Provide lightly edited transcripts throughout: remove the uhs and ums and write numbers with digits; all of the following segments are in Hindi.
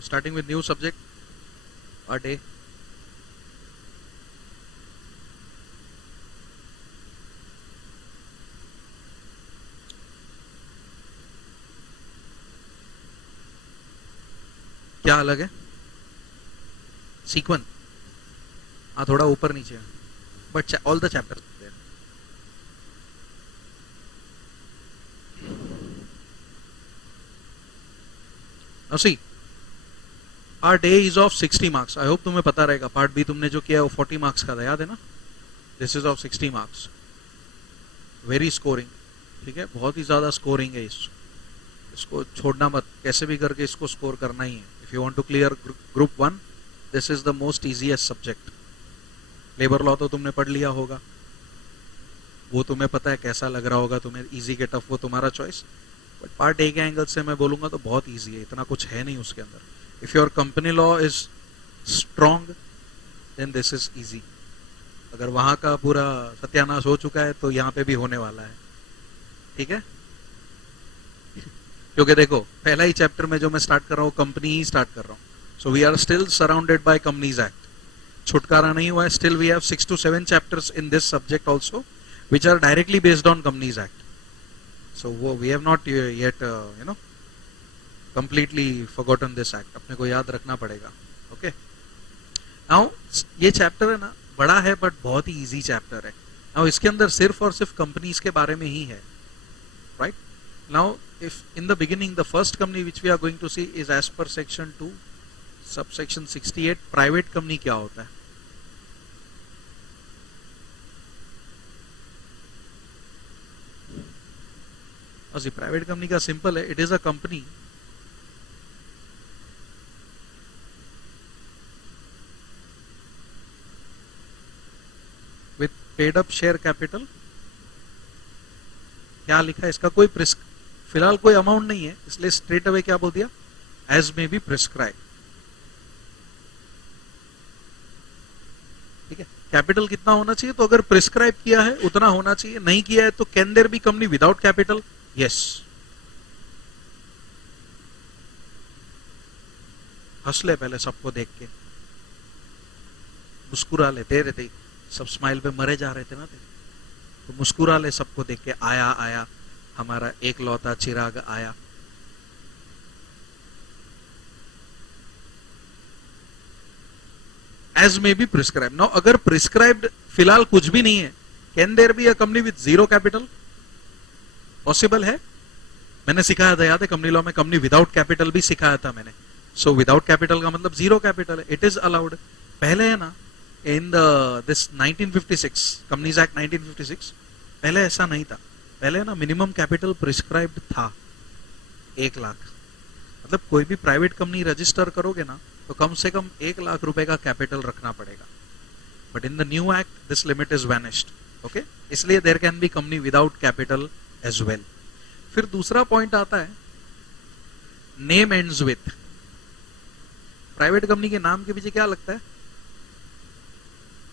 starting with new subject, part A. क्या अलग है? सीक्वेंस, हाँ थोड़ा ऊपर नीचे है, but all the chapters there. Now see, part A is of 60 marks. I hope तुम्हें पता रहेगा. पार्ट बी तुमने जो किया वो 40 मार्क्स का था, याद है ना? This is of 60 marks. Very scoring, ठीक है, बहुत ही ज्यादा स्कोरिंग है. इसको छोड़ना मत, कैसे भी करके इसको स्कोर करना ही है. If you want to clear group 1, this is the most easiest subject. Labour law तो तुमने पढ़ लिया होगा, वो तुम्हें पता है कैसा लग रहा होगा तुम्हें, इजी के टफ वो तुम्हारा चॉइस. बट पार्ट ए के एंगल से मैं बोलूंगा तो बहुत इजी है, इतना कुछ है नहीं उसके अंदर. If your company law is strong then this is easy. अगर वहां का पूरा सत्यानाश हो चुका है तो यहाँ पे भी होने वाला है, ठीक है? क्योंकि देखो, पहला ही चैप्टर में जो मैं स्टार्ट कर रहा हूँ कंपनी ही स्टार्ट कर रहा हूँ. So we are still surrounded by companies act. छुटकारा नहीं हुआ है. Still we have 6 to 7 chapters in this subject also which are directly based on Companies Act. So we have not yet completely forgotten this act. अपने को याद रखना पड़ेगा. Okay. Now ये चैप्टर है ना, बड़ा है बट बहुत ही इजी चैप्टर है. Now इसके अंदर सिर्फ और सिर्फ कंपनीज के बारे में ही है, right? Now if in the beginning the first company which we are going to see is as per section 2 subsection 68, private company क्या होता है? प्राइवेट कंपनी का सिंपल है, it is a company with paid up share capital. क्या लिखा है इसका? कोई फिलहाल कोई अमाउंट नहीं है, इसलिए स्ट्रेट अवे क्या बोल दिया? As may be prescribe. ठीक है, कैपिटल कितना होना चाहिए? तो अगर प्रिस्क्राइब किया है उतना होना चाहिए. नहीं किया है तो can there be company without capital? Yes. हंस ले पहले सबको देख के, मुस्कुरा ले. तेरे थे सब स्माइल पे मरे जा रहे थे ना, तो मुस्कुरा ले सबको देख के. आया आया हमारा एक लौता चिराग आया. As may be prescribe. Now अगर प्रिस्क्राइब्ड फिलहाल कुछ भी नहीं है, can there be a company with zero capital? Possible है. मैंने सिखाया था, याद है? कंपनी लॉ में कंपनी विदाउट कैपिटल भी सिखाया था मैंने. सो विदाउट कैपिटल का मतलब जीरो कैपिटल है. It is allowed. पहले है ना, इन दिस 1956 कंपनीज एक्ट 1956, पहले ऐसा नहीं था. पहले ना मिनिमम कैपिटल प्रिस्क्राइब्ड था 1 लाख. मतलब कोई भी प्राइवेट कंपनी रजिस्टर करोगे ना तो कम से कम 1 लाख रुपए का कैपिटल रखना पड़ेगा. But in the new act this limit is vanished. Okay, इसलिए there can be company without capital as well. फिर दूसरा पॉइंट आता है name ends with. Private company के नाम के पीछे क्या लगता है?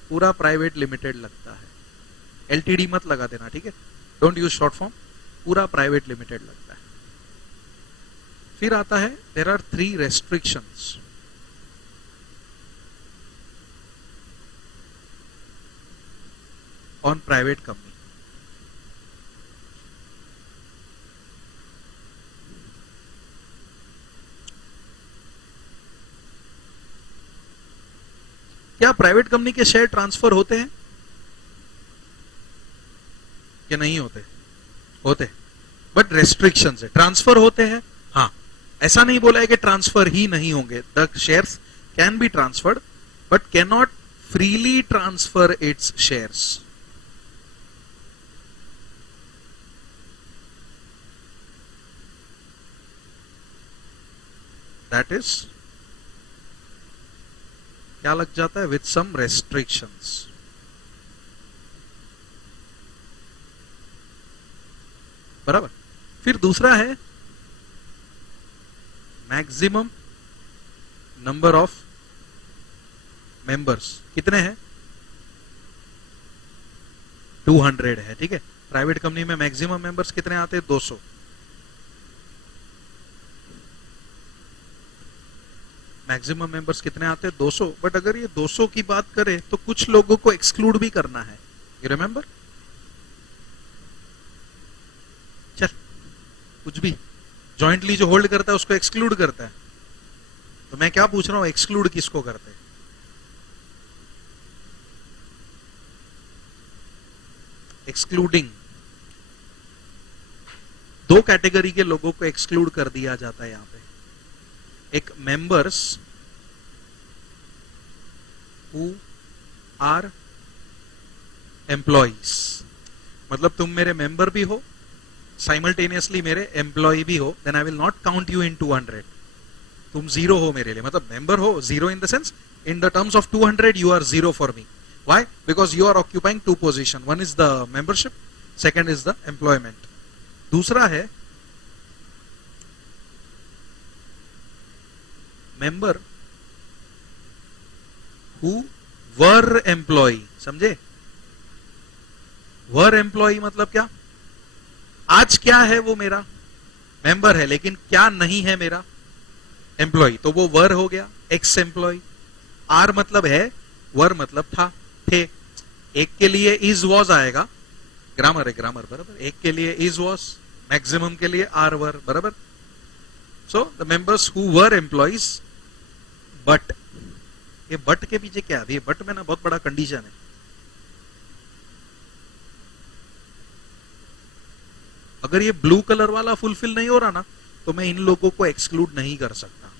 पूरा प्राइवेट लिमिटेड लगता है. एलटीडी मत लगा देना, ठीक है? Don't use short form. पूरा प्राइवेट लिमिटेड लगता है. फिर आता है there are 3 restrictions. On private company. क्या प्राइवेट कंपनी के शेयर ट्रांसफर होते हैं कि नहीं होते? होते, बट रेस्ट्रिक्शंस है. ट्रांसफर होते हैं, हाँ. ऐसा नहीं बोला है कि ट्रांसफर ही नहीं होंगे. The shares can be transferred but can not freely transfer its shares. That is क्या लग जाता है? With some restrictions. बराबर. फिर दूसरा है मैक्सिमम नंबर ऑफ मेंबर्स. कितने हैं? 200 है, ठीक है? प्राइवेट कंपनी में मैक्सिमम मेंबर्स कितने आते हैं? 200. मैक्सिमम मेंबर्स कितने आते हैं? 200। बट अगर ये 200 की बात करें तो कुछ लोगों को एक्सक्लूड भी करना है, यू रिमेंबर? चल, कुछ भी जॉइंटली जो होल्ड करता है उसको एक्सक्लूड करता है, तो मैं क्या पूछ रहा हूं, एक्सक्लूड किसको करते हैं? एक्सक्लूडिंग, दो कैटेगरी के लोगों को एक्सक्लूड कर दिया जाता है यहां पे। एक मेंबर्स हु आर एम्प्लॉइज, मतलब तुम मेरे मेंबर भी हो, साइमल्टेनियसली मेरे एम्प्लॉय भी हो, then I will not count you in 200। तुम जीरो हो मेरे लिए, मतलब मेंबर हो, zero in the sense in the terms of 200 you are zero for me. Why? Because you are occupying two position. One is the membership, second is the employment. दूसरा है member who were employee, समझे? were employee मतलब क्या? आज क्या है वो मेरा member है, लेकिन क्या नहीं है मेरा employee, तो वो were हो गया, ex employee। R मतलब है, were मतलब था, थे। एक के लिए इज वॉज आएगा, ग्रामर है, ग्रामर बराबर। एक के लिए इज वॉज, मैक्सिमम के लिए आर वर, बराबर। So the members who were employees but, ये बट के पीछे क्या है? ये बट में ना बहुत बड़ा कंडीशन है। अगर ये ब्लू कलर वाला फुलफिल नहीं हो रहा ना, तो मैं इन लोगों को एक्सक्लूड नहीं कर सकता।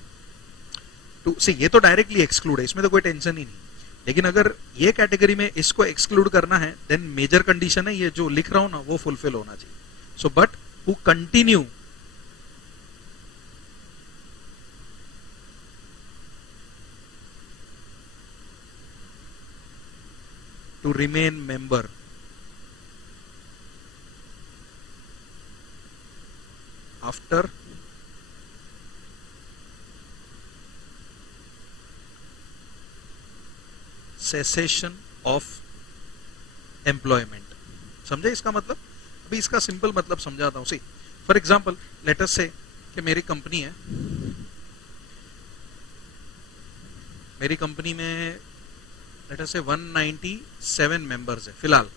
तो ये तो डायरेक्टली एक्सक्लूड है, इसमें तो कोई टेंशन ही नहीं। लेकिन अगर ये कैटेगरी में इसको एक्सक्लूड करना है, देन मेजर कंडीशन है ये जो लिख रहा हूं ना, वो फुलफिल होना चाहिए। So but who continue to remain member after cessation of employment. समझे इसका मतलब? अभी इसका सिंपल मतलब समझाता हूं। See for example, let us say कि मेरी कंपनी है, मेरी कंपनी में लेट अस से 197 मेंबर्स है फिलहाल।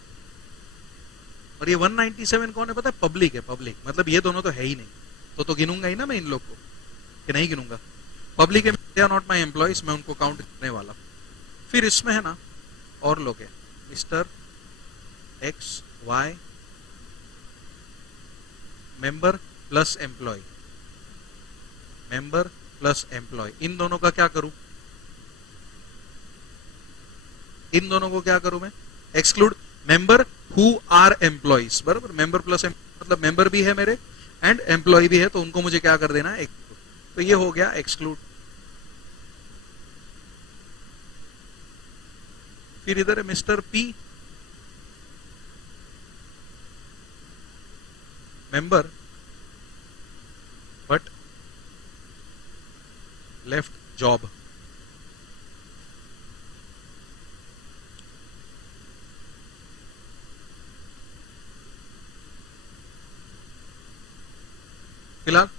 और ये 197 कौन है पता है? पब्लिक है। पब्लिक मतलब ये दोनों तो है ही नहीं, तो गिनूंगा ही ना मैं इन लोग को, कि नहीं गिनूंगा? पब्लिक है, they are not my employees, मैं उनको काउंट करने वाला। फिर इसमें है ना और लोग हैं, mister X Y, member plus employ, member plus employ. इन दोनों का क्या करूं? इन दोनों को क्या करूं मैं? Exclude member who are employees, बराबर। मेंबर प्लस मतलब मेंबर भी है मेरे एंड एम्प्लॉय भी है, तो उनको मुझे क्या कर देना है? एक्सक्लूड। तो ये हो गया एक्सक्लूड। फिर इधर है mister P, member but left job. फिलहाल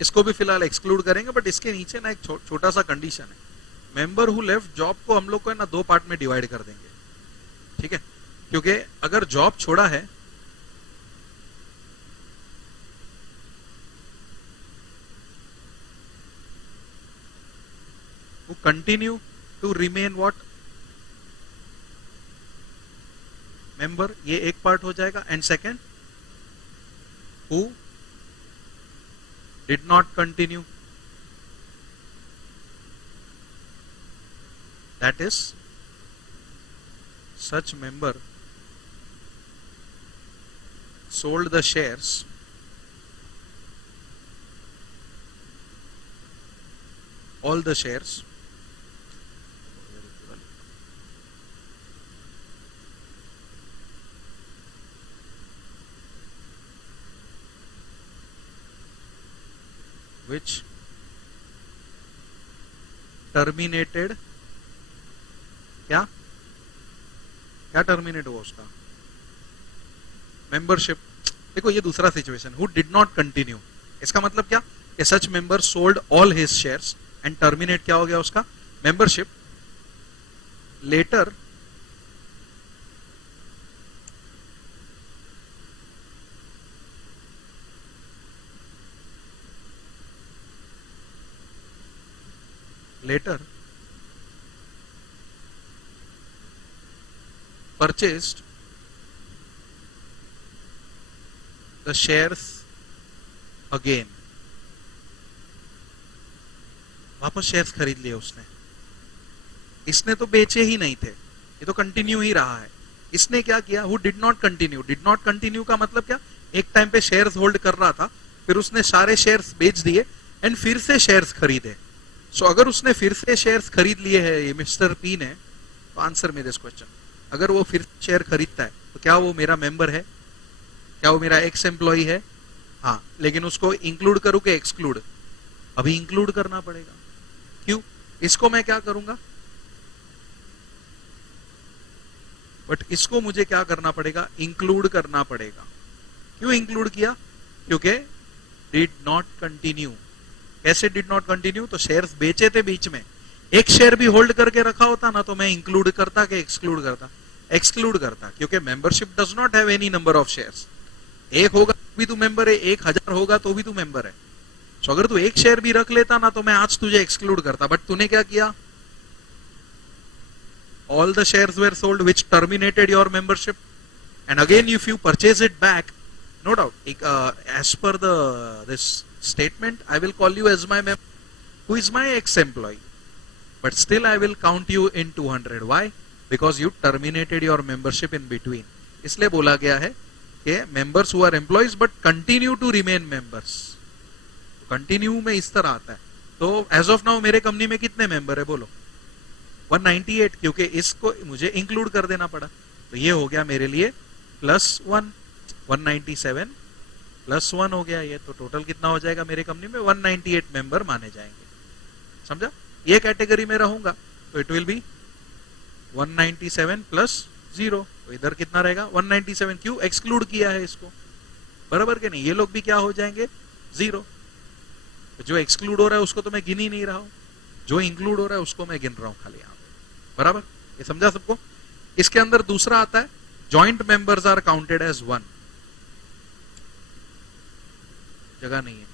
इसको भी फिलहाल एक्सक्लूड करेंगे, बट इसके नीचे ना एक छोटा सा कंडीशन है। मेंबर हु लेफ्ट जॉब को हम लोग को है ना दो पार्ट में डिवाइड कर देंगे, ठीक है? क्योंकि अगर जॉब छोड़ा है who continue to remain what member, ये एक पार्ट हो जाएगा। And second who did not continue, that is such member sold the shares all the shares which terminated, क्या क्या टर्मिनेट हुआ उसका? मेंबरशिप। देखो ये दूसरा situation, who did not continue, इसका मतलब क्या? कि such member sold all his shares and terminate क्या हो गया उसका membership later purchased the shares again. वापस शेयर्स खरीद लिए उसने. इसने तो बेचे ही नहीं थे, ये तो कंटिन्यू ही रहा है. इसने क्या किया, who did not continue. Did not continue का मतलब क्या, एक टाइम पे शेयर्स होल्ड कर रहा था, फिर उसने सारे शेयर्स बेच दिए एंड फिर से शेयर्स खरीदे. सो अगर उसने फिर से शेयर्स खरीद लिए है ये मिस्टर पी ने, तो आंसर मेरे इस क्वेश्चन, अगर वो फिर शेयर खरीदता है तो क्या वो मेरा मेंबर है, क्या वो मेरा एक्स एम्प्लॉय है? हाँ, लेकिन उसको इंक्लूड करूं कि एक्सक्लूड? अभी इंक्लूड करना पड़ेगा. क्यों? इसको मैं क्या करूंगा, बट इसको मुझे क्या करना पड़ेगा, इंक्लूड करना पड़ेगा. क्यों इंक्लूड किया? क्योंकि डिड नॉट कंटिन्यू. कैसे डिड नॉट कंटिन्यू? तो शेयर्स बेचे थे बीच में, एक शेयर भी होल्ड करके रखा होता ना तो मैं इंक्लूड करता कि एक्सक्लूड करता? एक्सक्लूड करता, क्योंकि membership does not have any number of shares. एक होगा तो भी तू मेंबर है, 1000 होगा तो भी तू मेंबर है. तो अगर तू एक शेयर भी रख लेता ना तो मैं आज तुझे एक्सक्लूड करता. बट तूने क्या किया, all the shares were sold which terminated your membership, and again if you purchase it back, no doubt as per this statement I will call you as my member who is my ex-employee, but still I will count you in 200. Why? Because you terminated your membership in between. इसलिए बोला गया है कि members who are employees but continue to remain members. continue में इस तरह आता है. तो as of now मेरे कंपनी में कितने मेंबर है बोलो? 198, क्योंकि इसको मुझे इंक्लूड कर देना पड़ा. तो ये हो गया मेरे लिए +1, 197 +1 हो गया ये. तो टोटल कितना हो जाएगा मेरे कंपनी में? 198 मेंबर माने जाएंगे. समझा? ये कैटेगरी में रहूंगा तो इट विल बी 197 +0. तो इधर कितना रहेगा? 197. क्यों? एक्सक्लूड किया है इसको, बराबर के नहीं? ये लोग भी क्या हो जाएंगे? 0. तो जो एक्सक्लूड हो रहा है उसको तो मैं गिन ही नहीं रहा हूं, जो इंक्लूड हो रहा है उसको मैं गिन रहा हूं खाली. यहां बराबर, ये समझा सबको? इसके अंदर दूसरा आता है joint members are counted as 1. जगह नहीं है.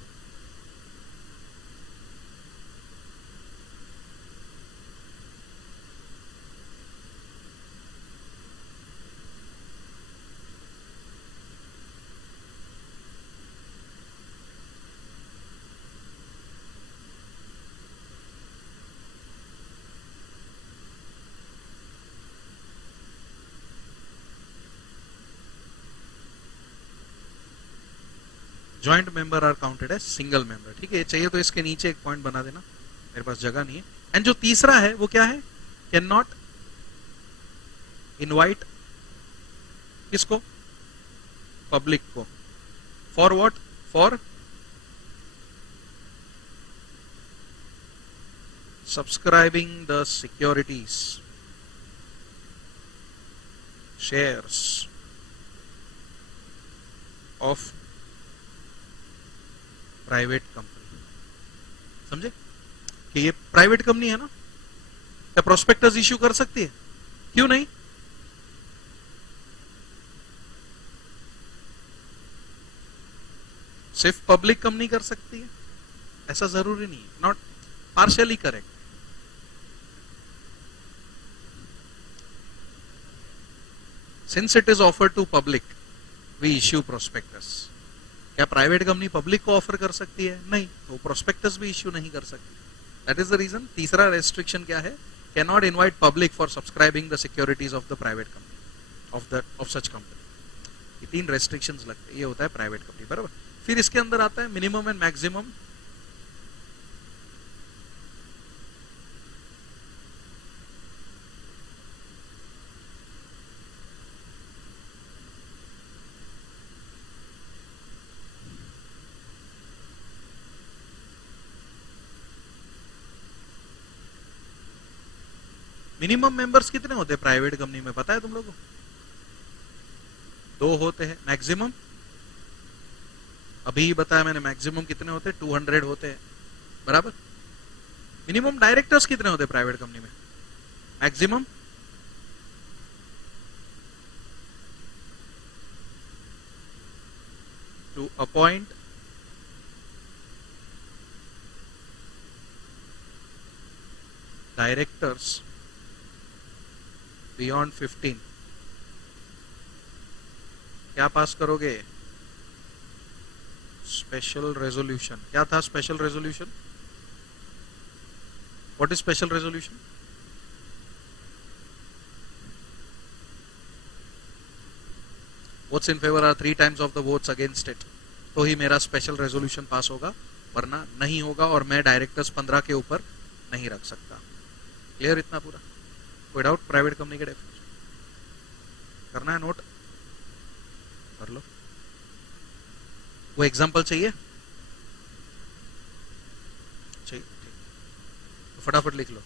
Joint member are counted as single member. ठीक है, चाहिए तो इसके नीचे एक पॉइंट बना देना, मेरे पास जगह नहीं है. एंड जो तीसरा है वो क्या है? कैन नॉट इनवाइट किसको? पब्लिक को. For what? For subscribing the securities shares of private company. समझे कि ये प्राइवेट कंपनी है ना, क्या प्रोस्पेक्टस इश्यू कर सकती है? क्यों नहीं? सिर्फ पब्लिक कंपनी कर सकती है, ऐसा जरूरी नहीं. Not partially correct. Since it is offered to public we issue prospectus. क्या प्राइवेट कंपनी पब्लिक को ऑफर कर सकती है? नहीं, तो प्रोस्पेक्टस भी इश्यू नहीं कर सकती. That is the reason. तीसरा रेस्ट्रिक्शन क्या है? Can not invite public for subscribing the securities of the private company of such company. ये 3 रेस्ट्रिक्शंस लगते हैं. ये होता है प्राइवेट कंपनी, बराबर. फिर इसके अंदर आता है minimum and maximum. Minimum members कितने होते हैं प्राइवेट कंपनी में, पता है तुम लोगों को? 2 होते हैं. मैक्सिमम अभी ही बताया मैंने, मैक्सिमम कितने होते हैं? 200 होते हैं, बराबर। मिनिमम डायरेक्टर्स कितने होते हैं प्राइवेट कंपनी में? Maximum to appoint directors beyond 15 क्या पास करोगे? Special resolution. क्या था special resolution? What is special resolution? Votes in favour are 3 times of the votes against it, तो ही मेरा स्पेशल रेजोल्यूशन पास होगा, वरना नहीं होगा। और मैं डायरेक्टर्स 15 के ऊपर नहीं रख सकता। क्लियर इतना पूरा? विदाउट प्राइवेट कंपनी के डेफिनेशन करना है, नोट कर लो। वो एग्जांपल चाहिए? चाहिए, ठीक, तो फटाफट लिख लो।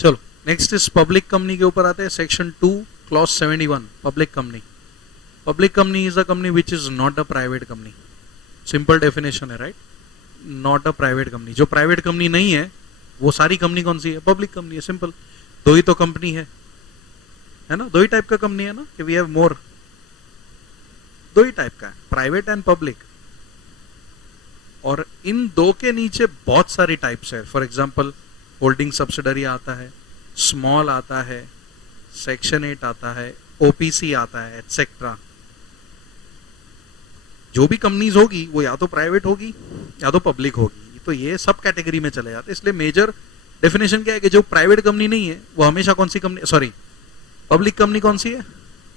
चलो नेक्स्ट इज पब्लिक कंपनी के ऊपर आते हैं। Section 2 clause 71, public company. Public company is a company which is not a private company. Simple definition है, right? Not a private company. जो प्राइवेट कंपनी नहीं है वो सारी कंपनी कौन सी है? पब्लिक कंपनी है। सिंपल, दो ही तो कंपनी है ना? दो ही टाइप का कंपनी है ना, कि वी हैव मोर? दो ही टाइप का है, प्राइवेट एंड पब्लिक। और इन दो के नीचे बहुत सारी टाइप्स है। फॉर एग्जांपल होल्डिंग सब्सिडरी आता है, स्मॉल आता है, सेक्शन 8 आता है, ओपीसी आता है, एटसेट्रा। जो भी कंपनीज होगी वो या तो प्राइवेट होगी या तो पब्लिक होगी, तो ये सब कैटेगरी में चले जाते हैं। इसलिए मेजर डेफिनेशन क्या है कि जो प्राइवेट कंपनी नहीं है वो हमेशा कौन सी कंपनी, सॉरी, पब्लिक कंपनी कौन सी है?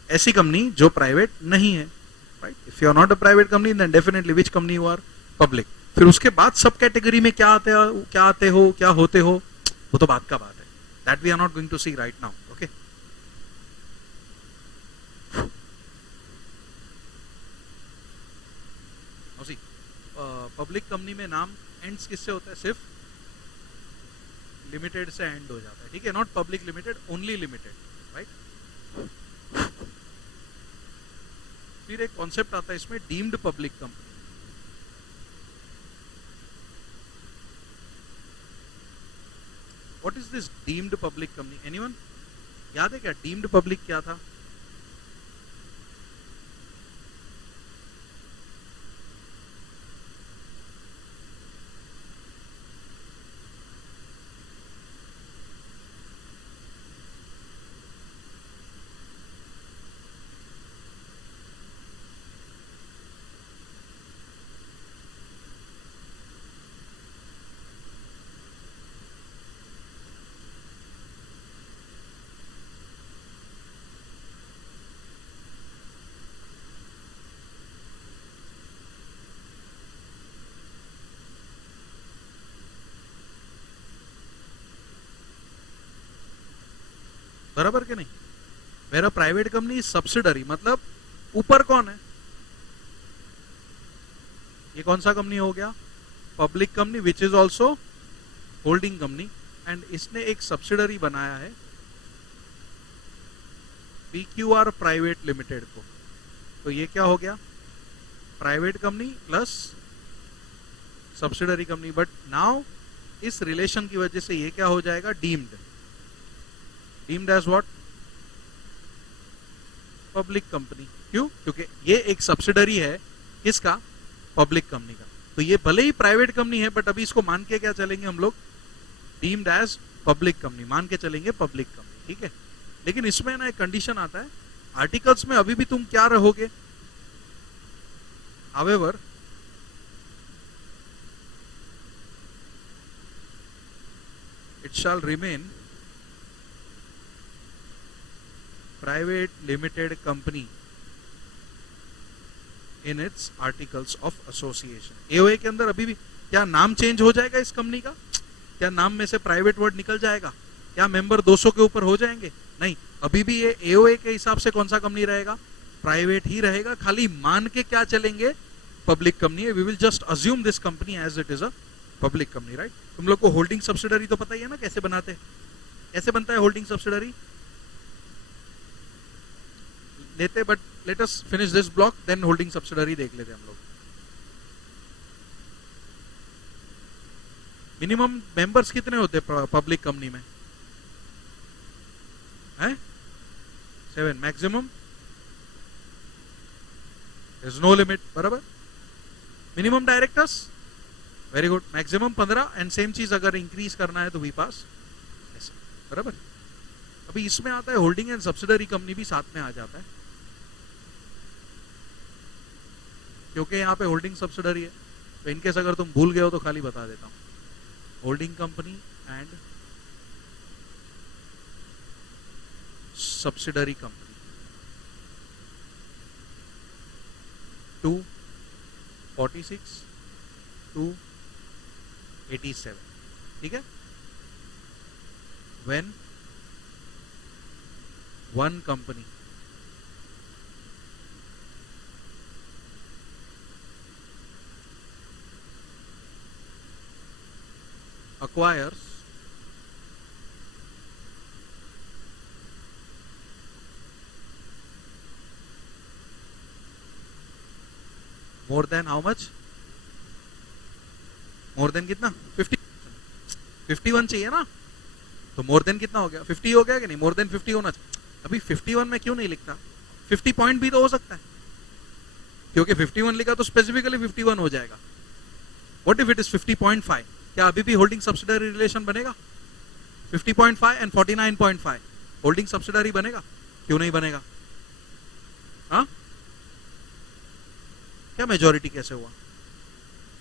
ऐसी कंपनी जो प्राइवेट नहीं है, right? If you are not a private company then definitely which company you are? Public. फिर उसके बाद सब कैटेगरी में क्या आते हो, क्या होते हो, वो तो बात का बात है। That we are not going to see right now, okay? Public company में नाम एंड्स किससे होता है? सिर्फ लिमिटेड से एंड हो जाता है, ठीक है? Not public limited, only limited, right? फिर एक कॉन्सेप्ट आता है इसमें, deemed public company. What is this deemed public company? Anyone याद है क्या डीम्ड पब्लिक क्या था? बराबर के नहीं? मेरा प्राइवेट कंपनी सब्सिडरी, मतलब ऊपर कौन है? ये कौन सा कंपनी हो गया? Public company which is also holding company, and इसने एक सब्सिडरी बनाया है पीक्यूआर प्राइवेट लिमिटेड को। तो ये क्या हो गया? Private company plus subsidiary company. But now इस रिलेशन की वजह से ये क्या हो जाएगा? Deemed. Deemed as what? Public company. क्यों? क्योंकि ये एक सब्सिडरी है किसका? पब्लिक कंपनी का। तो ये भले ही प्राइवेट कंपनी है बट अभी इसको मान के क्या चलेंगे हम लोग? डीम्ड एज पब्लिक कंपनी मान के चलेंगे, पब्लिक कंपनी, ठीक है। लेकिन इसमें ना एक कंडीशन आता है, आर्टिकल्स में अभी भी तुम क्या रहोगे? However it shall remain private limited company in its articles of association। AOA के अंदर अभी भी क्या नाम चेंज हो जाएगा इस कंपनी का? क्या नाम में से प्राइवेट वर्ड निकल जाएगा? क्या मेंबर 200 के ऊपर हो जाएंगे? नहीं, अभी भी ये एओए के हिसाब से कौन सा कंपनी रहेगा? प्राइवेट ही रहेगा। खाली मान के क्या चलेंगे? पब्लिक कंपनी है। We will just assume this company as it is a public company, right? तुम लोग को होल्डिंग सब्सिडरी तो पता ही है ना कैसे बनाते हैं? कैसे बनता है होल्डिंग सब्सिडरी? लेते, but let us finish this block then holding subsidiary देख लेते हैं हम लोग। मिनिमम मेंबर्स कितने होते हैं पब्लिक कंपनी में? है 7। मैक्सिमम there's no limit, बराबर। Minimum directors, very good, maximum 15। And same चीज अगर इंक्रीज करना है तो वी पास, बराबर। अभी इसमें आता है होल्डिंग एंड सब्सिडरी कंपनी भी साथ में आ जाता है, क्योंकि यहाँ पे होल्डिंग सब्सिडरी है। तो इनकेस अगर तुम भूल गए हो तो खाली बता देता हूं, holding company and subsidiary company 246 287, ठीक है। When one company acquires more than how much? More than कितना? 50। 51 चाहिए ना, तो मोर देन कितना हो गया? 50 हो गया कि नहीं? मोर देन 50 होना चाहिए। अभी 51 में क्यों नहीं लिखता? 50 पॉइंट भी तो हो सकता है, क्योंकि 51 लिखा तो स्पेसिफिकली 51 हो जाएगा। What if it is 50.5? क्या अभी भी होल्डिंग सब्सिडरी रिलेशन बनेगा? 50.5 एंड 49.5 होल्डिंग सब्सिडरी बनेगा? क्यों नहीं बनेगा? हाँ, क्या मेजॉरिटी कैसे हुआ?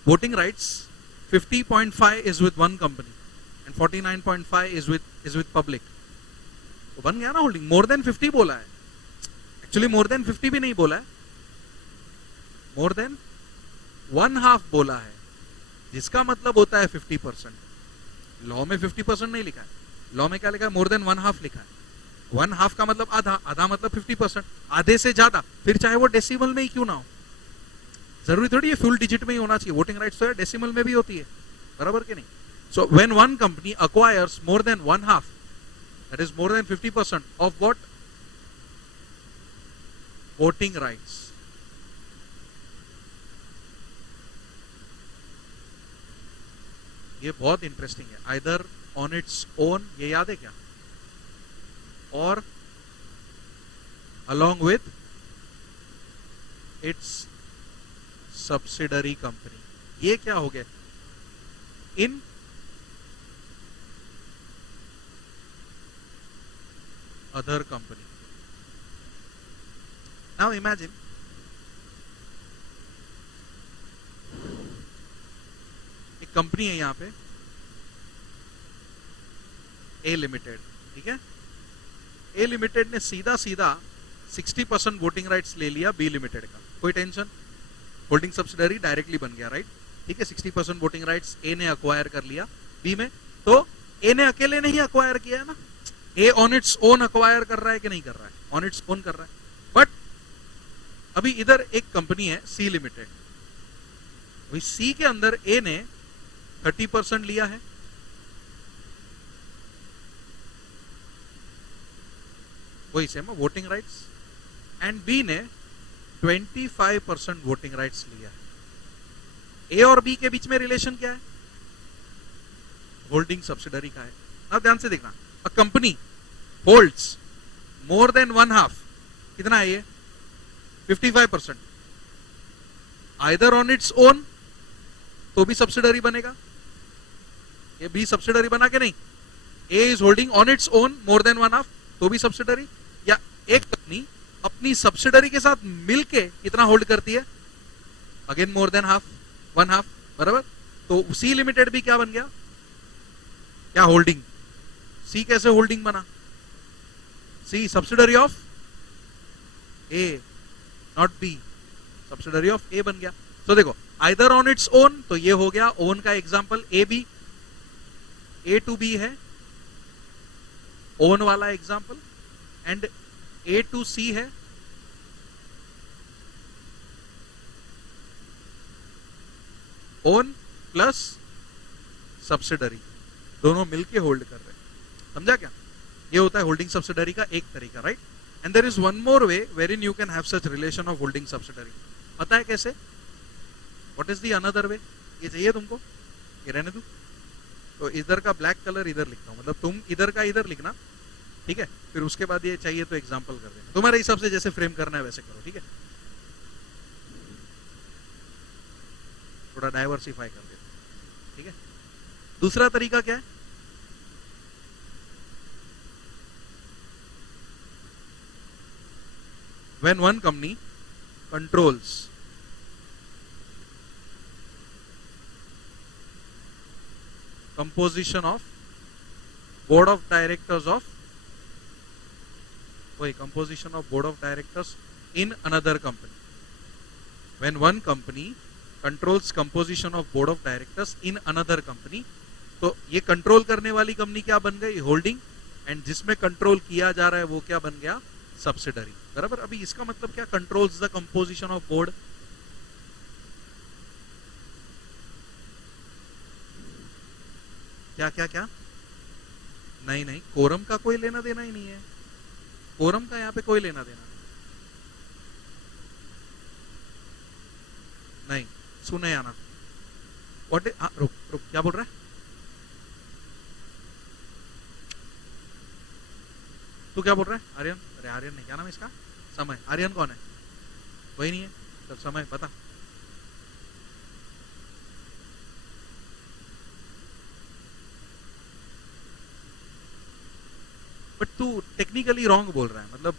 Voting rights 50.5 is with one company and 49.5 is with public, तो बन गया ना होल्डिंग। मोर देन 50 बोला है, एक्चुअली मोर देन 50 भी नहीं बोला है, मोर देन 1/2 बोला है, जिसका मतलब होता है 50%। लॉ में 50% नहीं लिखा है, लॉ में क्या लिखा है? मोर देन 1/2 लिखा है। 1/2 का मतलब आधा, आधा मतलब 50%, आधे से ज्यादा, फिर चाहे वो डेसिमल में ही क्यों ना हो। जरूरी थोड़ी है फुल डिजिट में ही होना चाहिए, वोटिंग राइट्स तो है डेसिमल में भी होती है, बराबर के नहीं? So when one company acquires more than 1/2, that is more than 50% of what? Voting rights. ये बहुत इंटरेस्टिंग है। आइदर ऑन इट्स ओन, ये याद है क्या? और along with its subsidiary company। ये क्या हो गया? in other company। now imagine एक कंपनी है यहां पे ए लिमिटेड, ठीक है। ए लिमिटेड ने सीधा सीधा 60% वोटिंग राइट्स ले लिया बी लिमिटेड का, कोई टेंशन, होल्डिंग सब्सिडरी डायरेक्टली बन गया, राइट? ठीक है, 60% वोटिंग राइट्स ए ने अक्वायर कर लिया बी में, तो ए ने अकेले नहीं अक्वायर किया है ना, ए ऑन इट्स ओन अक्वायर कर रहा है कि नहीं कर रहा है? ऑन इट्स ओन कर रहा है। बट अभी इधर एक कंपनी है सी लिमिटेड, वही सी के अंदर ए ने 30% लिया है, वही same voting rights, and B ने 25% वोटिंग राइट्स लिया है। ए और बी के बीच में रिलेशन क्या है? होल्डिंग सब्सिडरी का है। अब ध्यान से देखना, a company holds more than 1/2 कितना है ये? 55%। आइदर ऑन इट्स ओन तो भी सब्सिडरी बनेगा, ये भी सब्सिडरी बना के नहीं, A is holding on its own more than one half तो भी सब्सिडरी, या एक कंपनी अपनी सब्सिडरी के साथ मिलके कितना होल्ड करती है, again more than half, one half, बराबर। तो सी लिमिटेड भी क्या बन गया, क्या होल्डिंग, सी कैसे होल्डिंग बना, C subsidiary of A not B, subsidiary of A बन गया। तो देखो आइदर ऑन इट्स ओन तो ये हो गया ओन का example, A B, A to B है ओन वाला example, and A to C है ओन प्लस सब्सिडरी, दोनों मिलके होल्ड कर रहे हैं। समझा क्या? ये होता है होल्डिंग सब्सिडरी का एक तरीका, right. And there is one more way wherein you can have such relation of holding subsidiary. पता है कैसे? What is the another way? ये चाहिए तुमको, ये रहने दो। तो इधर का ब्लैक कलर इधर लिखता हूं, मतलब तुम इधर का इधर लिखना, ठीक है। फिर उसके बाद ये चाहिए तो एग्जांपल कर देना, तुम्हारे हिसाब से जैसे फ्रेम करना है वैसे करो, ठीक है। थोड़ा डाइवर्सिफाई कर देना, ठीक है। दूसरा तरीका क्या है? when one company controls composition of board of directors of composition of board of directors in another company, when one company controls composition of board of directors in another company, तो ये कंट्रोल करने वाली कंपनी क्या बन गई, होल्डिंग, एंड जिसमें कंट्रोल किया जा रहा है वो क्या बन गया, सब्सिडरी, बराबर। अभी इसका मतलब क्या, controls the composition of board, क्या क्या क्या, नहीं नहीं, कोरम का कोई लेना देना ही नहीं है, कोरम का यहाँ पे कोई लेना देना नहीं, सुने आना। व्हाट, रुक रुक, क्या बोल रहा है तू, क्या बोल रहा है आर्यन? अरे आर्यन नहीं, क्या नाम है इसका, समय। आर्यन कौन है? वही नहीं है, तो समय बता। बट तू टेक्निकली रॉन्ग बोल रहा है, मतलब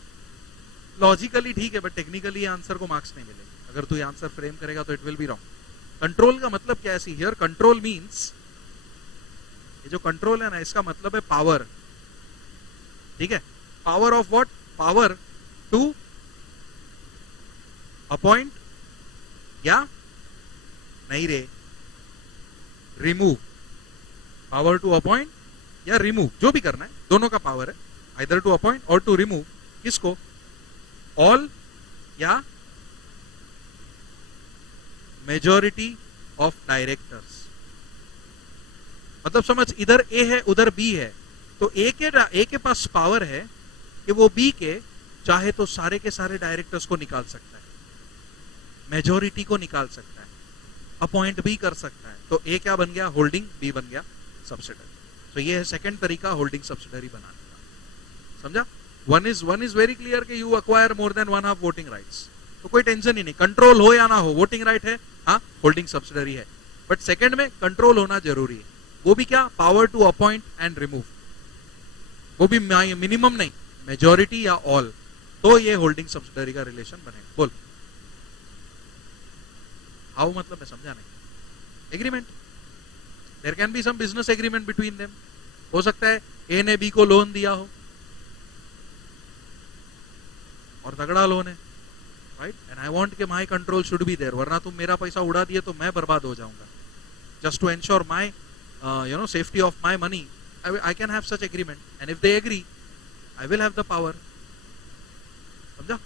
लॉजिकली ठीक है बट टेक्निकली आंसर को मार्क्स नहीं मिलेगा। अगर तू ये आंसर फ्रेम करेगा तो it will be wrong. Control का मतलब क्या है? सी हियर कंट्रोल मींस, ये जो कंट्रोल है ना इसका मतलब है पावर, ठीक है। Power of what? Power to appoint, या नहीं रे, रिमूव, पावर टू अपॉइंट या रिमूव, जो भी करना है, दोनों का पावर है, आइदर टू अपॉइंट और टू रिमूव। किसको? ऑल या मेजॉरिटी ऑफ डायरेक्टर्स। मतलब समझ, इधर ए है उधर बी है, तो ए के पास पावर है कि वो बी के चाहे तो सारे के सारे डायरेक्टर्स को निकाल सकता है, मेजॉरिटी को निकाल सकता है, अपॉइंट भी कर सकता है। तो ए क्या बन गया, होल्डिंग, बी बन गया सब्सिडरी। तो ये है सेकंड तरीका होल्डिंग सब्सिडरी बनाने का। समझा? वन इज वेरी क्लियर कि you acquire more than one half voting rights, तो कोई टेंशन ही नहीं, कंट्रोल हो या ना हो, वोटिंग राइट है, हाँ होल्डिंग सब्सिडरी है। बट सेकंड में कंट्रोल होना जरूरी है, वो भी क्या, power to appoint and remove, वो भी मिनिमम नहीं, मेजॉरिटी या ऑल, तो ये होल्डिंग सब्सिडरी का रिलेशन बनेगा। बोल हाउ, मतलब मैं समझा नहीं। Agreement, there can be some business agreement between them. हो सकता है ए ने बी को लोन दिया हो और तगड़ा लोन है, राइट, एंड आई वांट कि my control should be there, वरना तुम मेरा पैसा उड़ा दिए तो मैं बर्बाद हो जाऊंगा। Just to ensure my safety of my money, I can have such agreement, and if they agree, I will have the power. समझा?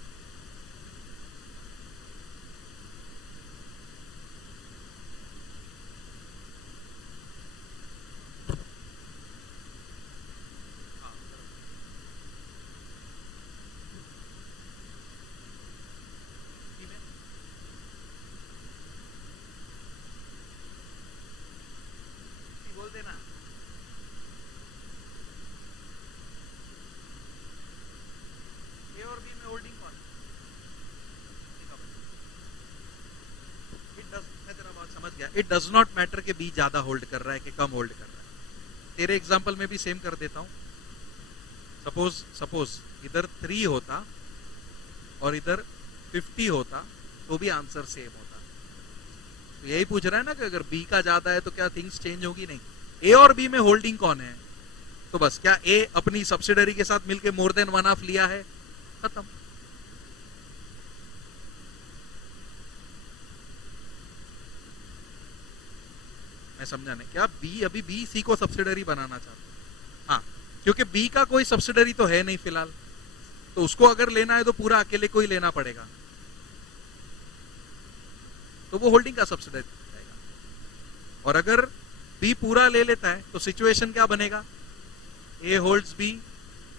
बोल देना। ए और बी में होल्डिंग कौन? इट डज नॉट मैटर कि बी ज्यादा होल्ड कर रहा है कि कम होल्ड कर रहा है। तेरे एग्जाम्पल में भी सेम कर देता हूं। सपोज सपोज इधर 3 होता और इधर 50 होता तो भी आंसर सेम होता। तो यही पूछ रहा है ना कि अगर बी का ज्यादा है तो क्या थिंग्स चेंज होगी? नहीं। ए और बी में होल्डिंग कौन है? तो बस क्या ए अपनी सब्सिडरी के साथ मिलके मोर देन 1/2 लिया है? खत्म। मैं समझा नहीं क्या बी अभी बी सी को सब्सिडरी बनाना चाहता है? हाँ, क्योंकि बी का कोई सब्सिडरी तो है नहीं फिलहाल, तो उसको अगर लेना है तो पूरा अकेले को ही लेना पड़ेगा, तो वो होल्डिंग का सब्सिडरी जाएगा। और अगर बी पूरा ले लेता है तो सिचुएशन क्या बनेगा? ए होल्ड्स बी,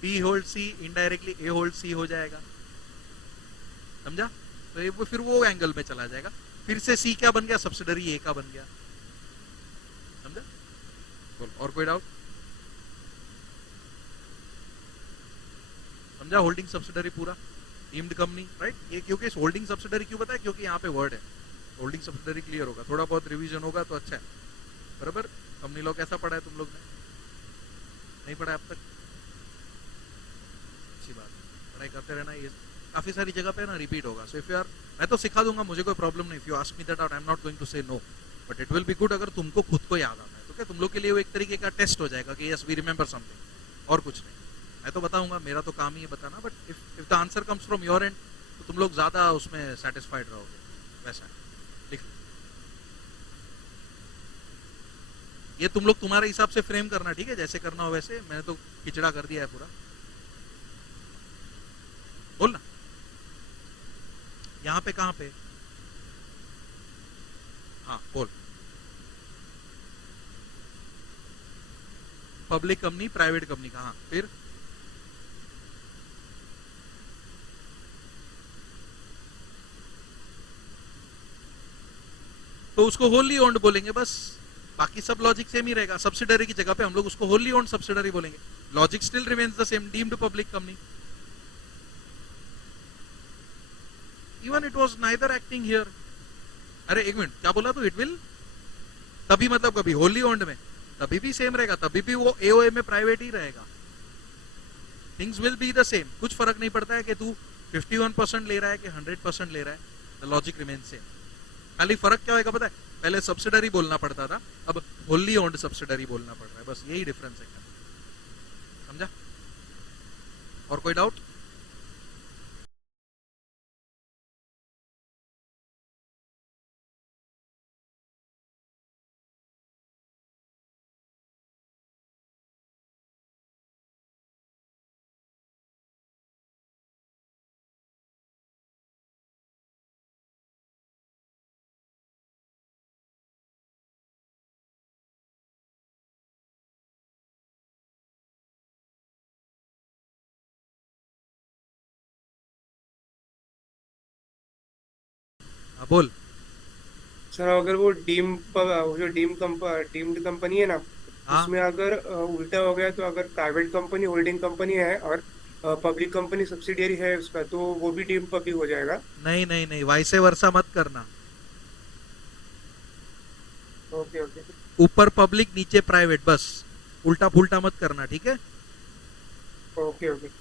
बी होल्ड सी, इनडायरेक्टली ए होल्ड सी हो जाएगा। समझा? तो ये फिर वो एंगल में चला जाएगा। फिर से सी क्या बन गया? सब्सिडरी ए का बन गया। समझा? बोल, और कोई डाउट? समझा? होल्डिंग सब्सिडरी पूरा डीम्ड कंपनी, राइट? ये क्योंकि होल्डिंग सब्सिडरी क्यों बताया? क्योंकि यहाँ पे वर्ड है होल्डिंग सब्सिडरी। क्लियर होगा, थोड़ा बहुत रिवीजन होगा तो अच्छा है। बराबर? कंपनी लॉ कैसा पढ़ा है तुम लोग ने? नहीं पढ़ा अब तक? अच्छी बात, पढ़ाई करते रहना। ये काफी सारी जगह पे ना रिपीट होगा। सो इफ यू आर, मैं तो सिखा दूंगा, मुझे कोई प्रॉब्लम नहीं। If you ask me that out, I am not going to say no, but it will be good अगर तुमको खुद को याद आता है तो क्या तुम लोग के लिए वो एक तरीके का टेस्ट हो जाएगा कि यस वी रिमेंबर समथिंग, और कुछ नहीं। मैं तो बताऊंगा, मेरा तो काम ही है बताना, but if the answer comes from your and तो तुम लोग ज्यादा उसमें सेटिस्फाइड रहोगे। वैसा है, लिख लो। ये तुम लोग तुम्हारे हिसाब से फ्रेम करना, ठीक है? जैसे करना हो वैसे। मैंने तो खिचड़ा कर दिया है पूरा। बोल ना, यहाँ पे कहाँ पे? हाँ बोल। पब्लिक कंपनी, प्राइवेट कंपनी का, हाँ फिर? तो उसको होली ओन्ड बोलेंगे बस। बाकी सब लॉजिक सेम ही रहेगा। सब्सिडरी की जगह पे हम लोग उसको होली ओन्ड सब्सिडरी बोलेंगे। Logic still remains the same, deemed public company. Even it was neither acting here. अरे एक मिनट, क्या बोला तू? इट विल तभी मतलब कभी होली ओन्ड में तभी भी सेम रहेगा, तभी भी वो एओए में प्राइवेट ही रहेगा। Things will be the same. कुछ फर्क नहीं पड़ता है कि तू 51% ले रहा है कि 100% ले रहा है। The logic remains same. खाली फर्क क्या होगा पता है? पहले सब्सिडरी बोलना पड़ता था, अब होली ओन्ड सब्सिडरी बोलना पड़ रहा है। बस यही डिफरेंस है। समझा? और कोई डाउट? हाँ बोल। सर अगर वो वो जो डीम्ड कंपनी है ना, हाँ, उसमें अगर उल्टा हो गया, तो अगर प्राइवेट कंपनी होल्डिंग कंपनी है और पब्लिक कंपनी सब्सिडियरी है उसका, तो वो भी डीम्ड पब्लिक हो जाएगा। नहीं नहीं नहीं, वैसे वर्षा मत करना। Okay okay. ऊपर पब्लिक नीचे प्राइवेट, बस। उल्टा पुल्टा मत करना, ठीक है? Okay okay.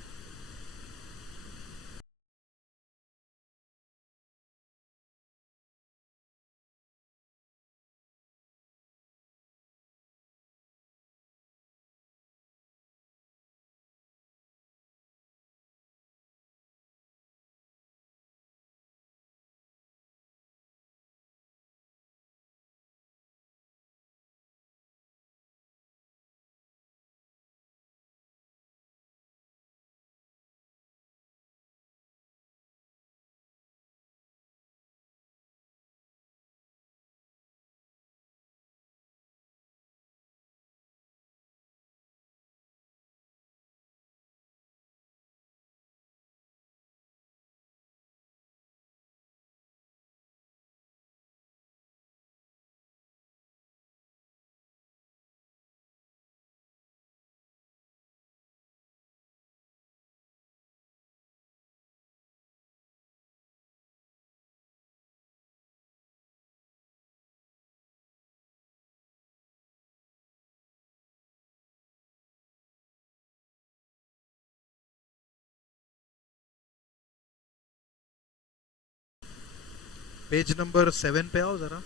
पेज नंबर 7 पे आओ जरा,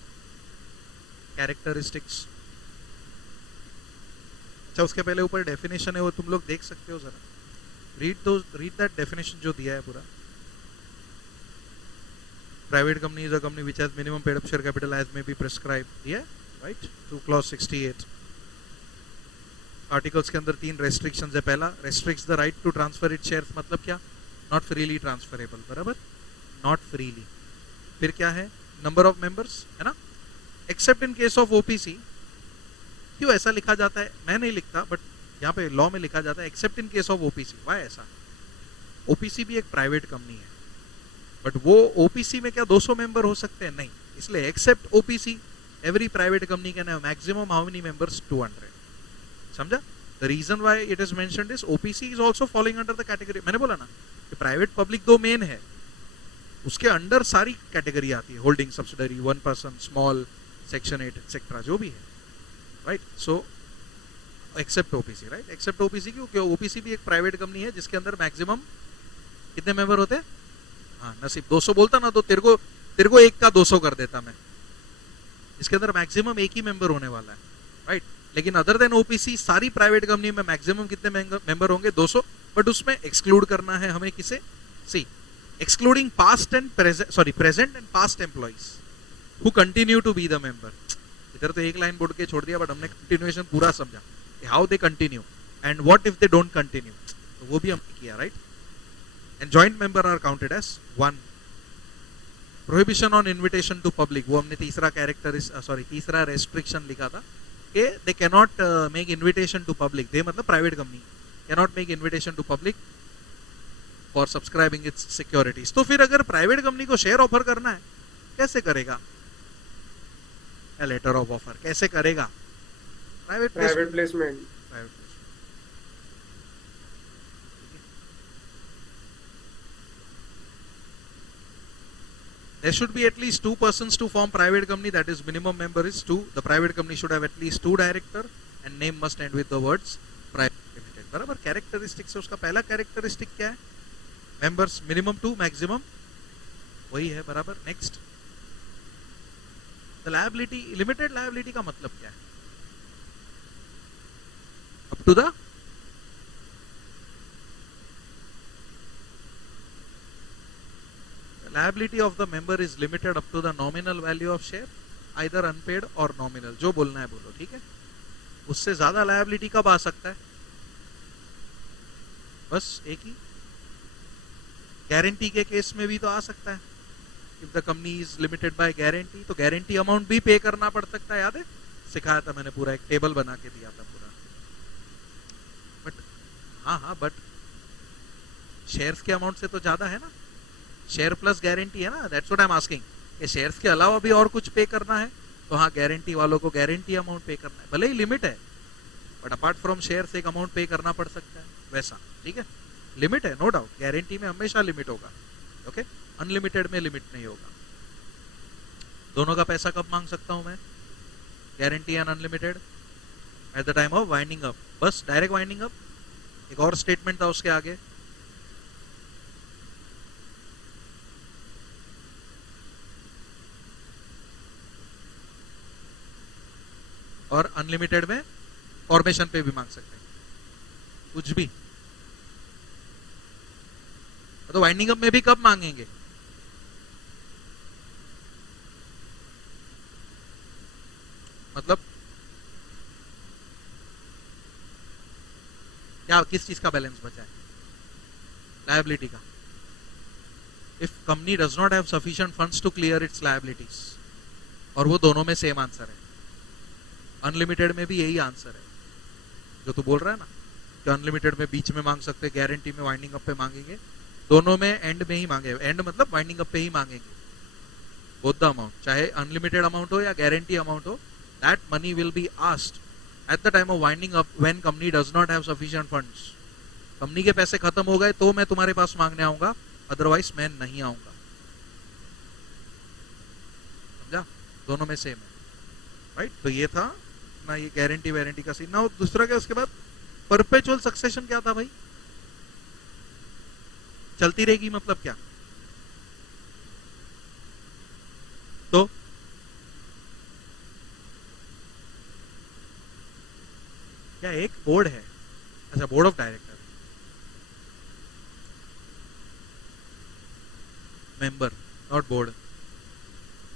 कैरेक्टरिस्टिक्स। अच्छा, उसके पहले ऊपर डेफिनेशन है, वो तुम लोग देख सकते हो जरा, रीड दैट डेफिनेशन जो दिया है पूरा। Private company is a company which has minimum paid up share capital as may be prescribed, ये राइट, टू क्लॉज 68। आर्टिकल्स के अंदर 3 रेस्ट्रिक्शंस है। पहला, restricts the right to transfer it shares, मतलब क्या, नॉट फ्रीली ट्रांसफरेबल, बराबर, नॉट फ्रीली। फिर क्या है, नंबर ऑफ मेंबर्स, है ना, except in case of OPC. क्यों ऐसा लिखा जाता है, मैं नहीं लिखता, बट यहाँ पे लॉ में लिखा जाता है except in case of OPC. Why ऐसा, ओपीसी भी एक प्राइवेट कंपनी है, बट वो ओपीसी में क्या 200 मेंबर हो सकते हैं, नहीं, इसलिए except OPC every private company can have maximum how many members, 200। समझा, the reason why it is mentioned is OPC is also following under the category. मैंने बोला ना कि प्राइवेट पब्लिक दो मेन है, उसके अंडर सारी कैटेगरी आती है, holding subsidiary, 1 person, small, section 8 etcetera, जो भी है, right. So except OPC, right, except OPC क्यों, क्योंकि ओपीसी भी एक प्राइवेट कंपनी है जिसके अंदर मैक्सिमम कितने मेंबर होते हैं, हाँ नसीब 200 बोलता ना तो तेरे को एक का 200 कर देता मैं, इसके अंदर मैक्सिमम एक ही मेंबर होने वाला है, राइट। लेकिन अदर देन ओपीसी सारी प्राइवेट कंपनी में मैक्सिमम कितने मेंबर होंगे, 200, बट उसमें एक्सक्लूड करना है हमें किसे, see, excluding past and present and past employees who continue to be the member. इधर तो एक लाइन बोल के छोड़ दिया, बट हमने कंटिन्यूएशन पूरा समझा, how they continue and what if they don't continue, तो वो भी हमने किया, right. And joint member are counted as 1। Prohibition on invitation to public, वो हमने तीसरा रेस्ट्रिक्शन लिखा था कि they cannot make invitation to public, they मतलब private company cannot make invitation to public for subscribing its securities. तो फिर अगर प्राइवेट कंपनी को शेयर ऑफर करना है, कैसे करेगा, लेटर ऑफ ऑफर कैसे करेगा, private placement. There should be at least 2 persons to form private company, that is minimum member is 2. The private company should have at least 2 director and name must end with the words private limited, बराबर। कैरेक्टरिस्टिक्स है उसका, पहला कैरेक्टरिस्टिक क्या है, मेंबर्स मिनिमम 2, मैक्सिमम वही है, बराबर। Next, the liability, limited liability का मतलब क्या है, up to the liability of the member is limited up to the nominal value of share, either unpaid or nominal, जो बोलना है बोलो, ठीक है। उससे ज्यादा liability कब आ सकता है, बस एक ही, गारंटी के केस में भी तो आ सकता है, if the company is limited by guarantee, तो गारंटी अमाउंट भी पे करना पड़ सकता है, याद है, सिखाया था मैंने, पूरा एक टेबल बना के दिया था पूरा। बट हाँ, बट शेयर्स के अमाउंट से तो ज्यादा है ना, शेयर प्लस गारंटी है ना, that's what I am asking, कि शेयर्स के अलावा भी और कुछ पे करना है, तो हाँ गारंटी वालों को गारंटी अमाउंट पे करना है, भले ही लिमिट है, बट अपार्ट फ्रॉम शेयर्स एक अमाउंट पे करना पड़ सकता है, वैसा, ठीक है, लिमिट है, नो डाउट, गारंटी में हमेशा लिमिट होगा, ओके, अनलिमिटेड में लिमिट नहीं होगा। दोनों का पैसा कब मांग सकता हूं मैं, guarantee and unlimited, eight the time of winding up, बस डायरेक्ट वाइंडिंग अप। एक और स्टेटमेंट था उसके आगे, और अनलिमिटेड में फॉर्मेशन पे भी मांग सकते हैं, कुछ भी, तो वाइंडिंग अप में भी कब मांगेंगे, मतलब क्या, किस चीज का बैलेंस बचा है, लायबिलिटी का। If company does not have sufficient funds to clear its liabilities, और वो दोनों में सेम आंसर है, अनलिमिटेड में भी यही आंसर है जो तू बोल रहा है ना, कि अनलिमिटेड में बीच में मांग सकते, गारंटी में वाइंडिंग अप पे मांगेंगे, दोनों में एंड में ही मांगे, एंड मतलब वाइंडिंग अप पे ही मांगेंगे, बोथ द अमाउंट, चाहे अनलिमिटेड अमाउंट हो या गारंटी अमाउंट हो, that money will be asked eight the time of winding up when company does not have sufficient funds. Company के पैसे खत्म हो गए तो मैं तुम्हारे पास मांगने आऊंगा, अदरवाइज मैं नहीं आऊंगा, समझा, दोनों में सेम है, राइट। तो ये था ना, ये गारंटी वारंटी का सीन ना। दूसरा क्या, उसके बाद परपेचुअल सक्सेशन क्या था भाई, चलती रहेगी मतलब क्या, बोर्ड है, अच्छा board of director, member not board,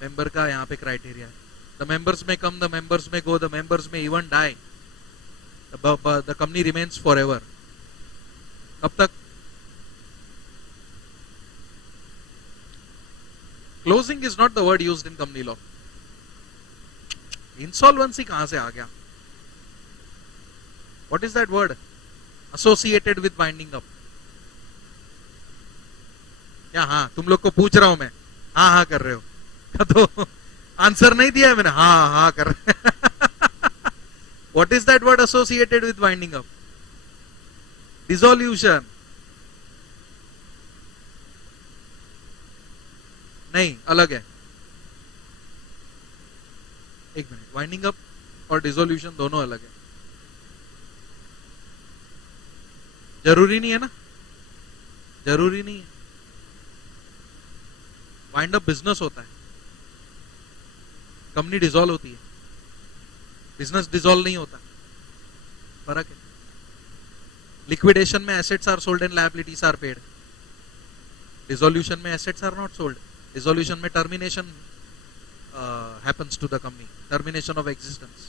member का यहाँ पे क्राइटेरिया है, द मेंबर्स में कम, the members may go, the members may even die, the company remains for ever. कब तक? Closing is not the word used in company law. Insolvency कहां से आ गया? What is that word? Associated with winding up. क्या हाँ तुम लोग को पूछ रहा हूं मैं, हाँ हाँ कर रहे हो? तो आंसर नहीं दिया है मैंने, हाँ हाँ कर रहे। What is that word associated with winding up? Dissolution. नहीं, अलग है। एक मिनट, वाइंडिंग अप और डिसोल्यूशन दोनों अलग है। जरूरी नहीं है ना, जरूरी नहीं है। वाइंड अप बिजनेस होता है, कंपनी डिसॉल्व होती है, बिजनेस डिसॉल्व नहीं होता, फर्क है। लिक्विडेशन में assets are sold and liabilities are paid, dissolution में assets are not sold, dissolution में termination happens to the company, termination of existence.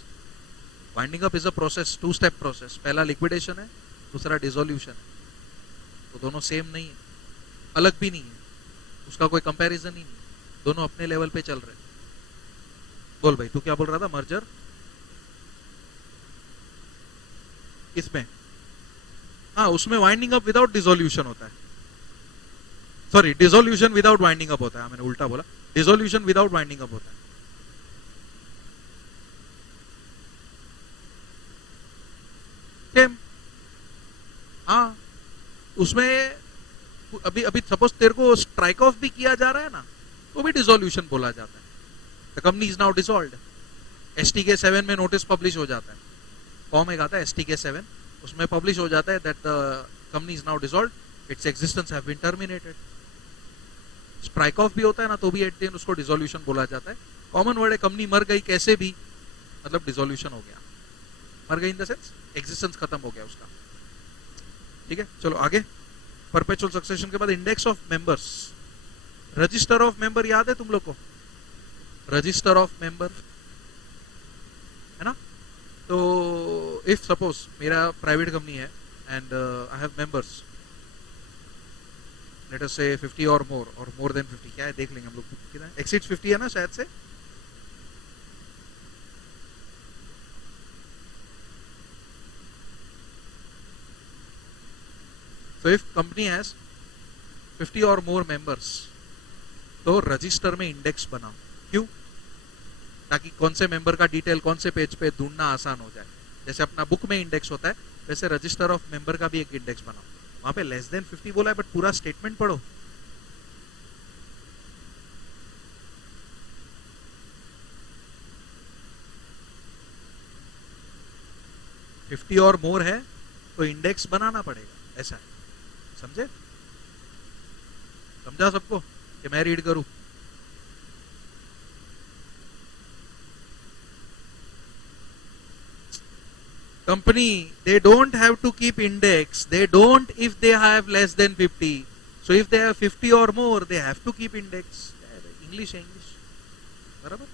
Winding up is a process, two step process. पहला liquidation है, दूसरा dissolution है। तो दोनों सेम नहीं है, अलग भी नहीं है, उसका कोई कंपैरिजन ही नहीं, दोनों अपने लेवल पे चल रहे हैं। बोल भाई, तू क्या बोल रहा था? मर्जर किसमें? हाँ, उसमें वाइंडिंग अप विदाउट डिसोल्यूशन होता है, sorry dissolution without winding up होता है, मैंने उल्टा बोला, डिसोल्यूशन विदाउट वाइंडिंग अप होता है। सेम, हाँ, उसमें अभी अभी सपोज तेरे को स्ट्राइक ऑफ भी किया जा रहा है ना, तो भी डिसोल्यूशन बोला जाता है। The company is now dissolved. STK 7 में नोटिस पब्लिश हो जाता है, फॉर्म एक आता है STK 7, उसमें पब्लिश हो जाता है that the company is now dissolved, its existence have been terminated. Strike off भी होता है ना, तो भी एट द एंड उसको डिसोल्यूशन बोला जाता है। कॉमन वर्ड है, कंपनी मर गई कैसे भी, मतलब डिसोल्यूशन हो गया, मर गई इन द सेंस एग्जिस्टेंस खत्म हो गया उसका। ठीक है, चलो आगे। परपेचुअल सक्सेशन के बाद index of members, register of member याद है तुम लोग को? रजिस्टर ऑफ मेंबर है ना? तो इफ सपोज मेरा प्राइवेट कंपनी है and I have members, late us से 50 और मोर देन 50, क्या है देख लेंगे हम लोग, कितना एक्सीड्स 50 है ना शायद से। So if company has 50 or more members, तो रजिस्टर में इंडेक्स बनाओ। क्यों? ताकि कौन से मेंबर का डिटेल कौन से पेज पे ढूंढना आसान हो जाए। जैसे अपना बुक में इंडेक्स होता है, वैसे रजिस्टर ऑफ मेंबर का भी एक इंडेक्स बनाओ। वहां पे लेस देन 50 बोला है, बट पूरा स्टेटमेंट पढ़ो। $50 और मोर है तो इंडेक्स बनाना पड़ेगा, ऐसा है, समझे? समझा सबको कि मैं रीड करूं? Company, they don't have to keep index, they don't if they have less than 50. So if they have 50 or more, they have to keep index. English है, English, बराबर?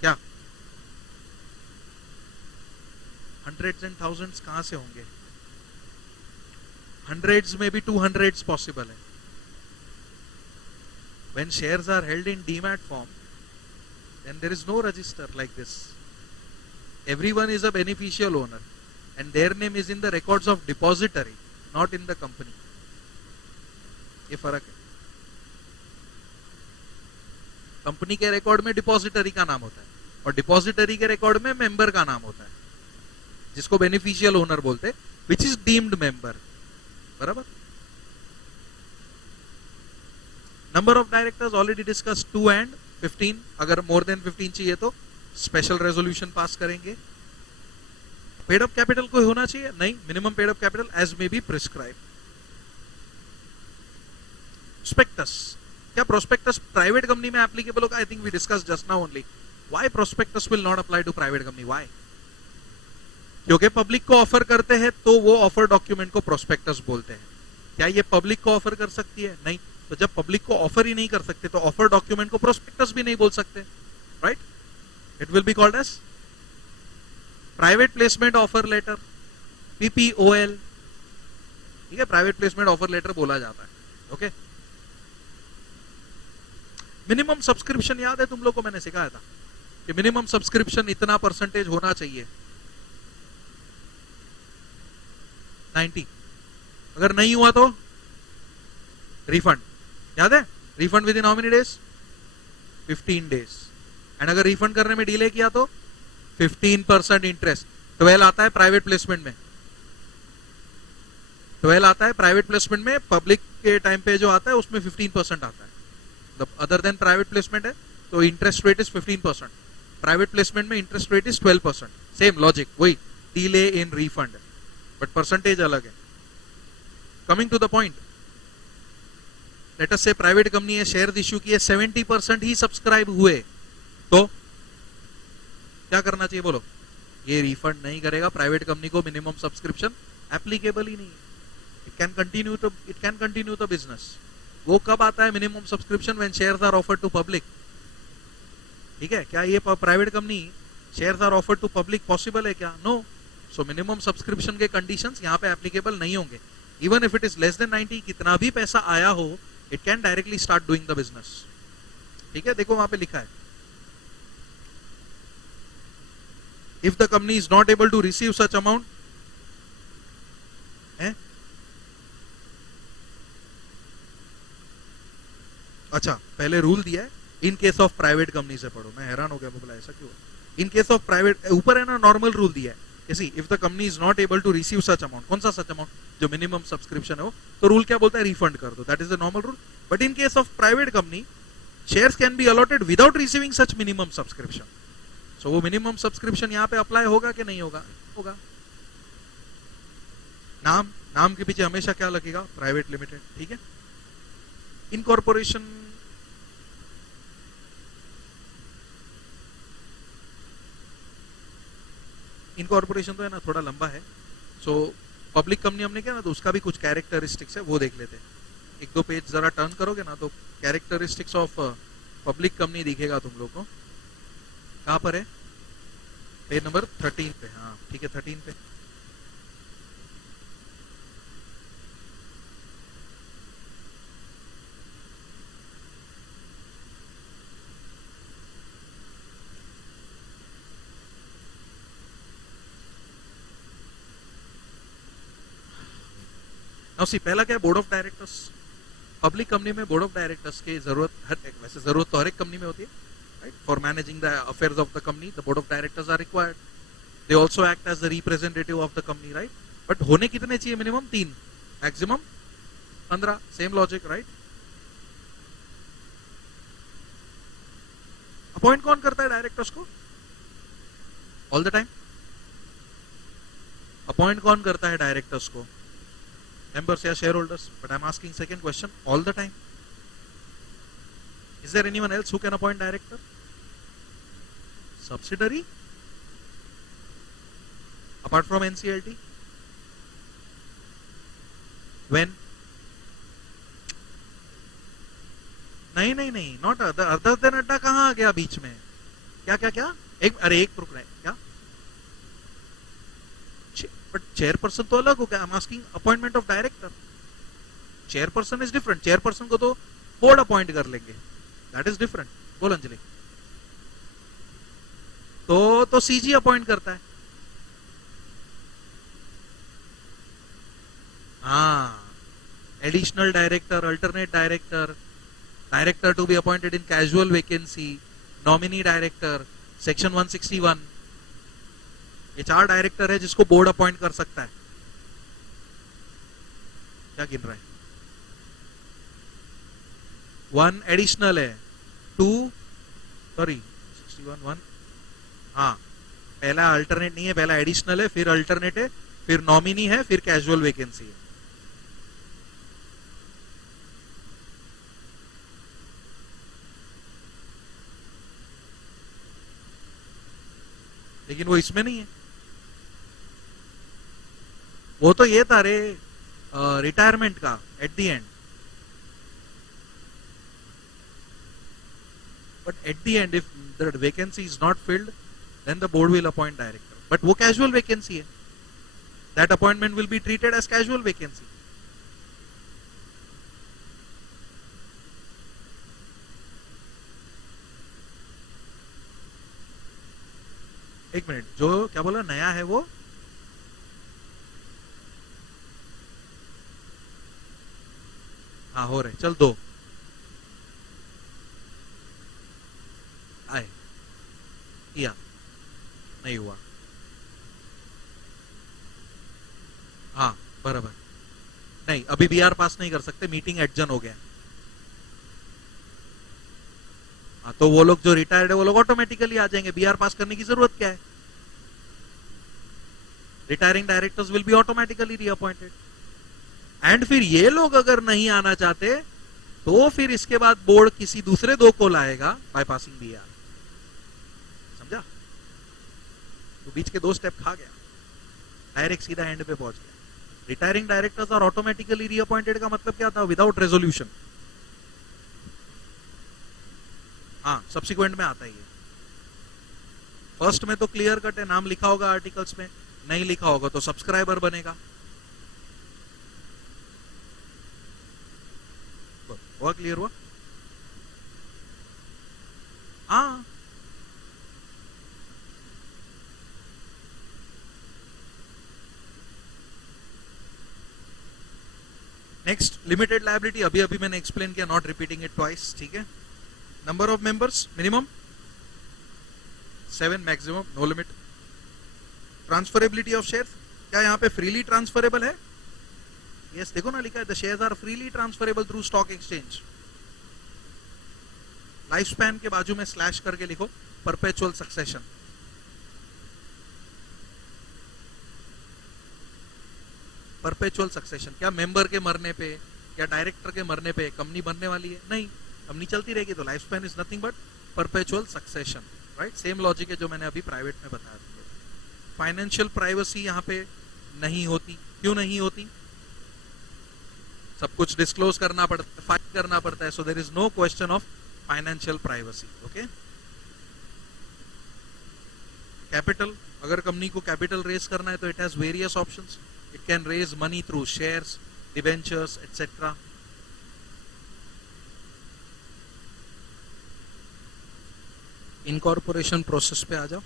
क्या hundreds and thousands कहां से होंगे? hundreds में भी 200s possible है। When shares are held in demat form, then there is no register like this. Everyone is a beneficial owner and their name is in the records of depository, not in the company. ये फर्क है। कंपनी के रिकॉर्ड में डिपॉजिटरी का नाम होता है और डिपॉजिटरी के रिकॉर्ड में मेंबर का नाम होता है, जिसको बेनिफिशियल ओनर बोलते हैं, विच इज डीम्ड मेंबर, बराबर? Number of directors already discuss 2 and 15। अगर मोर देन 15 चाहिए तो स्पेशल रेजोल्यूशन पास करेंगे। पेड अप कैपिटल कोई होना चाहिए? नहीं, minimum paid up capital as may be prescribe. Prospectus, क्या प्रोस्पेक्टस प्राइवेट कंपनी में एप्लीकेबल होगा? I think we discuss just now only. Why prospectus will not apply to private company? Why? क्योंकि पब्लिक को ऑफर करते हैं तो वो ऑफर डॉक्यूमेंट को प्रोस्पेक्टस बोलते हैं। क्या ये पब्लिक को ऑफर कर सकती है? नहीं। तो जब पब्लिक को ऑफर ही नहीं कर सकते तो ऑफर डॉक्यूमेंट को प्रोस्पेक्टस भी नहीं बोल सकते, right? It will be called as private placement offer letter, PPOL. ठीक है, प्राइवेट प्लेसमेंट ऑफर लेटर बोला जाता है। ओके, मिनिमम सब्सक्रिप्शन याद है तुम लोग को? मैंने सिखाया था कि मिनिमम सब्सक्रिप्शन इतना परसेंटेज होना चाहिए, 90। अगर नहीं हुआ तो रिफंड, याद है? Refund with in how many days? 15 days. And अगर रिफंड करने में डिले किया तो 15% इंटरेस्ट। 12 आता है प्राइवेट प्लेसमेंट में, 12 आता है प्राइवेट प्लेसमेंट में। पब्लिक के टाइम पे जो आता है उसमें 15% आता है। अदर देन प्राइवेट प्लेसमेंट है तो interest rate is 15%, private placement में interest rate is 12%। Same logic, वही delay in refund, but percentage अलग है। Coming to the point, let us say private company है, शेयर इश्यू किए, 70% ही सब्सक्राइब हुए तो क्या करना चाहिए बोलो? ये रिफंड नहीं करेगा प्राइवेट कंपनी को, मिनिमम सब्सक्रिप्शन एप्लीकेबल ही नहीं है। It can continue the business. वो कब आता है minimum subscription? When shares are offered to public. ठीक है, क्या ये private company shares are offered to public possible है क्या? नो। सो मिनिमम सब्सक्रिप्शन के कंडीशंस यहाँ पे एप्लीकेबल नहीं होंगे। Even if it is less then 90, कितना भी पैसा आया हो, it can directly start doing the business. ठीक है, देखो वहां पे लिखा है, if the company is not able to receive such amount, अच्छा पहले रूल दिया है, in case of private company से पढ़ो। मैं हैरान हो गया, बोला ऐसा क्यों? इन केस ऑफ प्राइवेट, ऊपर है ना नॉर्मल रूल दिया है, if the company is not able to receive such amount, कौन सा सच अमाउंट? जो मिनिमम सब्सक्रिप्शन है वो, तो रूल क्या बोलता है? रिफंड कर दो, that is the normal rule. But in case of private company, shares can be allotted without receiving such minimum subscription. So वो मिनिमम सब्सक्रिप्शन यहाँ पे अप्लाई होगा कि नहीं होगा? होगा। नाम के पीछे हमेशा क्या लगेगा? Private limited. ठीक है, इनकॉर्पोरेशन, इनकॉर्पोरेशन तो है ना थोड़ा लंबा है। सो पब्लिक कंपनी हमने क्या ना, तो उसका भी कुछ कैरेक्टरिस्टिक्स है, वो देख लेते हैं। 1-2 पेज जरा टर्न करोगे ना तो कैरेक्टरिस्टिक्स ऑफ पब्लिक कंपनी दिखेगा तुम लोग को। कहां पर है? पेज नंबर 13 पे। हाँ ठीक है, 13 पे। सी पहला क्या है? Board of directors. Public company में बोर्ड ऑफ डायरेक्टर्स की जरूरत, वैसे जरूरत तो हर एक कंपनी में होती है, right? For managing the affairs of the company the board of directors are required. They also act as the representative of the company, right? But होने कितने चाहिए? Minimum 3, maximum 15। Same logic, right? Appoint कौन करता है डायरेक्टर्स को? All the time. अपॉइंट कौन करता है डायरेक्टर्स को? Members या shareholders? But I'm asking second question, all the time. Is there anyone else who can appoint director? Subsidiary? Apart from NCLT? When? नहीं, not other than अड्डा कहाँ आ गया बीच में? क्या? एक प्रोग्राम क्या? बट चेयरपर्सन तो अलग हो गया। I am asking appointment of director. Chairperson is different. Chairperson को तो बोर्ड अपॉइंट कर लेंगे, दैट इज डिफरेंट। बोल अंजलि। तो सीजी अपॉइंट करता है। हाँ, additional director, alternate director, director to be appointed in casual vacancy, nominee director, section 161। ये 4 डायरेक्टर है जिसको बोर्ड अपॉइंट कर सकता है। क्या गिन रहा है? 1 एडिशनल है, 2 61 1। हाँ, पहला अल्टरनेट नहीं है, पहला एडिशनल है, फिर अल्टरनेट है, फिर नॉमिनी है, फिर कैजुअल वैकेंसी है। लेकिन वो इसमें नहीं है। वो तो ये था रे रिटायरमेंट का at the end, but at the end if the vacancy is not filled then the board will appoint director, but वो कैजुअल वैकेंसी है, that appointment will be treated as casual vacancy. एक मिनट, जो क्या बोला नया है वो हाँ हो रहे, चल 2 आए, किया नहीं हुआ, हाँ बराबर, नहीं अभी बीआर पास नहीं कर सकते, मीटिंग एडजन हो गया. हाँ तो वो लोग जो रिटायर्ड है वो लोग ऑटोमेटिकली आ जाएंगे, बीआर पास करने की जरूरत क्या है. Retiring directors will be automatically reappointed. And फिर ये लोग अगर नहीं आना चाहते तो फिर इसके बाद बोर्ड किसी दूसरे 2 को लाएगा बाईपासिंग बीआर. समझा? तो बीच के 2 स्टेप खा गया, डायरेक्ट सीधा एंड पे पहुंच गया. Retiring directors are automatically reappointed का मतलब क्या था? Without resolution. हाँ सब्सिक्वेंट में आता है ये. फर्स्ट में तो क्लियर कट है, नाम लिखा होगा आर्टिकल्स में, नहीं लिखा होगा तो सब्सक्राइबर बनेगा. हुआ क्लियर हुआ? हाँ नेक्स्ट लिमिटेड लायबिलिटी, अभी अभी मैंने एक्सप्लेन किया, नॉट रिपीटिंग इट ट्वाइस. ठीक है. Number of members minimum 7, maximum no limit. Transferability of shares, क्या यहाँ पे फ्रीली ट्रांसफरेबल है? यस, देखो ना लिखा है the shares are freely transferable through stock exchange. Life span के बाजू में स्लैश करके लिखो परपेचुअल सक्सेशन. परपेचुअल सक्सेशन, क्या मेंबर के मरने पे या डायरेक्टर के मरने पे कंपनी बनने वाली है? नहीं, कंपनी चलती रहेगी. तो life span is nothing but perpetual succession. Right, same logic है जो मैंने अभी प्राइवेट में बताया था. फाइनेंशियल प्राइवेसी यहाँ पे नहीं होती. क्यों नहीं होती? सब कुछ डिस्क्लोज करना पड़ता है, फाइल करना पड़ता है. So there is no question of financial privacy. Okay. Capital, अगर कंपनी को कैपिटल रेज करना है तो it has various options. It can raise money through shares, debentures etcetera. Incorporation process पे आ जाओ.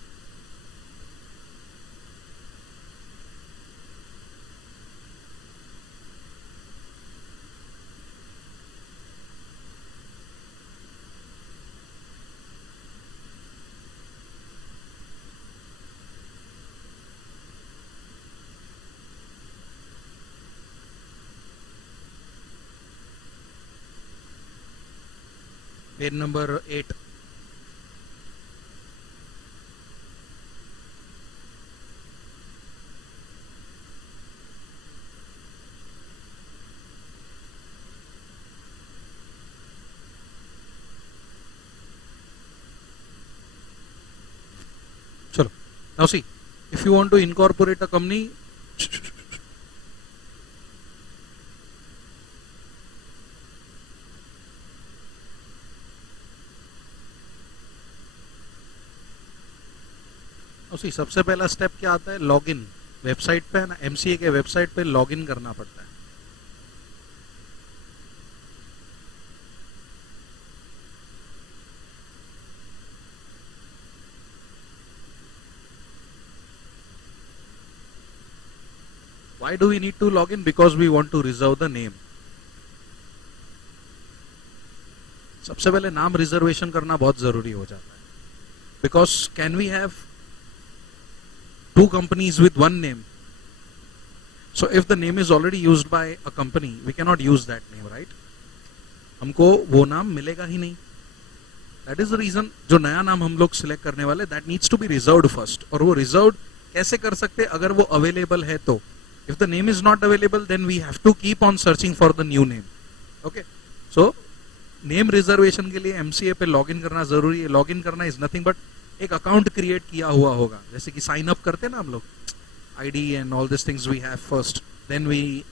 Page number 8. चलो, now see, if you want to incorporate a company, उसी सबसे पहला स्टेप क्या आता है? लॉगिन. वेबसाइट पे ना, एमसीए के वेबसाइट पे लॉगिन करना पड़ता है. Why do we need to log in? Because we want to reserve the name. सबसे पहले नाम रिजर्वेशन करना बहुत जरूरी हो जाता है. Because can we have 2 companies with 1 name? So if the name is already used by a company, we cannot use that name, right? हमको वो नाम मिलेगा ही नहीं. That is the reason जो नया नाम हम लोग सिलेक्ट करने वाले, that needs to be reserved first. और वो reserved कैसे कर सकते? अगर वो available है तो. If the name is not available, then we have to keep on searching for the new name. Okay? So name reservation के लिए एमसीए पे लॉगिन करना जरूरी है. लॉगिन करना इज नथिंग बट एक अकाउंट क्रिएट किया हुआ होगा, जैसे कि साइन अप करते हैं ना हम लोग, ID and all these things we have first. Then we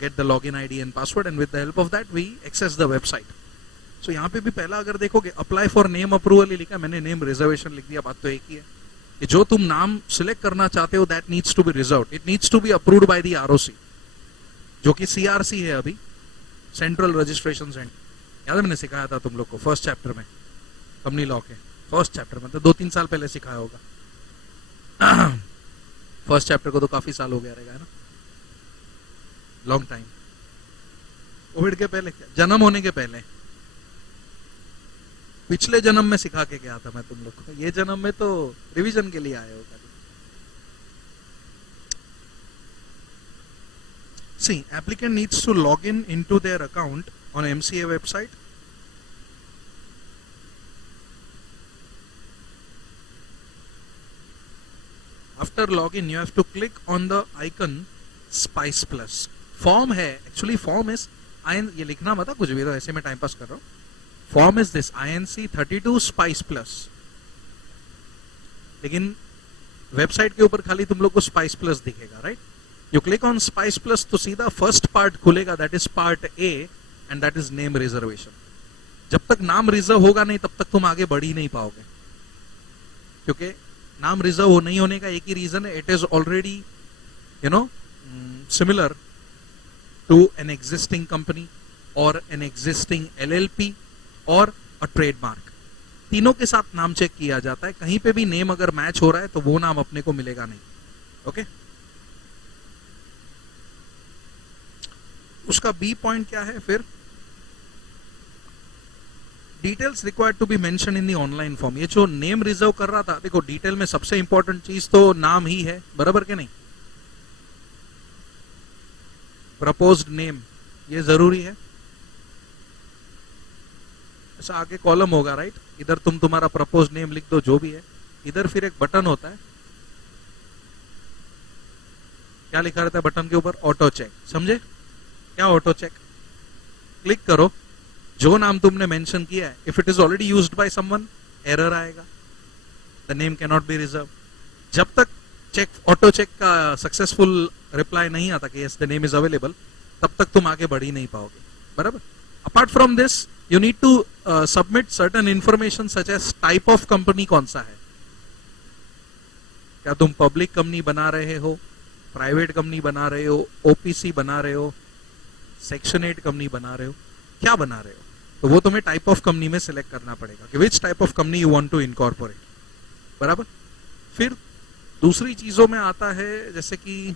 get the login ID and password, and with the help of that we access the website. So यहाँ पे भी पहला अगर देखोगे अप्लाई फॉर नेम अप्रूवल ही लिखा है, मैंने नेम रिजर्वेशन लिख दिया, बात तो एक ही है कि जो तुम नाम सिलेक्ट करना चाहते हो that needs to be reserved, it needs to be approved by the ROC, जो कि सीआरसी है अभी, सेंट्रल रजिस्ट्रेशन सेंटर. याद है मैंने सिखाया था तुम लोग को फर्स्ट चैप्टर में, कंपनी लॉ के फर्स्ट चैप्टर में, तो 2-3 साल पहले सिखाया होगा. फर्स्ट चैप्टर को तो काफी साल हो गया रहेगा, है ना, लॉन्ग टाइम. कोविड के पहले क्या, जन्म होने के पहले, पिछले जन्म में सिखा के गया था मैं तुम लोग को, ये जन्म में तो रिवीजन के लिए आए हो. See, applicant needs to log in into their account on MCA website. After login, you have to click on the icon Spice Plus. Form है, actually form is ये लिखना मत कुछ भी, तो ऐसे मैं टाइम पास कर रहा हूँ. Form is this INC 32 Spice Plus. लेकिन वेबसाइट के ऊपर खाली तुम लोग को Spice Plus दिखेगा, right? You click on Spice Plus तो सीधा फर्स्ट पार्ट खुलेगा, that is part A, and that is name reservation. जब तक नाम रिजर्व होगा नहीं तब तक तुम आगे बढ़ ही नहीं पाओगे, क्योंकि नाम रिजर्व नहीं होने का एक ही रीजन है, it is already similar to an existing company और एन एग्जिस्टिंग LLP और अ ट्रेडमार्क. तीनों के साथ नाम चेक किया जाता है, कहीं पे भी नेम अगर मैच हो रहा है तो वो नाम अपने को मिलेगा नहीं. ओके उसका बी पॉइंट क्या है फिर, details required to be mention in the online form. ये जो नेम रिजर्व कर रहा था, देखो डिटेल में सबसे इंपॉर्टेंट चीज तो नाम ही है, बराबर के नहीं. प्रपोज्ड नेम ये जरूरी है, ऐसा आगे कॉलम होगा, राइट? इधर तुम तुम्हारा प्रपोज्ड नेम लिख दो जो भी है, इधर फिर एक बटन होता है, क्या लिखा रहता है बटन के ऊपर, ऑटो चेक. समझे क्या ऑटो चेक? क्लिक करो, जो नाम तुमने मेंशन किया है, if it is already used by someone, error आएगा, the name can not be reserve. जब तक चेक ऑटो चेक का सक्सेसफुल रिप्लाई नहीं आता कि yes the name is available, तब तक तुम आगे बढ़ ही नहीं पाओगे, बराबर. Apart from this you need to submit certain information such as type of company कौन सा है, क्या तुम पब्लिक कंपनी बना रहे हो, प्राइवेट कंपनी बना रहे हो, ओपीसी बना रहे हो, सेक्शन 8 कंपनी बना रहे हो, क्या बना रहे हो, तो वो तुम्हें टाइप ऑफ कंपनी में सिलेक्ट करना पड़ेगा कि which type of company you want to incorporate, बराबर. फिर दूसरी चीजों में आता है जैसे कि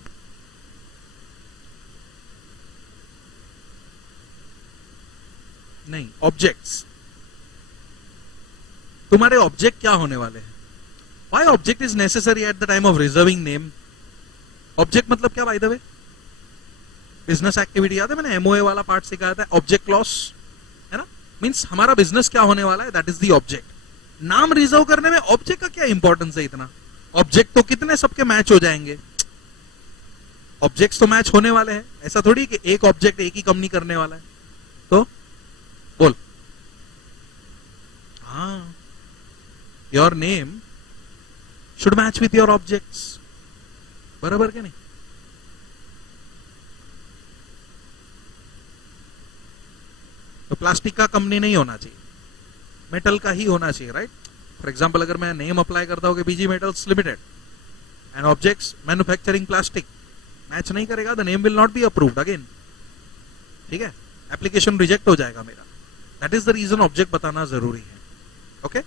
नहीं ऑब्जेक्ट्स, तुम्हारे ऑब्जेक्ट क्या होने वाले हैं. Why object is necessary at the time of reserving name. Object मतलब क्या by the way, business activity, याद है मैंने एमओए वाला पार्ट सिखाया था, ऑब्जेक्ट क्लॉज है ना, मींस हमारा बिजनेस क्या होने वाला है, दैट इज द ऑब्जेक्ट. नाम रिजर्व करने में ऑब्जेक्ट का क्या इंपॉर्टेंस है इतना, ऑब्जेक्ट तो कितने सबके मैच हो जाएंगे, ऑब्जेक्ट्स तो मैच होने वाले हैं, ऐसा थोड़ी कि एक ऑब्जेक्ट एक ही कंपनी करने वाला है. तो बोल, हाँ, your name should match with your objects, बराबर के नहीं. तो प्लास्टिक का कंपनी नहीं होना चाहिए, मेटल का ही होना चाहिए, राइट? फॉर एग्जांपल अगर मैं नेम अप्लाई करता हूं कि BG metals limited and objects manufacturing plastic, match नहीं करेगा, the name will not be approved again, ठीक है, एप्लीकेशन रिजेक्ट हो जाएगा मेरा. That is the reason object बताना जरूरी है. ओके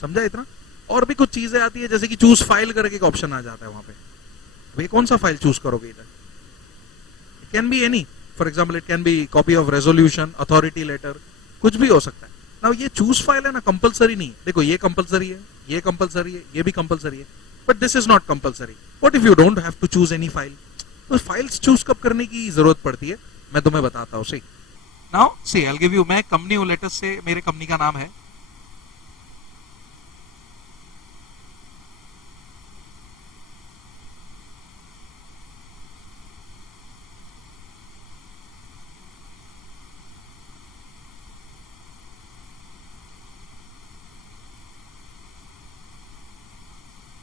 समझा इतना. और भी कुछ चीजें आती है जैसे कि चूज फाइल करके एक ऑप्शन आ जाता है वहां पे, भाई कौन सा फाइल चूज करोगे इधर, it can be any, for example it can be copy of resolution, authority letter, कुछ भी हो सकता है ना. ये चूज फाइल है ना, कंपलसरी नहीं. देखो ये कंपलसरी है, ये कंपलसरी है, ये भी कंपलसरी है, but this is not compulsory. What if you don't have to choose any file. तो फाइल्स चूज कब करने की जरूरत पड़ती है मैं तुम्हें बताता हूं. See now see I will give you, मैं कंपनी हूं, लेटेस्ट से मेरे कंपनी का नाम है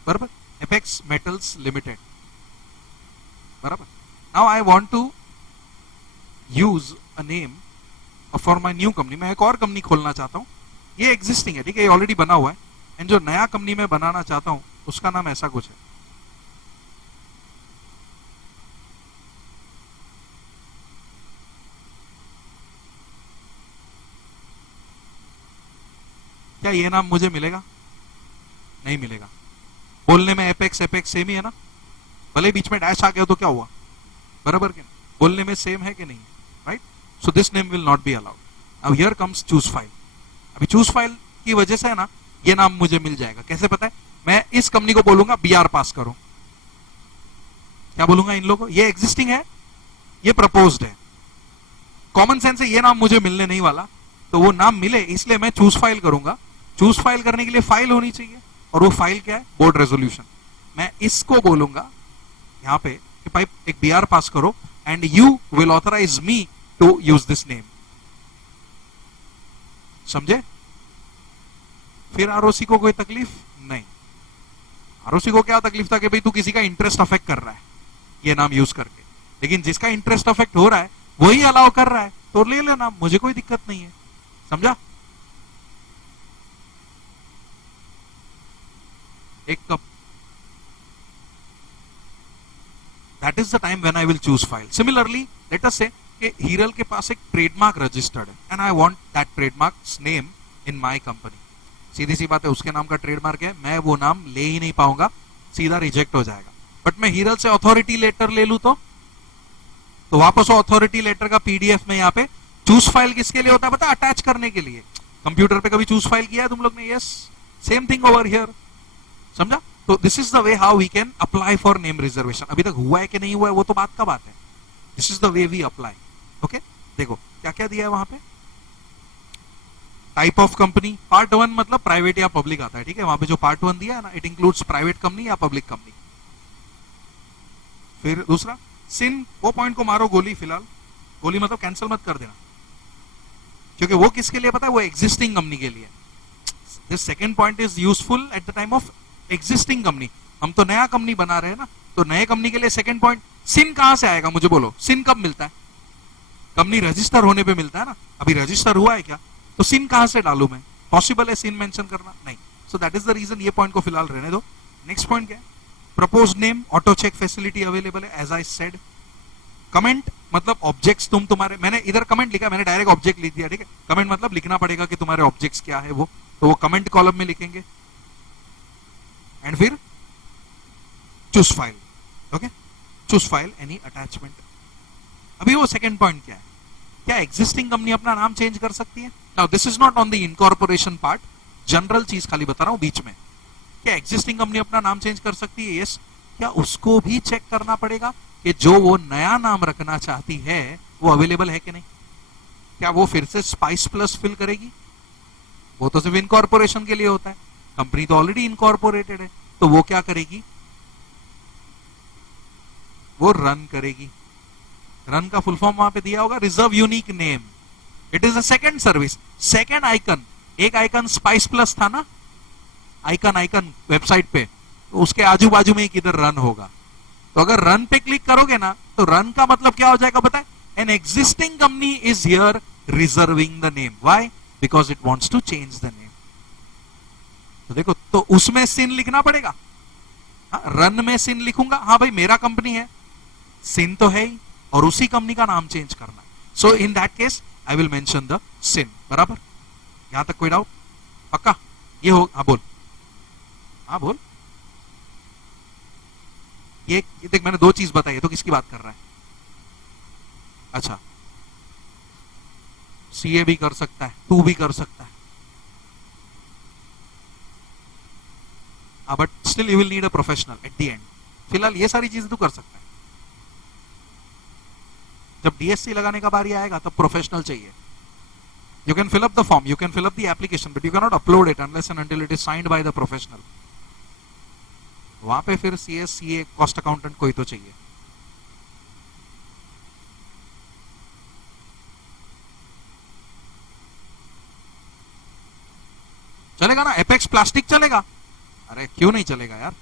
बराबर, एपेक्स मेटल्स लिमिटेड. बराबर. Now I want to use a name for my new company. मैं एक और कंपनी खोलना चाहता हूं. ये एग्जिस्टिंग है, ठीक है, ये ऑलरेडी बना हुआ है. एंड जो नया कंपनी मैं बनाना चाहता हूं उसका नाम ऐसा कुछ है. क्या ये नाम मुझे मिलेगा? नहीं मिलेगा. बोलने में एपेक्स एपेक्स सेम ही है ना, भले बीच में डैश आ गया तो क्या हुआ, बराबर क्या? बोलने में सेम है कि नहीं, right? So this name will not be allowed. अब हियर कम्स चूज फाइल. अभी चूज फाइल की वजह से है ना ये नाम मुझे मिल जाएगा. कैसे पता है? मैं इस कंपनी को बोलूंगा बीआर पास करो. क्या बोलूंगा इन लोगों को? ये एग्जिस्टिंग है, ये प्रपोज्ड है. कॉमन सेंस से ये नाम मुझे मिलने नहीं वाला, तो वो नाम मिले इसलिए मैं चूज फाइल करूंगा. चूज फाइल करने के लिए फाइल होनी चाहिए, और वो फाइल क्या है? Board resolution. मैं इसको बोलूंगा यहां पे कि भाई एक बीआर पास करो and you will authorise me to use this name. समझे? फिर आरओसी को कोई तकलीफ नहीं. आरओसी को क्या तकलीफ था कि भाई तू किसी का इंटरेस्ट अफेक्ट कर रहा है ये नाम यूज करके, लेकिन जिसका इंटरेस्ट अफेक्ट हो रहा है वही अलाउ कर रहा है तो ले लो नाम, मुझे कोई दिक्कत नहीं है. समझा? एक cup. That is the time when I will choose file. Similarly let us say कि हीरल के पास एक ट्रेडमार्क रजिस्टर्ड है and I want that trademark name in my company. सीधी सी बात है, उसके नाम का ट्रेडमार्क है, मैं वो नाम ले ही नहीं पाऊंगा, सीधा रिजेक्ट हो जाएगा. बट मैं हीरल से अथॉरिटी लेटर ले लूं तो वापस वो अथॉरिटी लेटर का पीडीएफ में यहाँ पे चूज फाइल किसके लिए होता है पता? अटैच करने के लिए. कंप्यूटर पे कभी चूज फाइल किया है तुम लोग ने? Yes, same thing over here. समझा? तो this is the way how we can apply for name reservation. अभी तक हुआ है कि नहीं हुआ है वो तो बात का बात है. This is the way we apply. Okay, देखो क्या क्या दिया है वहां पे. टाइप ऑफ कंपनी, पार्ट 1 मतलब प्राइवेट या पब्लिक आता है, ठीक है. वहां पे जो पार्ट 1 दिया है ना, इट इंक्लूड्स प्राइवेट कंपनी या पब्लिक कंपनी. फिर दूसरा सिन, वो पॉइंट को मारो गोली. फिलहाल गोली मतलब कैंसिल मत कर देना, क्योंकि वो किसके लिए पता है? वो एग्जिस्टिंग कंपनी के लिए. This second point is useful eight the time of existing company. हम तो नया कंपनी बना रहे हैं ना, तो नए कंपनी के लिए सेकंड पॉइंट. सिन कहां से आएगा मुझे बोलो? सिन कब मिलता है? कंपनी रजिस्टर होने पे मिलता है ना. अभी रजिस्टर हुआ है क्या? तो सिन कहां से डालू मैं? पॉसिबल है सिन मेंशन करना? नहीं. So that is the reason. ये पॉइंट को फिलहाल रहने दो. नेक्स्ट पॉइंट क्या है? Propose name, auto check facility available है एज आई सेड. कमेंट मतलब ऑब्जेक्ट्स तुम्हारे, मैंने इधर कमेंट लिखा, मैंने डायरेक्ट ऑब्जेक्ट लिख दिया, ठीक है. कमेंट मतलब लिखना पड़ेगा कि तुम्हारे ऑब्जेक्ट्स क्या है वो, तो वो कमेंट कॉलम में लिखेंगे. एंड फिर choose file. Okay, choose file any attachment. अभी वो सेकंड पॉइंट क्या है? क्या एग्जिस्टिंग कंपनी अपना नाम चेंज कर सकती है? Now this is not on the incorporation part, general चीज खाली बता रहा हूं बीच में. क्या एग्जिस्टिंग कंपनी अपना नाम चेंज कर सकती है? यस. क्या उसको भी चेक करना पड़ेगा कि जो वो नया नाम रखना चाहती है वो अवेलेबल है कि नहीं? क्या वो फिर से स्पाइस प्लस फिल करेगी? वो तो सिर्फ इनकॉर्पोरेशन के लिए होता है, कंपनी तो ऑलरेडी इनकॉर्पोरेटेड है. तो वो क्या करेगी? वो रन करेगी. रन का फुल फॉर्म वहां पे दिया होगा, reserve unique name. It is a second service. Second icon, एक आइकन स्पाइस प्लस था ना, आइकन वेबसाइट पे, तो उसके आजू बाजू में किधर रन होगा. तो अगर रन पे क्लिक करोगे ना, तो रन का मतलब क्या हो जाएगा पता है? An existing company is here reserving the name. Why? Because it wants to change the name. तो देखो, तो उसमें सिन लिखना पड़ेगा. रन में सिन लिखूंगा, हाँ भाई मेरा कंपनी है, सिन तो है ही, और उसी कंपनी का नाम चेंज करना है. So in that case I will mention the CIN. बराबर? यहां तक कोई डाउट? पक्का? ये हो? हाँ बोल, हाँ बोल. ये देख, मैंने दो चीज बताई है, तो किसकी बात कर रहा है? अच्छा, सीए भी कर सकता है, तू भी कर सकता है, but still you will need a professional eight the and. फिलहाल ये सारी चीजें तू कर सकता है. जब डीएससी लगाने का बारी आएगा तब प्रोफेशनल चाहिए. You can fill up the form, you can fill up the application, but you can not upload it unless and until it is signed by the professional. वहां पे फिर सीएस, सीए, कॉस्ट अकाउंटेंट कोई तो चाहिए. चलेगा ना? एपेक्स प्लास्टिक चलेगा? अरे क्यों नहीं चलेगा यार.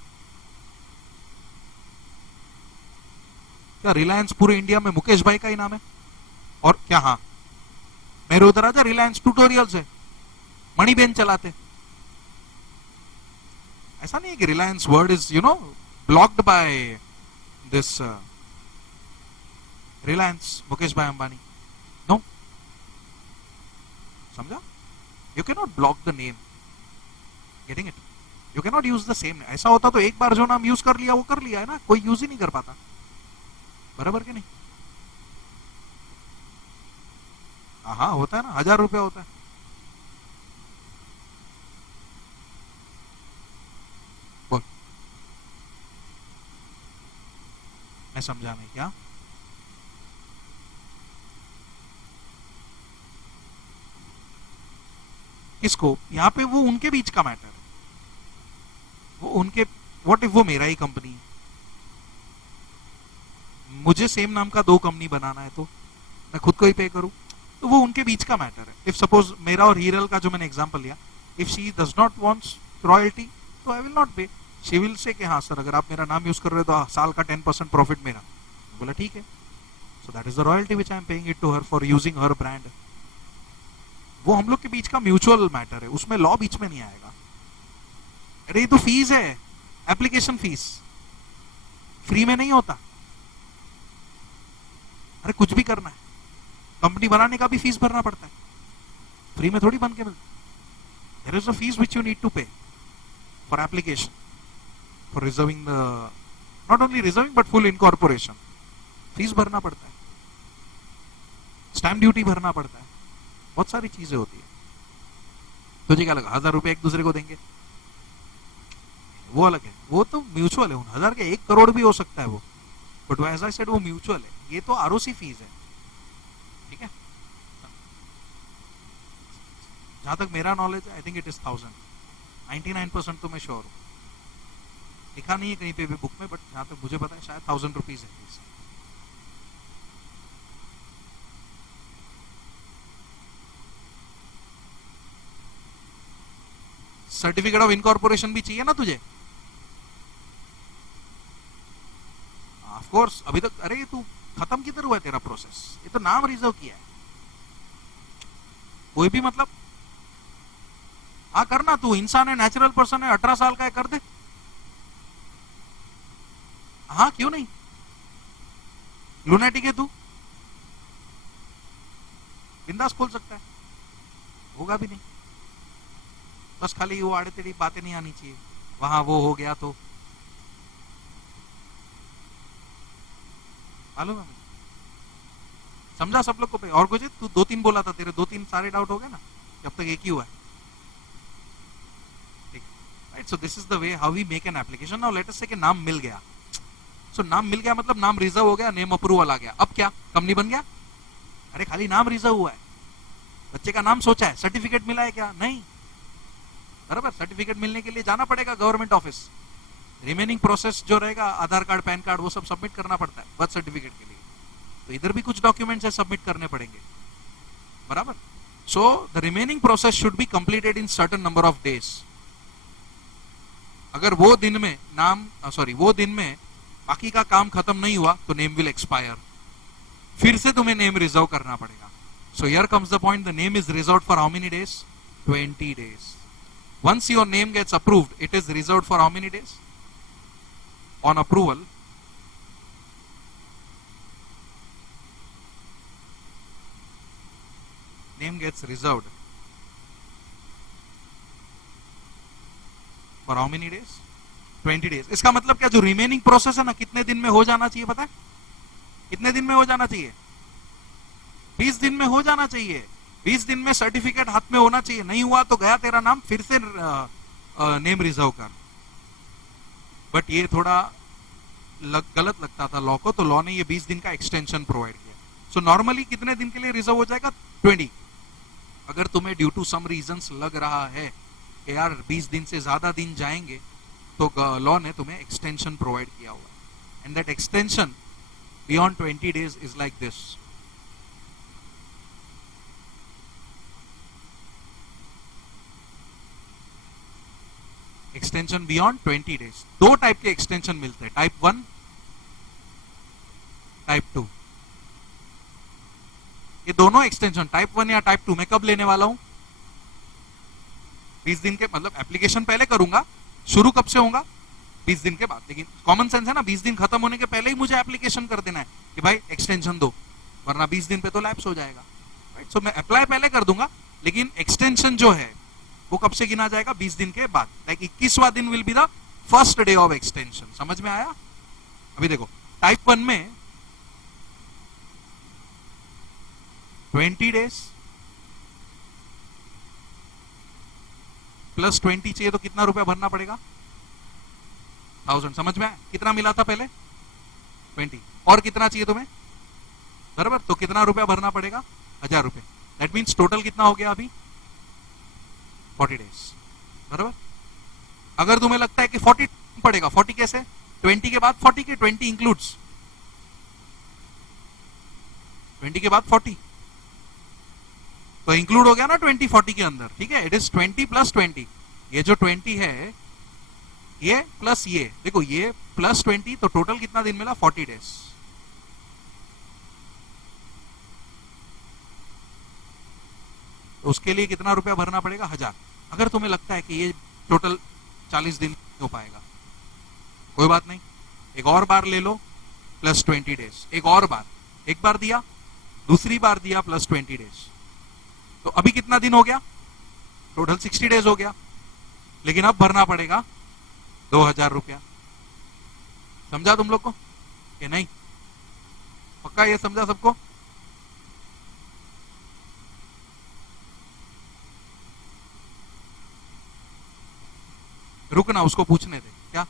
क्या रिलायंस पूरे इंडिया में मुकेश भाई का ही नाम है? और क्या? हाँ, मेरे उधर आजा, रिलायंस ट्यूटोरियल्स है, मणिबेन चलाते। ऐसा नहीं है कि Reliance word is blocked by this Reliance Mukesh भाई अंबानी। नो, समझा? You can not block the name, getting it? You can not use the same. ऐसा होता तो एक बार जो नाम यूज कर लिया वो कर लिया है ना, कोई यूज ही नहीं कर पाता। बराबर के नहीं? हाँ, होता है ना, 1000 रुपया होता है। बोल, मैं समझा नहीं क्या? किसको? यहाँ पे वो उनके बीच का मैटर है, वो उनके। व्हाट इफ वो मेरा ही कंपनी है, मुझे सेम नाम का 2 कंपनी बनाना है तो मैं खुद को ही पे करूं, तो वो उनके बीच का मैटर है। इफ सपोज मेरा और हीरल का जो मैंने एग्जांपल लिया, if she does not wants royalty तो आई विल नॉट पे। शी विल से कि हाँ सर, अगर आप मेरा नाम यूज कर रहे हो तो साल का 10% प्रॉफिट मेरा। बोला ठीक है, so that is the royalty which I am paying it to her for using her brand. वो हम लोग के बीच का म्यूचुअल मैटर है, उसमें लॉ बीच में नहीं आएगा। अरे ये तो फीस है, एप्लीकेशन फीस फ्री में नहीं होता। अरे कुछ भी करना है, कंपनी बनाने का भी फीस भरना पड़ता है, फ्री में थोड़ी बन के मिलता। There is a fees which you need to pay for application, for reserving the, not only reserving but full incorporation. Fees भरना पड़ता है, स्टैम्प ड्यूटी भरना पड़ता है, बहुत सारी चीजें होती है। तुझे क्या लगा 1000 रुपए एक दूसरे को देंगे? वो अलग है, वो तो म्यूचुअल है। उन 1000 के 1 करोड़ भी हो सकता है वो, बट एज आई सेड वो म्यूचुअल है। ये तो आरओसी फीस है, ठीक है? जहां तक मेरा नॉलेज है, आई थिंक इट इज 1000। 99% तो मैं श्योर हूं, लिखा नहीं है कहीं पे भी बुक में, बट जहां तक मुझे पता है शायद 1000 रुपीज है फीस। सर्टिफिकेट ऑफ इनकॉर्पोरेशन भी चाहिए ना तुझे? Of course. अभी तक अरे तू खत्म किधर हुआ है तेरा प्रोसेस? ये तो नाम रिजर्व किया है। कोई भी मतलब, हाँ करना, तू इंसान है, नेचुरल पर्सन है, 18 साल का है, कर दे। हाँ क्यों नहीं? लुनेटिक है तू, बिंदास खोल सकता है, होगा भी नहीं। बस खाली वो आड़े तेड़ी बातें नहीं आनी चाहिए, वहां वो हो गया तो मालूम है मुझे। समझा सब लोग को पे? और कुछ? तू 2-3 बोला था, तेरे 2-3 सारे डाउट हो गए ना, जब तक एक ही हुआ है। ठीक है, right? So this is the way how we make an application. Now let us say कि नाम मिल गया। सो नाम मिल गया मतलब नाम रिजर्व हो गया, नेम अप्रूवल आ गया। अब क्या, कंपनी बन गया? अरे खाली नाम रिजर्व हुआ है, बच्चे का नाम सोचा है, सर्टिफिकेट मिला है क्या? नहीं। बराबर, सर्टिफिकेट मिलने के लिए जाना पड़ेगा गवर्नमेंट ऑफिस। रिमेनिंग प्रोसेस जो रहेगा, आधार कार्ड, पैन कार्ड, वो सब सबमिट करना पड़ता है बर्थ सर्टिफिकेट के लिए। तो इधर भी कुछ डॉक्यूमेंट्स है, सबमिट करने पड़ेंगे। बराबर। So the remaining process should be completed in certain number of days. अगर वो दिन में वो दिन में बाकी का काम खत्म नहीं हुआ तो नेम विल एक्सपायर, फिर से तुम्हें नेम रिजर्व करना पड़ेगा। So here comes the point, the name is reserved for how many days? 20 days. Once your name gets approved, it is reserved for how many days? On approval, name gets reserved for how many days? 20 days. इसका मतलब क्या, जो रिमेनिंग प्रोसेस है ना, कितने दिन में हो जाना चाहिए पता है? कितने दिन में हो जाना चाहिए? 20 दिन में हो जाना चाहिए। 20 दिन में सर्टिफिकेट हाथ में होना चाहिए। नहीं हुआ तो गया तेरा नाम, फिर से नेम रिजर्व कर। बट ये थोड़ा गलत लगता था लॉ को, तो लॉ ने ये 20 दिन का एक्सटेंशन प्रोवाइड किया। सो नॉर्मली कितने दिन के लिए रिजर्व हो जाएगा? 20। अगर तुम्हें ड्यू टू सम रीजंस लग रहा है कि यार 20 दिन से ज्यादा दिन जाएंगे, तो लॉ ने तुम्हें एक्सटेंशन प्रोवाइड किया हुआ। And that extension beyond 20 days is like this. Extension beyond 20 days। 2 type के एक्सटेंशन मिलते हैं, टाइप 1 टाइप 2। ये दोनों एक्सटेंशन टाइप 1 या टाइप 2 मैं कब लेने वाला हूं? 20 दिन के, मतलब एप्लीकेशन पहले करूंगा, शुरू कब से होगा? 20 दिन के बाद। लेकिन कॉमन सेंस है ना, 20 दिन खत्म होने के पहले ही मुझे एप्लीकेशन कर देना है कि भाई एक्सटेंशन दो, वरना 20 दिन पे तो लैप्स हो जाएगा। राइट, सो मैं अप्लाई पहले कर दूंगा, लेकिन एक्सटेंशन जो है वो कब से गिना जाएगा? 20 दिन के बाद। लाइक 21वां दिन will be the first day of extension. समझ में आया? अभी देखो टाइप 1 में 20 डेज प्लस 20 चाहिए तो कितना रुपया भरना पड़ेगा? 1000। समझ में आया? कितना मिला था पहले? 20। और कितना चाहिए तुम्हें? बराबर, तो कितना रुपया भरना पड़ेगा? 1000 रुपए। दैट मीन्स टोटल कितना हो गया अभी? 40 डेज। बराबर। अगर तुम्हें लगता है कि 40 पड़ेगा, 40 कैसे? 20 के बाद 40 के 20 इंक्लूड्स 20 के बाद 40, तो इंक्लूड हो गया ना 20 40 के अंदर। ठीक है, इट इज 20 प्लस 20। ये जो 20 है ये प्लस ये, देखो ये प्लस 20, तो टोटल कितना दिन मिला? 40 डेज। तो उसके लिए कितना रुपया भरना पड़ेगा? 1000। अगर तुम्हें लगता है कि ये टोटल 40 दिन हो पाएगा, कोई बात नहीं, एक और बार ले लो प्लस 20 डेज। एक और बार, एक बार दिया, दूसरी बार दिया प्लस 20 डेज, तो अभी कितना दिन हो गया? टोटल 60 डेज हो गया। लेकिन अब भरना पड़ेगा 2000 रुपया। समझा तुम लोग को कि नहीं? पक्का ये समझा सबको? रुकना, उसको पूछने दे। क्या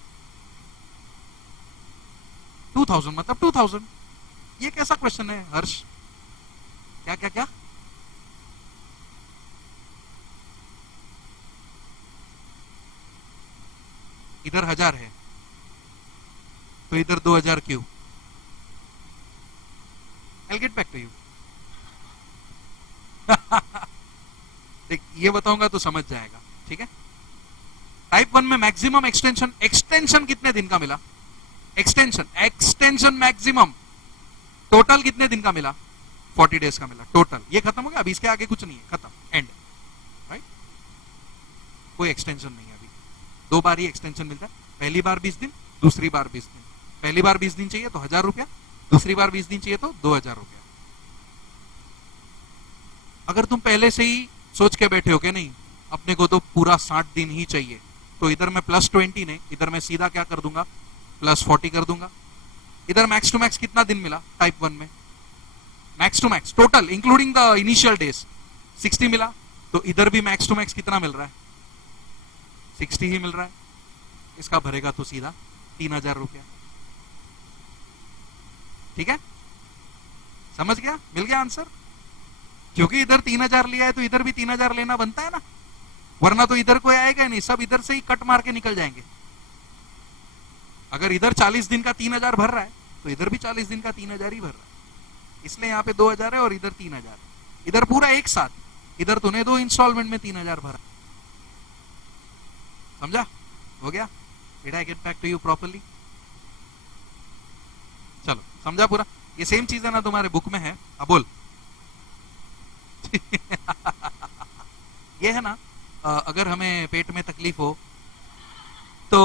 2000 मतलब 2000? ये कैसा क्वेश्चन है हर्ष? क्या क्या क्या? इधर 1000 है तो इधर 2000 क्यों? I'll get back to you. देख, ये बताऊंगा तो समझ जाएगा। ठीक है, टाइप 1 में मैक्सिमम एक्सटेंशन कितने दिन का मिला? एक्सटेंशन मैक्सिमम टोटल कितने दिन का मिला? 40 डेज का मिला टोटल। ये खत्म हो गया, अभी इसके आगे कुछ नहीं है, खत्म, एंड। राइट, कोई एक्सटेंशन नहीं है अभी। 2 बार ही एक्सटेंशन मिलता है, पहली बार 20 दिन, दूसरी बार 20 दिन। पहली बार 20 दिन चाहिए तो 1000 रुपया, दूसरी बार 20 दिन चाहिए तो 2000 रुपया। अगर तुम पहले से ही सोच के बैठे हो कि नहीं अपने को तो पूरा 60 दिन ही चाहिए, तो इधर मैं प्लस 20 नहीं, इधर मैं सीधा क्या कर दूंगा? प्लस 40 कर दूंगा। इधर मैक्स टू मैक्स कितना दिन मिला टाइप 1 में? Max to max total including the initial days 60 मिला, तो इधर भी मैक्स टू मैक्स कितना मिल रहा है? 60 ही मिल रहा है। इसका भरेगा तो सीधा 3000 रुपया। ठीक है, समझ गया? मिल गया आंसर? क्योंकि इधर 3000 लिया है तो इधर भी 3000 लेना बनता है ना, वरना तो इधर कोई आएगा नहीं, सब इधर से ही कट मार के निकल जाएंगे। अगर इधर 40 दिन का 3000 भर रहा है तो इधर भी 40 दिन का 3000 ही भर रहा है। इसलिए यहाँ पे 2000 है और इधर 3000 है। इधर पूरा एक साथ, इधर तूने 2 इंस्टॉलमेंट में 3000 भरा। समझा? हो गया? Did I get back to you properly? चलो, समझा पूरा? ये सेम चीज है ना, तुम्हारे बुक में है। अब बोल। ये है ना, अगर हमें पेट में तकलीफ हो तो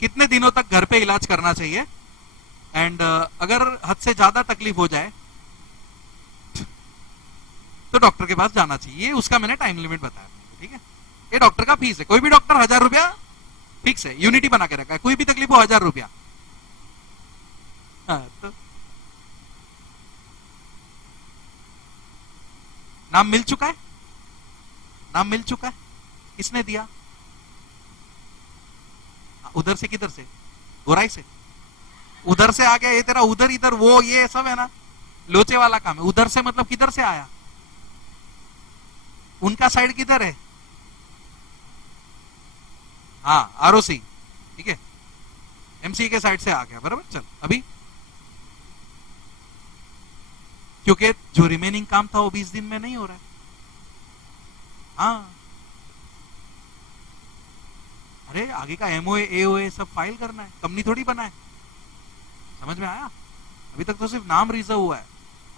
कितने दिनों तक घर पे इलाज करना चाहिए, एंड अगर हद से ज्यादा तकलीफ हो जाए तो डॉक्टर के पास जाना चाहिए। उसका मैंने टाइम लिमिट बताया। ठीक है, ये डॉक्टर का फीस है। कोई भी डॉक्टर 1000 रुपया फिक्स है, यूनिटी बना के रखा है। कोई भी तकलीफ हो 1000 रुपया। तो नाम मिल चुका है? नाम मिल चुका है? किसने दिया? उधर से किधर से? गोराई से? उधर से आ गया ये तेरा, उधर इधर वो ये सब है ना, लोचे वाला काम है। उधर से मतलब किधर से आया? उनका साइड किधर है? हाँ, आरओसी। ठीक है, एमसी के साइड से आ गया। बराबर। चल अभी, क्योंकि जो रिमेनिंग काम था वो 20 दिन में नहीं हो रहा है। हाँ, अरे आगे का एमओए एओए सब फाइल करना है, कंपनी थोड़ी बना है। समझ में आया? अभी तक तो सिर्फ नाम रिजर्व हुआ है,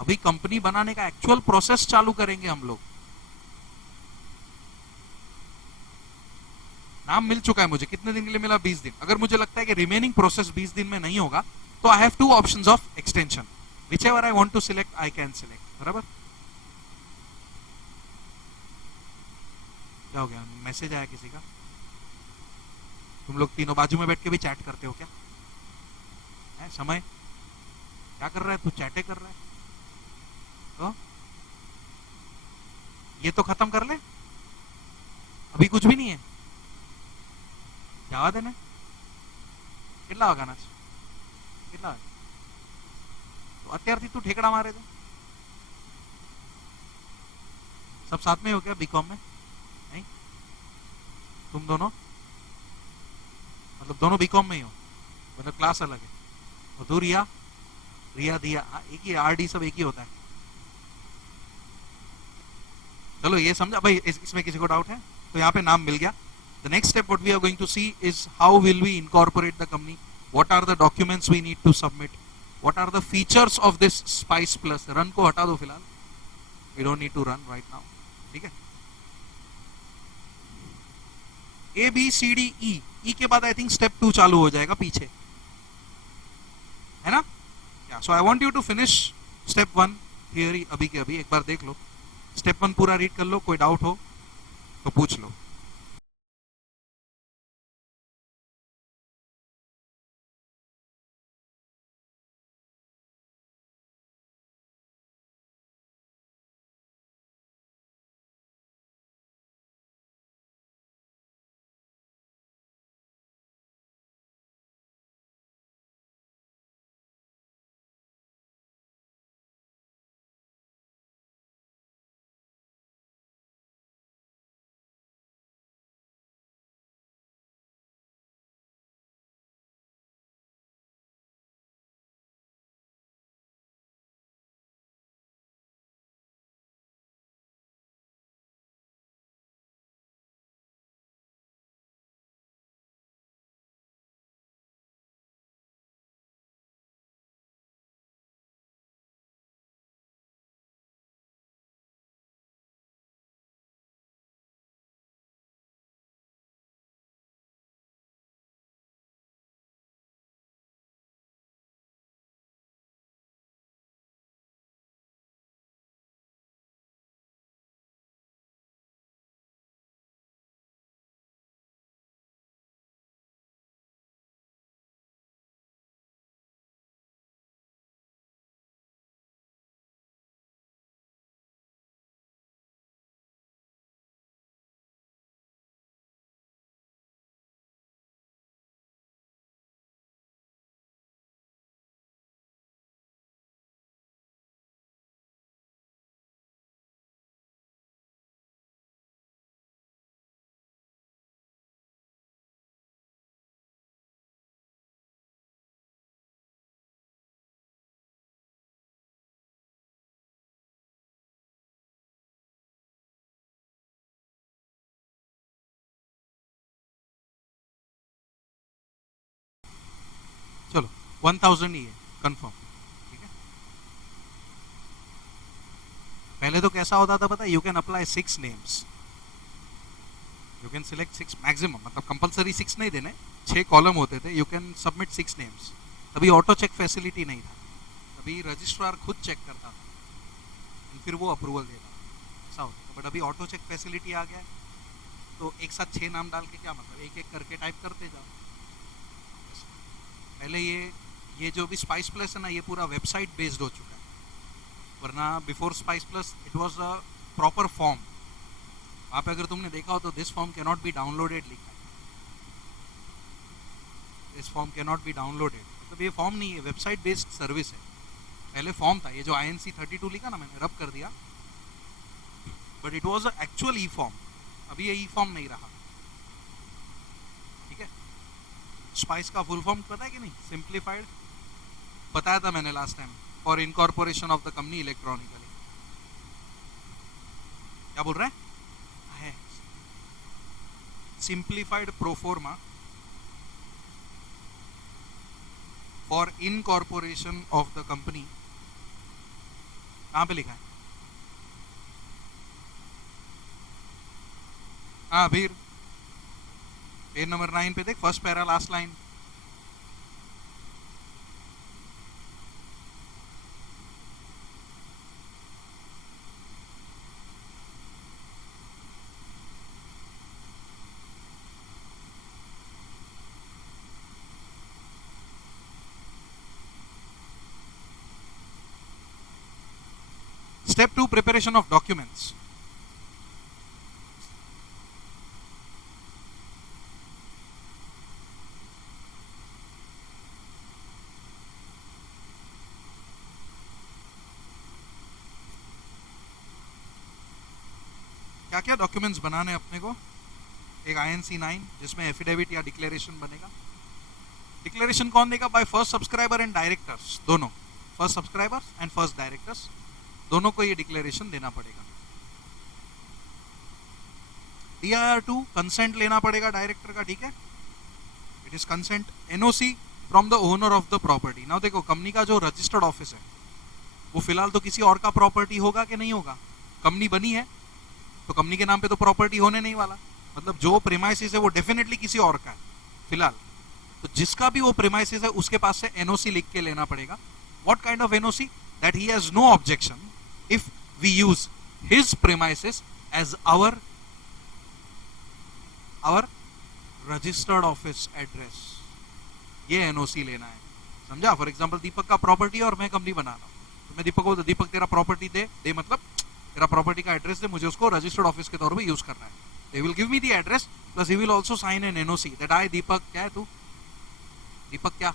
अभी कंपनी बनाने का एक्चुअल प्रोसेस चालू करेंगे हम लोग। नाम मिल चुका है मुझे, कितने दिन के लिए मिला? 20 दिन। अगर मुझे लगता है कि रिमेनिंग प्रोसेस 20 दिन में नहीं होगा तो I have 2 options of extension, whichever I want to select I can select. बराबर? क्या हो गया? मैसेज आया किसी का? तुम लोग तीनों बाजू में बैठ के भी चैट करते हो क्या? है समय क्या कर रहा है? तू चैटे कर रहा है तो ये तो खत्म कर ले, अभी कुछ भी नहीं है। જવા દે ને, કેટલા વાગ્યાના છે? કેટલા વાગે? તો અત્યારથી તું ઠેકડા મારે છે? सब साथ में हो क्या बीकॉम में? नहीं, तुम दोनों मतलब दोनों बीकॉम में ही हो, मतलब क्लास अलग है? और तू रिया, रिया दिया एक ही, आरडी सब एक ही होता है। चलो ये समझा भाई, इसमें किसी को डाउट है? तो यहाँ पे नाम मिल गया। The next step what we are going to see is how will we incorporate the company, what are the documents we need to submit, what are the features of this Spice Plus। run को हटा दो फिलहाल, we don't need to run right now, ठीक है? A B C D E, E के बाद आई थिंक स्टेप 2 चालू हो जाएगा पीछे, है ना? So I want you to finish step 1 theory अभी के अभी, एक बार देख लो, स्टेप 1 पूरा रीड कर लो, कोई डाउट हो तो पूछ लो। चलो 1000 ही है कंफर्म, ठीक है? पहले तो कैसा होता था पता है? You can apply 6 names, you can select 6 maximum, मतलब कंपलसरी 6 नहीं देने, 6 कॉलम होते थे, यू कैन सबमिट 6 नेम्स। तभी ऑटो चेक फैसिलिटी नहीं था, अभी रजिस्ट्रार खुद चेक करता था, फिर वो अप्रूवल देता, ऐसा होता था। बट अभी ऑटो चेक फैसिलिटी आ गया है, तो एक साथ 6 नाम डाल के क्या मतलब, एक एक करके टाइप करते जाओ। पहले ये जो भी स्पाइस प्लस है ना, ये पूरा वेबसाइट बेस्ड हो चुका है, वरना before spice plus it was a proper form. वहाँ पे अगर तुमने देखा हो तो this form can not be downloaded लिखा है, this form can not be downloaded, मतलब ये फॉर्म नहीं है, वेबसाइट बेस्ड सर्विस है। पहले फॉर्म था, ये जो INC 32 लिखा ना, मैंने रब कर दिया, but it was a actual E form. अभी ये ई फॉर्म नहीं रहा, ठीक है? स्पाइस का फुल फॉर्म पता है कि नहीं? सिंप्लीफाइड, बताया था मैंने last time, for incorporation of the company electronically. क्या बोल रहे हैं? Simplified proforma for incorporation of the company, कहां पे लिखा है? हाँ फिर पेज नंबर 9 पे देख, first para last line. Step 2, preparation of documents. क्या क्या डॉक्यूमेंट्स बनाने अपने को? एक INC 9 जिसमें एफिडेविट या डिक्लेरेशन बनेगा। डिक्लेरेशन कौन देगा? By first subscriber and directors, दोनों, first subscribers and first directors, दोनों को ये डिक्लेरेशन देना पड़ेगा। DIR2 कंसेंट लेना पड़ेगा डायरेक्टर का, ठीक है? It is consent. NOC from the owner of the property. Now देखो, कंपनी का जो रजिस्टर्ड ऑफिस है वो फिलहाल तो किसी और का प्रॉपर्टी होगा कि नहीं होगा? कंपनी बनी है तो कंपनी के नाम पे तो प्रॉपर्टी होने नहीं वाला, मतलब जो प्रीमाइसिस है वो डेफिनेटली किसी और का है फिलहाल। तो जिसका भी वो प्रीमाइसिस है उसके पास से NOC लिख के लेना पड़ेगा। What kind of NOC? That he has no objection if we use his premises as our registered office address। ये NOC लेना है, समझा? फॉर एग्जांपल दीपक का प्रॉपर्टी है और मैं कंपनी बना रहा हूं, तो मैं दीपक को, दीपक तेरा प्रॉपर्टी दे मतलब तेरा प्रॉपर्टी का एड्रेस दे, मुझे उसको रजिस्टर्ड ऑफिस के तौर पे यूज करना है। They will give me the address plus he will also sign an NOC that I दीपक, क्या है तू? दीपक क्या?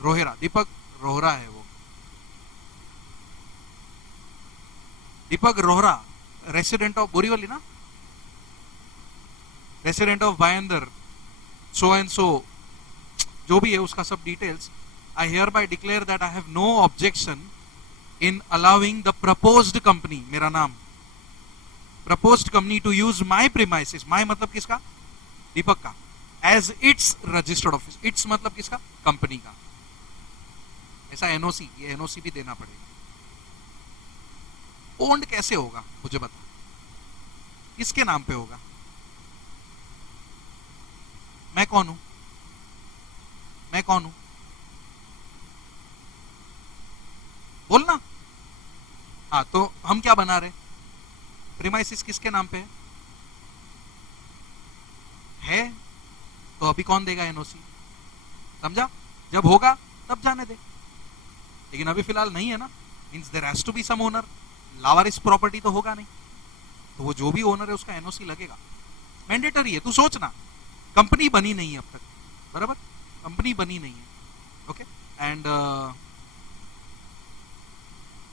रोहेरा, दीपक रोहरा है वो, दीपक रोहरा, रेसिडेंट ऑफ बोरीवली ना, resident of Bhayandar, so and so, जो भी है उसका सब details. I hereby declare that I have no objection in allowing the proposed company, मेरा नाम, proposed company to use my premises, my मतलब किसका? दीपक का, as its registered office. Its मतलब किसका? कंपनी का। ऐसा NOC, ये NOC भी देना पड़ेगा। ओन्ड कैसे होगा मुझे बता, किसके नाम पे होगा? मैं कौन हूं? मैं कौन हूं? बोलना। हाँ, तो हम क्या बना रहे? प्रीमाइसिस किसके नाम पे है? तो अभी कौन देगा NOC? समझा? जब होगा तब जाने दे, लेकिन अभी फिलहाल नहीं है ना, means there has to be some owner. लावारिस प्रॉपर्टी तो होगा नहीं, तो वो जो भी ओनर है उसका NOC लगेगा, मैंडेटरी है। तू सोचना, कंपनी बनी नहीं है अब तक, बराबर? कंपनी बनी नहीं है, ओके? एंड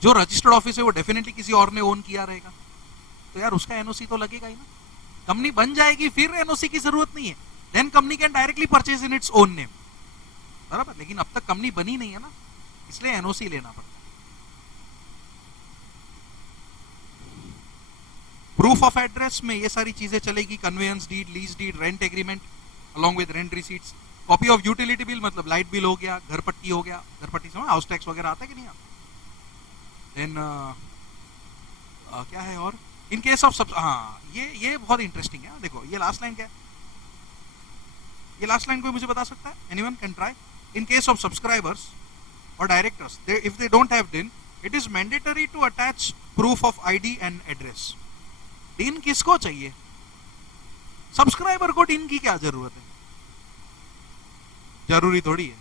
जो रजिस्टर्ड ऑफिस है वो डेफिनेटली किसी और ने ओन किया रहेगा, तो यार उसका NOC तो लगेगा ही ना। कंपनी बन जाएगी फिर NOC की जरूरत नहीं है, then company can directly purchase in its own name, बराबर? लेकिन अब तक कंपनी बनी नहीं है ना, इसलिए NOC लेना पड़ता है। प्रूफ ऑफ एड्रेस में ये सारी चीजें चलेगी, conveyance deed, lease deed, rent agreement along with rent receipts, copy of utility bill मतलब लाइट बिल हो गया, घर पट्टी हो गया, घर पट्टी से हाउस टैक्स वगैरह आता है कि नहीं आता? देन क्या है और? इन केस ऑफ सब, हाँ ये बहुत इंटरेस्टिंग है। देखो ये लास्ट लाइन क्या है? ये लास्ट लाइन कोई मुझे बता सकता है? Anyone can try. In case of subscribers or directors, if they don't have DIN, it is mandatory to attach proof of ID and address। DIN किसको चाहिए? सब्सक्राइबर को DIN की क्या जरूरत है? जरूरी थोड़ी है।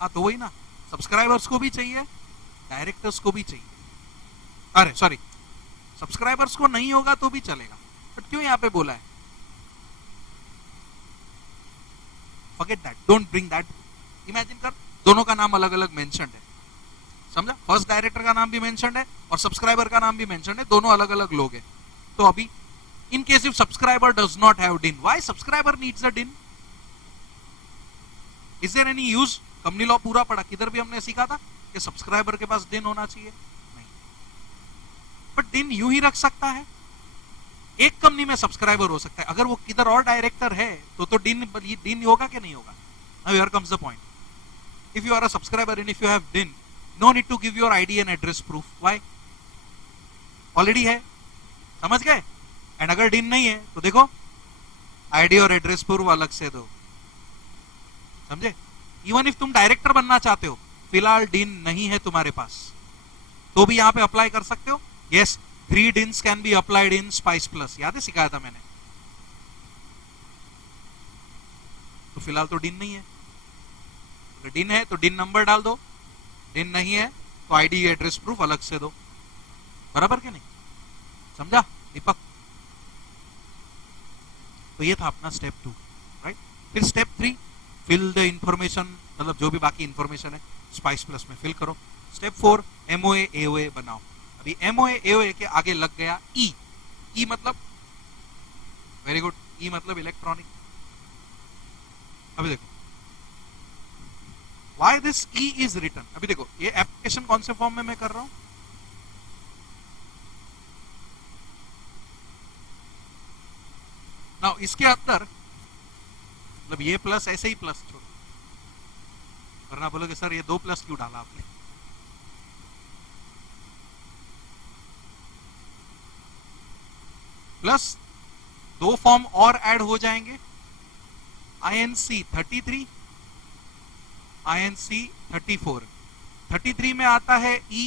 हाँ तो वही ना, सब्सक्राइबर्स को भी चाहिए, डायरेक्टर्स को भी चाहिए। अरे सॉरी, सब्सक्राइबर्स को नहीं होगा तो भी चलेगा, बट क्यों यहाँ पे बोला है? Forget that, don't bring that। Imagine कर, दोनों का नाम अलग अलग मेंशन्ड है, समझा? फर्स्ट डायरेक्टर का नाम भी मेंशन्ड है और सब्सक्राइबर का नाम भी मेंशन्ड है, दोनों अलग अलग लोग हैं। तो अभी in case if subscriber does not have DIN, why subscriber needs a DIN? Is there any use? Company law पूरा पढ़ा, किधर भी हमने सीखा था कि सब्सक्राइबर के पास DIN होना चाहिए? नहीं, बट DIN यूं ही रख सकता है, एक कंपनी में सब्सक्राइबर हो सकता है, अगर वो किधर और डायरेक्टर है तो डिन होगा कि नहीं होगा? Now here comes the point. If you are a subscriber and if you have DIN, no need to give your ID and address proof. Why? Already है, समझ गए? एंड अगर DIN नहीं है तो देखो ID और एड्रेस प्रूफ अलग से दो, समझे? इवन इफ तुम डायरेक्टर बनना चाहते हो, फिलहाल DIN नहीं है तुम्हारे पास, तो भी यहां पे अप्लाई कर सकते हो. Yes, 3 DINs can be applied in spice plus. याद है, सिखाया था मैंने. तो फिलहाल तो DIN नहीं है. अगर DIN है तो DIN नंबर डाल दो, DIN नहीं है तो आईडी एड्रेस प्रूफ अलग से दो. बराबर के नहीं? समझा दीपक? तो ये था अपना स्टेप 2, राइट. फिर स्टेप 3, फिल द इंफॉर्मेशन, मतलब जो भी बाकी इंफॉर्मेशन है स्पाइस प्लस में फिल करो. स्टेप 4, एमओए एओए बनाओ. अभी एमओए एओए के आगे लग गया ई. ई मतलब, वेरी गुड, ई मतलब इलेक्ट्रॉनिक. अभी देखो why this E is written. अभी देखो ये एप्लीकेशन कौन से फॉर्म में मैं कर रहा हूं. नाउ इसके अंदर मतलब ये प्लस ऐसे ही प्लस छोड़ो, वरना बोलोगे सर ये 2 प्लस क्यों डाला आपने. प्लस 2 फॉर्म और ऐड हो जाएंगे. INC 33, INC 34. 33 में आता है E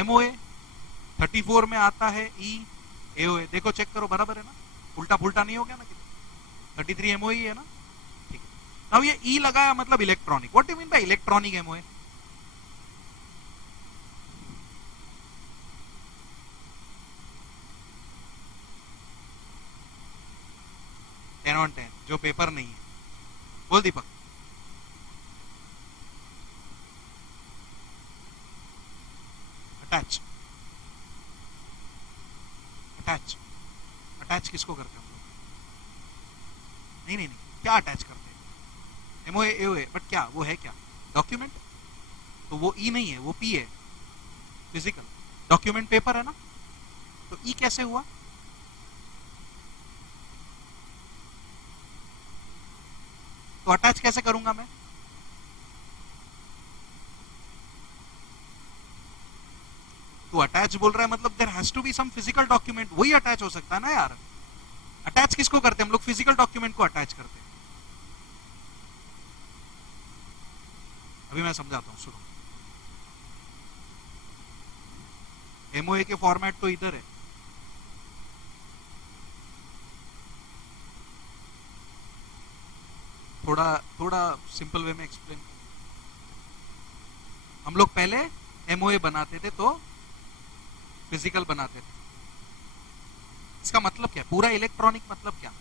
MOA, 34 में आता है E AOA. देखो चेक करो, बराबर है ना, उल्टा पुल्टा नहीं हो गया ना. 33 MOA ही है ना, ठीक है. अब ये E लगाया मतलब electronic. What do you mean by electronic MOA? Ten on 10 जो पेपर नहीं है. बोल दीपक. अटैच. अटैच अटैच किसको करते हैं हम लोग? नहीं, क्या अटैच करते हैं? MOA AOA. बट क्या वो है, क्या डॉक्यूमेंट? तो वो ई नहीं है, वो पी है, फिजिकल डॉक्यूमेंट. पेपर है ना, तो ई कैसे हुआ? तो अटैच कैसे करूंगा मैं? तो अटैच बोल रहा है मतलब there has to be some physical document. वही अटैच हो सकता है ना यार. अटैच किसको करते हैं हम लोग? फिजिकल डॉक्यूमेंट को अटैच करते हैं. अभी मैं समझाता हूं, सुनो. एमओए के फॉर्मेट तो इधर है. थोड़ा सिंपल वे में एक्सप्लेन. हम लोग पहले एमओए बनाते थे तो फिजिकल बनाते थे. इसका मतलब क्या? पूरा इलेक्ट्रॉनिक मतलब क्या?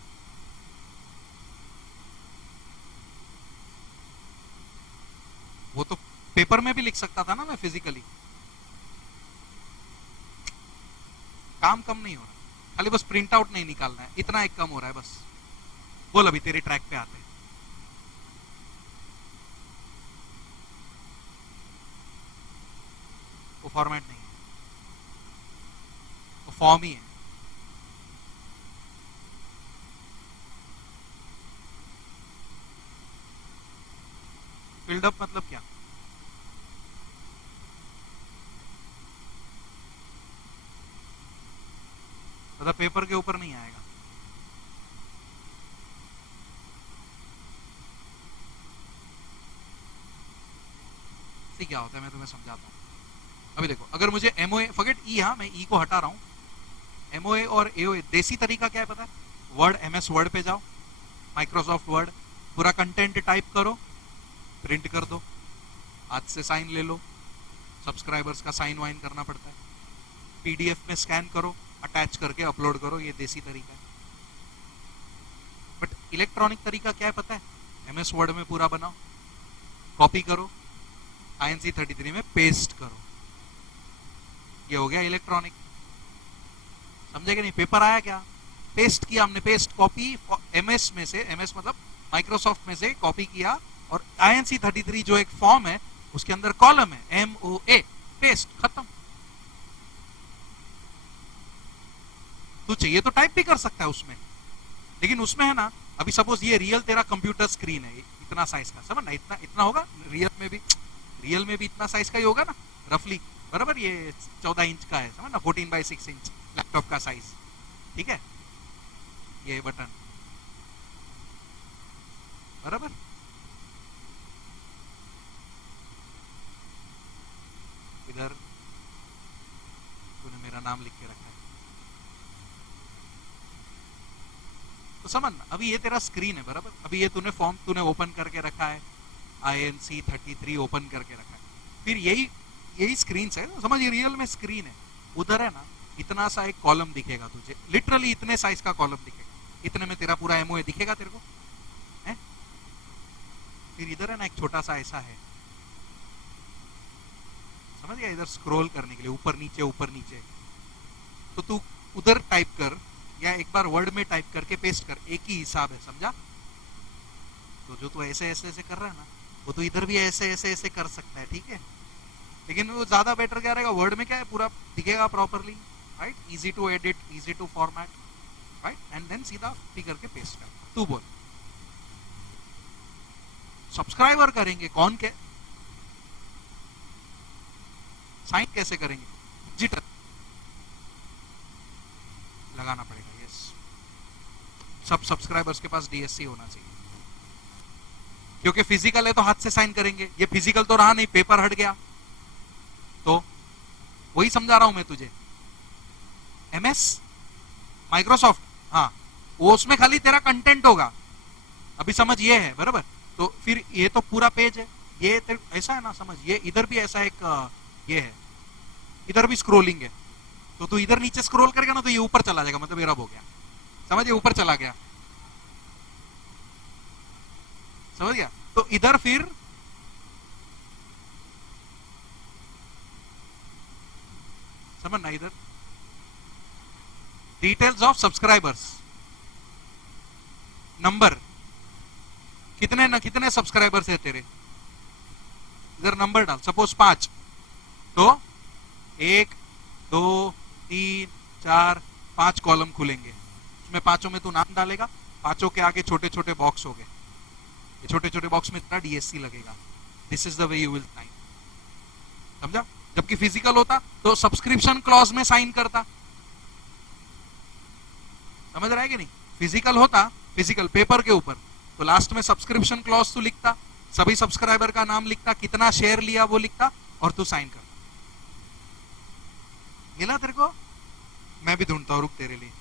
वो तो पेपर में भी लिख सकता था ना मैं फिजिकली. काम कम नहीं हो रहा, खाली बस प्रिंट आउट नहीं निकालना है, इतना एक कम हो रहा है बस. बोल अभी तेरे ट्रैक पे आते हैं. वो फॉर्मेट नहीं है, वो फॉर्म ही है. बिल्डअप मतलब क्या? मतलब पेपर के ऊपर नहीं आएगा. क्या होता है मैं तुम्हें समझाता हूं. अभी देखो, अगर मुझे एमओए, फॉरगेट ई, हाँ मैं ई को हटा रहा हूं. एमओए और एओए देसी तरीका क्या है पता है? वर्ड, एमएस वर्ड पे जाओ, माइक्रोसॉफ्ट वर्ड, पूरा कंटेंट टाइप करो, प्रिंट कर दो, हाथ से साइन ले लो. सब्सक्राइबर्स का साइन वाइन करना पड़ता है. पीडीएफ में स्कैन करो, अटैच करके अपलोड करो. ये देसी तरीका है. बट इलेक्ट्रॉनिक तरीका क्या है पता है? एमएस वर्ड में पूरा बनाओ, कॉपी करो, INC 33 में पेस्ट करो. ये हो गया इलेक्ट्रॉनिक. समझे कि नहीं? पेपर आया क्या? पेस्ट किया हमने, पेस्ट कॉपी एमएस में से, एमएस मतलब माइक्रोसॉफ्ट में से कॉपी किया, और INC 33 जो एक फॉर्म है उसके अंदर कॉलम है MOA, पेस्ट, खत्म. तू चाहिए तो टाइप भी कर सकता है उसमें, लेकिन उसमें है ना, अभी सपोज ये रियल तेरा कंप्यूटर स्क्रीन है इतना साइज का, समझ ना, इतना इतना होगा, रियल में भी इतना साइज का ही होगा ना रफली, बराबर, ये 14 इंच का है, समझ ना, 14/6 इंच लैपटॉप का साइज, ठीक है, ये बटन, बराबर, इधर तूने मेरा नाम लिख के रखा है, तो समझ ना, अभी ये तेरा स्क्रीन है, बराबर, अभी ये तूने फॉर्म तूने ओपन करके रखा है, INC33 ओपन करके रखा है, फिर यही स्क्रीन है, समझ, ये रियल में स्क्रीन है, उधर है ना इतना सा एक कॉलम दिखेगा तुझे, लिटरली इतने साइज का कॉलम दिखेगा, इतने में तेरा पूरा MOA दिखेगा तेरे को है? फिर इधर है ना एक छोटा सा ऐसा है, समझ गया, इधर स्क्रॉल करने के लिए ऊपर नीचे, तो तू उधर टाइप कर या एक बार वर्ड में टाइप करके पेस्ट कर, एक ही हिसाब है, समझा? तो जो तू ऐसे कर रहा है ना, वो तो इधर भी ऐसे कर सकता है, ठीक है, लेकिन वो ज्यादा बेटर क्या रहेगा, वर्ड में क्या है, पूरा दिखेगा properly, right, easy to edit, easy to format, right, and then सीधा कॉपी करके पेस्ट कर। तू बोल, सब्सक्राइबर करेंगे कौन के, साइन कैसे करेंगे, डिजिटल लगाना पड़ेगा, यस, सब सब्सक्राइबर्स के पास DSC होना चाहिए, क्योंकि फिजिकल है तो हाथ से साइन करेंगे, ये फिजिकल तो रहा नहीं, पेपर हट गया, तो वही समझा रहा हूं मैं तुझे, MS माइक्रोसॉफ्ट, हाँ, वो उसमें खाली तेरा कंटेंट होगा, अभी समझ ये है, बराबर, तो फिर ये तो पूरा पेज है, ये ऐसा है ना, समझ, ये इधर भी ऐसा एक ये है, इधर भी स्क्रोलिंग है, तो तू इधर नीचे स्क्रॉल करेगा ना तो ये ऊपर चला जाएगा, मतलब ये रब हो गया, समझ, ये ऊपर चला गया, समझ गया, तो इधर फिर समझना, इधर डिटेल्स ऑफ सब्सक्राइबर्स, नंबर, कितने सब्सक्राइबर्स है तेरे, इधर नंबर डाल, सपोज 5, तो 1 2 3 4 5 कॉलम खुलेंगे, उसमें पांचों में तू नाम डालेगा, पांचों के आगे छोटे छोटे बॉक्स हो गए, ये छोटे छोटे बॉक्स में तेरा DSC लगेगा, this is the way you will sign, समझा? जबकि फिजिकल होता तो सब्सक्रिप्शन क्लॉज में साइन करता, समझ रहा है कि नहीं? फिजिकल होता, फिजिकल पेपर के ऊपर, तो लास्ट में सब्सक्रिप्शन क्लॉज तू लिखता, सभी सब्सक्राइबर का नाम लिखता, कितना शेयर लिया वो लिखता, और तू साइन करता। मिला तेरे को? मैं भी ढूंढता हूं, रुक, तेरे लिए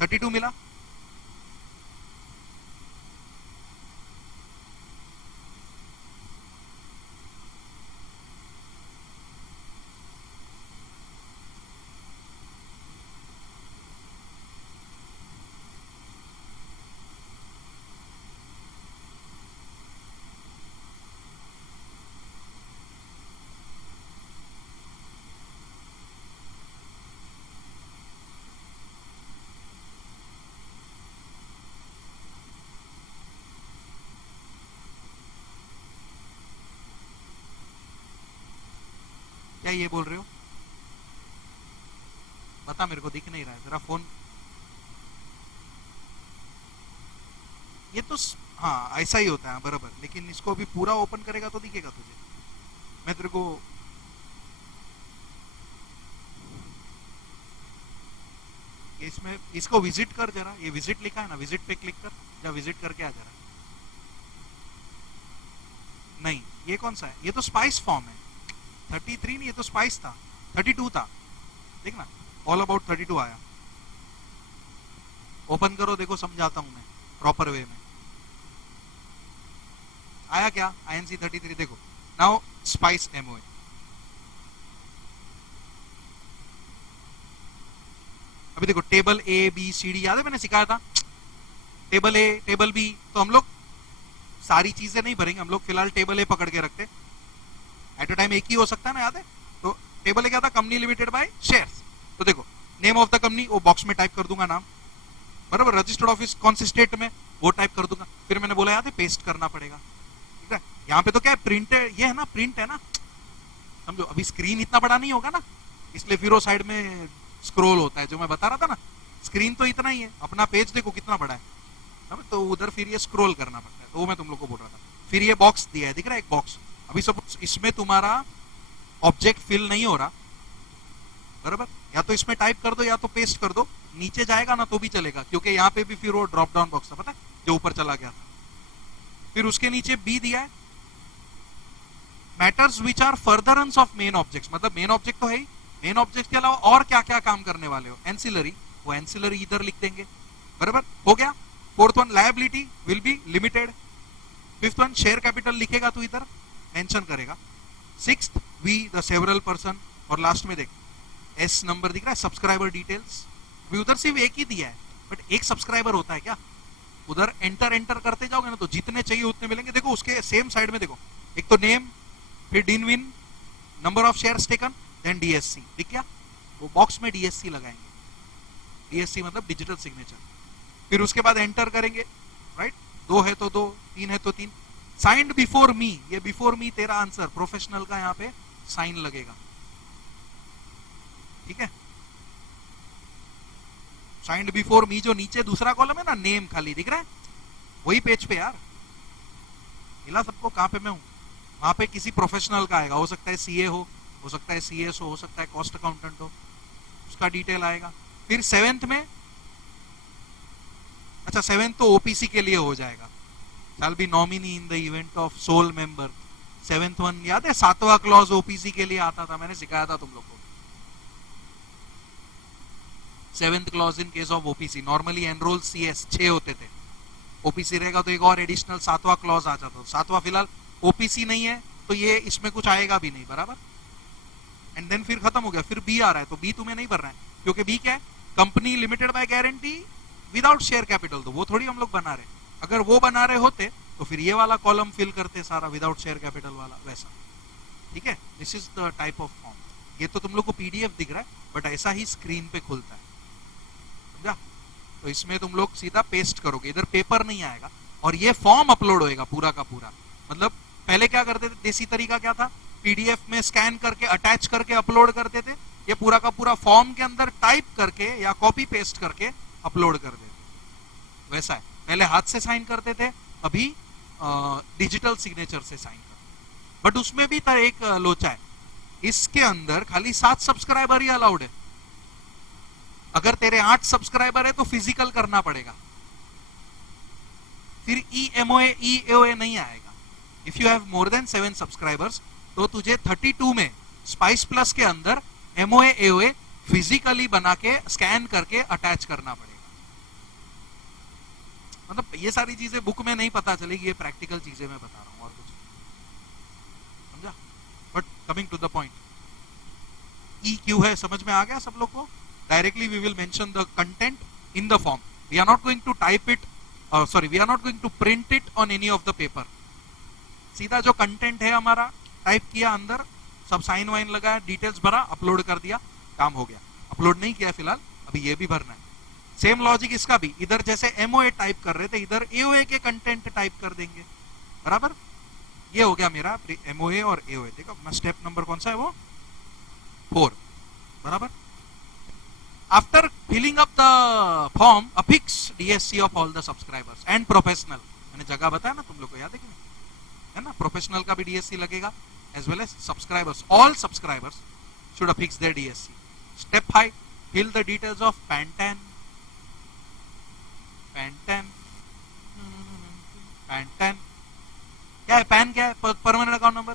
32 मिला। क्या ये बोल रहे हो? बता, मेरे को दिख नहीं रहा है, जरा फोन, ये तो हाँ ऐसा ही होता है बराबर, लेकिन इसको अभी पूरा ओपन करेगा तो दिखेगा तुझे। मैं तेरे को इसमें इसको विजिट कर जरा, ये विजिट लिखा है ना, विजिट पे क्लिक कर, या विजिट करके आ जरा। नहीं, ये कौन सा है? ये तो स्पाइस फॉर्म है, 33 नहीं, ये तो स्पाइस था, 32 था, देखना, ऑल अबाउट 32 आया। ओपन करो, देखो, समझाता हूं मैं प्रॉपर वे में। आया क्या? INC33, देखो, नाउ स्पाइस MOA। अभी देखो, टेबल ABCD याद है, मैंने सिखाया था, टेबल A टेबल B, तो हम लोग सारी चीजें नहीं भरेंगे, हम लोग फिलहाल टेबल A पकड़ के रखते, एट अ टाइम एक ही हो सकता है ना, याद है? तो टेबल A क्या था? Company limited by shares. तो देखो, नेम ऑफ द कंपनी वो बॉक्स में टाइप कर दूंगा, नाम बराबर, रजिस्टर्ड ऑफिस कौन सी स्टेट में वो टाइप कर दूंगा, फिर मैंने बोला याद है पेस्ट करना पड़ेगा, ठीक है? यहाँ पे तो क्या है, प्रिंट है, ये है ना, प्रिंट है ना, समझो, अभी स्क्रीन इतना बड़ा नहीं होगा ना, इसलिए फिर वो साइड में स्क्रॉल होता है, जो मैं बता रहा था ना, स्क्रीन तो इतना ही है, अपना पेज देखो कितना बड़ा है, तो उधर फिर ये स्क्रॉल करना पड़ता है, तो वो मैं तुम लोग को बोल रहा था। फिर ये बॉक्स दिया है, दिख रहा है एक बॉक्स, अभी सपोज इसमें तुम्हारा ऑब्जेक्ट फिल नहीं हो रहा, बराबर, या तो इसमें टाइप कर दो या तो पेस्ट कर दो, नीचे जाएगा ना तो भी चलेगा, क्योंकि यहाँ पे भी फिर वो ड्रॉप डाउन बॉक्स था, पता है, जो ऊपर चला गया था। फिर उसके नीचे बी दिया है, matters which are furtherance of main objects, मतलब मेन ऑब्जेक्ट तो है ही, मेन ऑब्जेक्ट के अलावा और क्या क्या काम करने वाले हो, एंसिलरी, वो एंसिलरी इधर लिख देंगे, बराबर हो गया। Fourth one liability will be limited, fifth one share capital लिखेगा तो इधर मेंशन करेगा, sixth we the several person, और लास्ट में देख एस नंबर दिख रहा है सब्सक्राइबर डिटेल्स, भी उधर सिर्फ एक ही दिया है, बट एक सब्सक्राइबर होता है क्या, उधर एंटर एंटर करते जाओगे ना तो जितने चाहिए उतने मिलेंगे। देखो उसके सेम साइड में देखो, एक तो नेम, फिर डिनविन, number of shares taken, then DSC, दिख गया, वो बॉक्स में डीएससी लगाएंगे, डीएससी मतलब डिजिटल सिग्नेचर, फिर उसके बाद एंटर करेंगे, राइट, 2 है तो 2, 3 है तो 3, साइंड बिफोर मी, ये बिफोर मी तेरा आंसर प्रोफेशनल का यहाँ पे साइन लगेगा, ठीक है, साइंड बिफोर मी, जो नीचे दूसरा कॉलम है ना, नेम खाली दिख रहा है, वही पेज पे यार, मिला सबको, कहां पे मैं हूं, वहां पे किसी प्रोफेशनल का आएगा, हो सकता है सीए हो सकता है सीएस हो सकता है कॉस्ट अकाउंटेंट हो, उसका डिटेल आएगा। फिर 7th में, अच्छा 7th तो ओपीसी के लिए हो जाएगा, shall be nominee in the event of sole member, 7th one याद है, 7वां क्लॉज ओपीसी के लिए आता था, मैंने सिखाया था तुम लोग को, 7th clause in case of OPC, normally enrol CS 6 होते थे, ओपीसी रहेगा तो एक और एडिशनल 7वां क्लॉज आ जाता, 7वां फिलहाल ओपीसी नहीं है तो ये इसमें कुछ आएगा भी नहीं, बराबर, एंड देन फिर खत्म हो गया। फिर बी आ रहा है, तो बी तुम्हें नहीं भरना है, क्योंकि बी क्या है, company limited by guarantee without share capital, तो वो थोड़ी हम लोग बना रहे, अगर वो बना रहे होते तो फिर ये वाला कॉलम फिल करते सारा विदाउट शेयर कैपिटल वाला, वैसा, ठीक है, this is the type of form. ये तो तुम लोग को पीडीएफ दिख रहा है, बट ऐसा ही स्क्रीन पे खुलता है, समझा, तो इसमें तुम लोग सीधा पेस्ट करोगे, इधर पेपर नहीं आएगा, और ये फॉर्म अपलोड होएगा पूरा का पूरा, मतलब पहले क्या करते थे, देसी तरीका क्या था, पीडीएफ में स्कैन करके अटैच करके अपलोड करते थे, ये पूरा का पूरा फॉर्म के अंदर टाइप करके या कॉपी पेस्ट करके अपलोड कर देते, वैसा है, पहले हाथ से साइन करते थे, अभी डिजिटल सिग्नेचर से साइन करते, बट उसमें भी एक लोचा है, इसके अंदर खाली 7 सब्सक्राइबर ही अलाउड है, अगर तेरे 8 सब्सक्राइबर है तो फिजिकल करना पड़ेगा, फिर ईएमओए नहीं आएगा। If you have more than 7 subscribers तो तुझे 32 में स्पाइस प्लस के अंदर एमओए एओए फिजिकली बना के स्कैन करके अटैच करना पड़ेगा, मतलब ये सारी चीजें बुक में नहीं पता चलेगी, ये प्रैक्टिकल चीजें मैं बता रहा हूं और कुछ, समझा, but coming to the point, E Q है, समझ में आ गया सब लोग को, directly we will mention the content in the form, we are not going to type it, sorry we are not going to print it on any of the paper, सीधा जो कंटेंट है हमारा टाइप किया अंदर, सब साइन वाइन लगाया, डिटेल्स भरा, अपलोड कर दिया, काम हो गया। अपलोड नहीं किया फिलहाल, अभी ये भी भरना है। सेम लॉजिक इसका भी, इधर जैसे एमओए टाइप कर रहे थे, इधर एओए के कंटेंट टाइप कर देंगे, बराबर, ये हो गया मेरा एमओए और एओए। देखो स्टेप नंबर कौन सा है, वो 4, बराबर। After filling up the form, affix DSC of all the subscribers and professional, मैंने जगह बताया ना तुम लोग को, याद है कि नहीं, है ना, प्रोफेशनल का भी डीएससी लगेगा, as well as subscribers, all subscribers should affix their DSC. Step 5, fill the details of Pantan, क्या है, पैन क्या है, परमानेंट अकाउंट नंबर,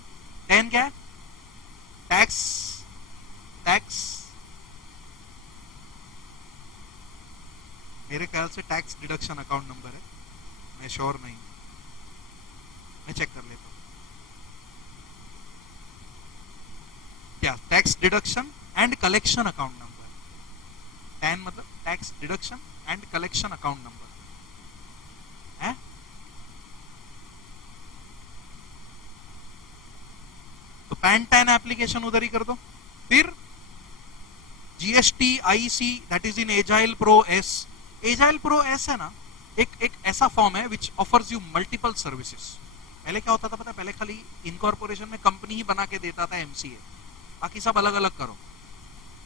10 क्या है, टैक्स, मेरे ख्याल से टैक्स डिडक्शन अकाउंट नंबर है, मैं श्योर नहीं, मैं चेक कर लेता हूं, क्या, tax deduction and collection account number, TAN मतलब tax deduction and collection account number है, तो पैन टैन एप्लीकेशन उधर ही कर दो। फिर GST IC, that is in agile Pro S, agile Pro S है ना, एक ऐसा फॉर्म है which offers you multiple services. पहले क्या होता था पता है, पहले खाली इनकॉर्पोरेशन में कंपनी ही बना के देता था एमसीए, बाकी सब अलग अलग करो,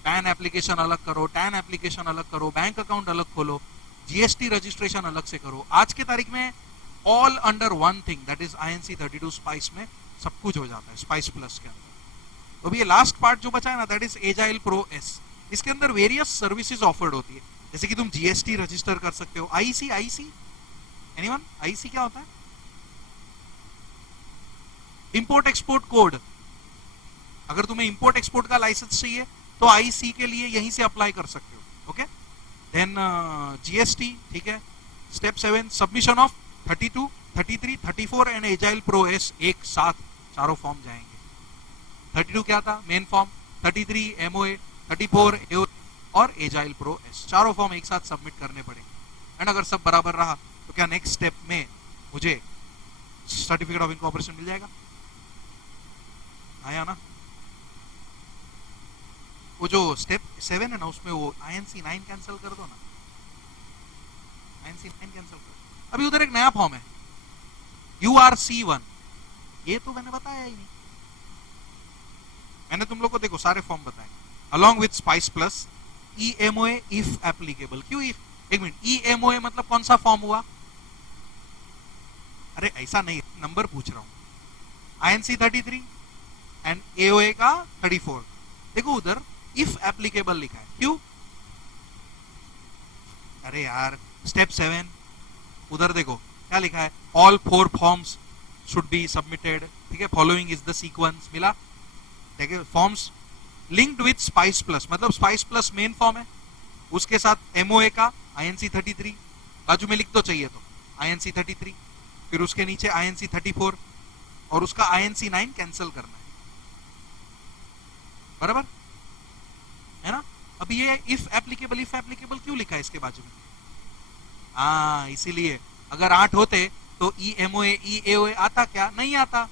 पैन एप्लीकेशन अलग करो, टैन एप्लीकेशन अलग करो, बैंक अकाउंट अलग खोलो, जीएसटी रजिस्ट्रेशन अलग से करो। आज के तारीख में all under one thing, that is INC32 spice में सब कुछ हो जाता है, स्पाइस प्लस के अंदर। तो अभी ये लास्ट पार्ट जो बचा है ना, that is agile Pro S. इसके अंदर वेरियस सर्विसेज ऑफर्ड होती है, जैसे कि तुम जीएसटी रजिस्टर कर सकते हो। IC, anyone? आईसी क्या होता है? Import export code. अगर तुम्हें इंपोर्ट एक्सपोर्ट का लाइसेंस चाहिए तो आईसी के लिए यहीं से अप्लाई कर सकते हो। ओके, देन जीएसटी, ठीक है। Step 7 submission of 32, 33, 34 and agile Pro S एक साथ चारों फॉर्म जाएंगे। 32 क्या था? Main form. 33 एमओए, 34 एओ और एजाइल प्रो एस, चारों फॉर्म एक साथ सबमिट करने पड़ेंगे। एंड अगर सब बराबर रहा तो क्या नेक्स्ट स्टेप में मुझे सर्टिफिकेट ऑफ इनकॉर्पोरेशन मिल जाएगा? आया ना? वो जो स्टेप 7 है ना, उसमें वो INC9 कैंसिल कर दो ना, INC9 कैंसिल कर। अभी उधर एक नया फॉर्म है URC1, ये तो मैंने बताया ही नहीं। मैंने तुम लोग को देखो सारे फॉर्म बताए, along with spice plus, EMOA if applicable. क्यों इफ? एक मिनट, EMOA मतलब कौन सा फॉर्म हुआ? अरे ऐसा नहीं, नंबर पूछ रहा हूं। INC33 एंड AOA का 34। देखो उधर इफ एप्लीकेबल लिखा है, क्यों? अरे यार, स्टेप 7 उधर देखो क्या लिखा है, all 4 forms should be submitted, ठीक है, फॉलोइंग इज द सीक्वेंस। मिला? देखिए forms linked with spice plus, मतलब स्पाइस प्लस मेन फॉर्म है, उसके साथ एमओए का INC33 बाजू में लिख दो चाहिए तो INC33, फिर उसके नीचे INC34 और उसका INC9 कैंसिल करना है। बराबर है ना? अब ये इफ एप्लीकेबल क्यों लिखा है इसके बाजू में? इसीलिए अगर 8 होते तो EMOA EAOA आता क्या? नहीं आता।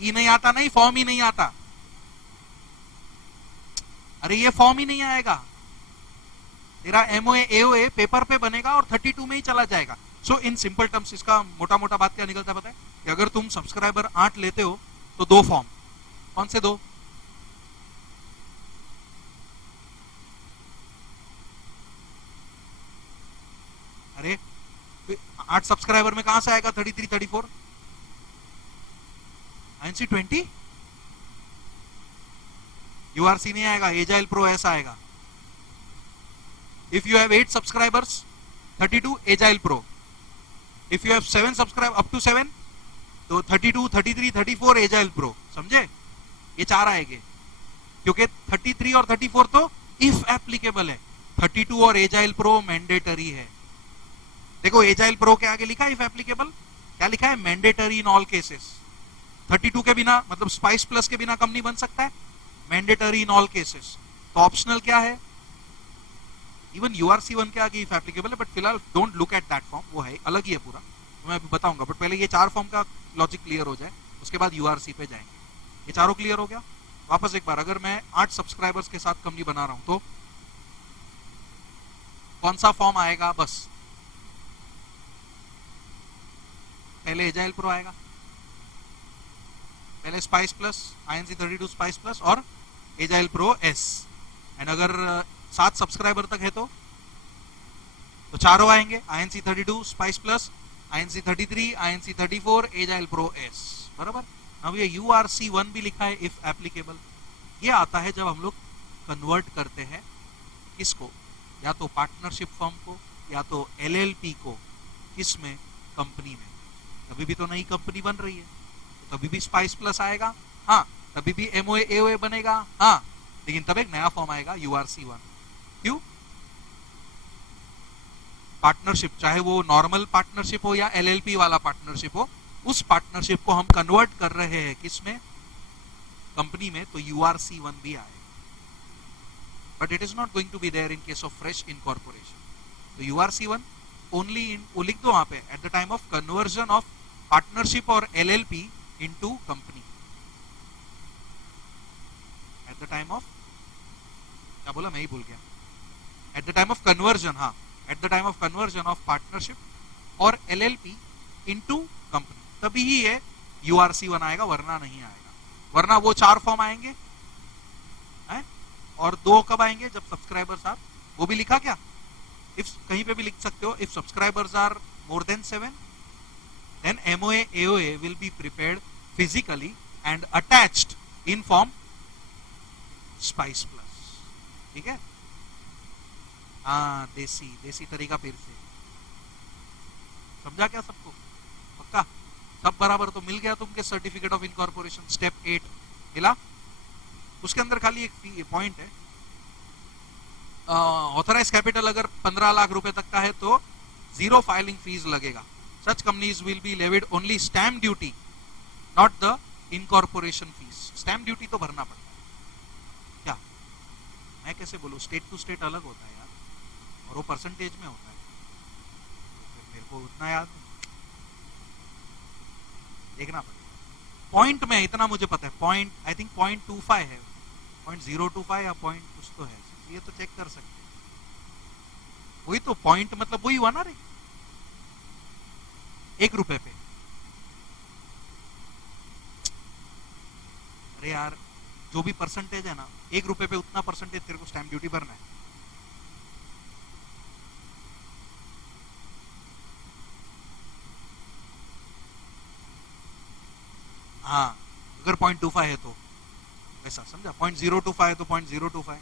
ई नहीं आता, नहीं फॉर्म ही नहीं आता। अरे ये फॉर्म ही नहीं आएगा, तेरा MOA AOA पेपर पे बनेगा और 32 में ही चला जाएगा। सो इन सिंपल टर्म्स इसका मोटा मोटा बात क्या निकलता है पता है? कि अगर तुम सब्सक्राइबर 8 लेते हो तो 2 फॉर्म। कौन से 2? अरे 8 सब्सक्राइबर में कहां से आएगा 33, 34? INC20 URC नहीं आएगा, एजाइल प्रो एस आएगा। If you have 8 subscribers 32 Agile Pro, if you have 7 subscribe up to 7 तो 32, 33, 34 एजाइल प्रो। समझे? ये 4 आएंगे, क्योंकि 33 और 34 तो इफ एप्लीकेबल है, 32 और एजाइल प्रो मैंडेटरी है। देखो एजाइल प्रो के आगे लिखा है इफ एप्लीकेबल, क्या लिखा है? Mandatory in all cases. 32 के बिना, मतलब स्पाइस प्लस के बिना कंपनी बन सकता है, मैंडेटरी इन ऑल केसेस। तो ऑप्शनल क्या है? इवन URC1 के आगे इफ एप्लीकेबल है, बट फिलहाल don't look at that form, वो है अलग ही है पूरा, तो मैं अभी बताऊंगा। बट पहले ये 4 फॉर्म का लॉजिक क्लियर हो जाए, उसके बाद URC पे जाएंगे। ये चारों क्लियर हो गया? वापस एक बार, अगर मैं 8 सब्सक्राइबर्स के साथ कंपनी बना रहा हूं तो कौन सा फॉर्म आएगा? बस पहले एजाइल प्रो आएगा, पहले spice plus, INC32 spice plus और एजाइल प्रो एस। एंड अगर 7 सब्सक्राइबर तक है तो चारों आएंगे, INC32 spice plus, INC33, INC34, agile Pro S. बराबर? अब ये URC1 भी लिखा है इफ एप्लीकेबल। ये आता है जब हम लोग कन्वर्ट करते हैं किसको, या तो पार्टनरशिप फर्म को या तो LLP को, किसमें? कंपनी में। तभी भी तो नई कंपनी बन रही है, तो तभी भी स्पाइस प्लस आएगा, हाँ, तभी भी MOA AOA बनेगा, हाँ, लेकिन तब एक नया फॉर्म आएगा URC1। क्यों? पार्टनरशिप, चाहे वो नॉर्मल पार्टनरशिप हो या LLP वाला पार्टनरशिप हो, उस पार्टनरशिप को हम कन्वर्ट कर रहे हैं किसमें? कंपनी में, तो URC1 भी आएगा। But it is not going to be there in case of fresh incorporation. तो URC1 ओनली इन, वो लिख दो वहां पे, at the time of conversion of partnership और LLP into company. At the time of, क्या बोला, मैं ही भूल गया। At the time of conversion, हाँ, at the time of conversion of partnership और LLP इनटू कंपनी, तभी ही ये URC1 आएगा, वरना नहीं आएगा। वरना वो 4 फॉर्म आएंगे हैं? और 2 कब आएंगे? जब सब्सक्राइबर्स आर, वो भी लिखा क्या? इफ कहीं पे भी लिख सकते हो, if subscribers are more than 7 then MOA AOA will be prepared physically and attached in form Spice Plus. ठीक है? हाँ, देसी तरीका फिर से समझा क्या सबको? पक्का सब बराबर तो मिल गया तुमके सर्टिफिकेट ऑफ इनकॉर्पोरेशन स्टेप 8 मिला? उसके अंदर खाली एक पॉइंट है, ऑथराइज कैपिटल अगर 15 लाख रुपए तक का है तो 0 फाइलिंग फीस लगेगा. Such companies will be levied only stamp duty, not the incorporation fees. Stamp duty तो भरना पड़ता है. क्या मैं कैसे बोलूं? स्टेट टू स्टेट अलग होता है यार, और वो परसेंटेज में होता है, तो मेरे को उतना याद नहीं, देखना पड़ेगा. पॉइंट में इतना मुझे पता है, पॉइंट आई थिंक 0.25 है, 0.025 या पॉइंट कुछ तो है, ये तो चेक कर सकते हैं. वही तो पॉइंट मतलब वही हुआ ना रे, 1 रुपए पे. अरे यार जो भी परसेंटेज है ना, 1 रुपए पे उतना परसेंटेज तेरे को स्टैंप ड्यूटी भरना है. हाँ अगर 0.25 है तो ऐसा समझा, 0.025 है तो 0.025.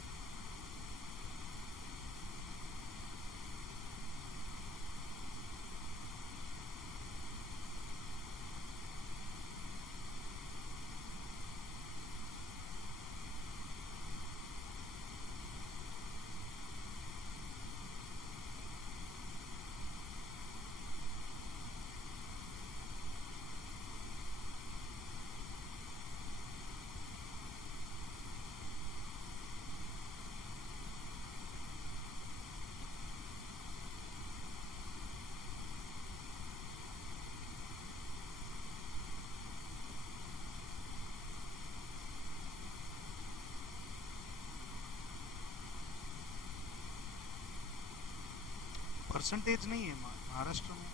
परसेंटेज नहीं है महाराष्ट्र में.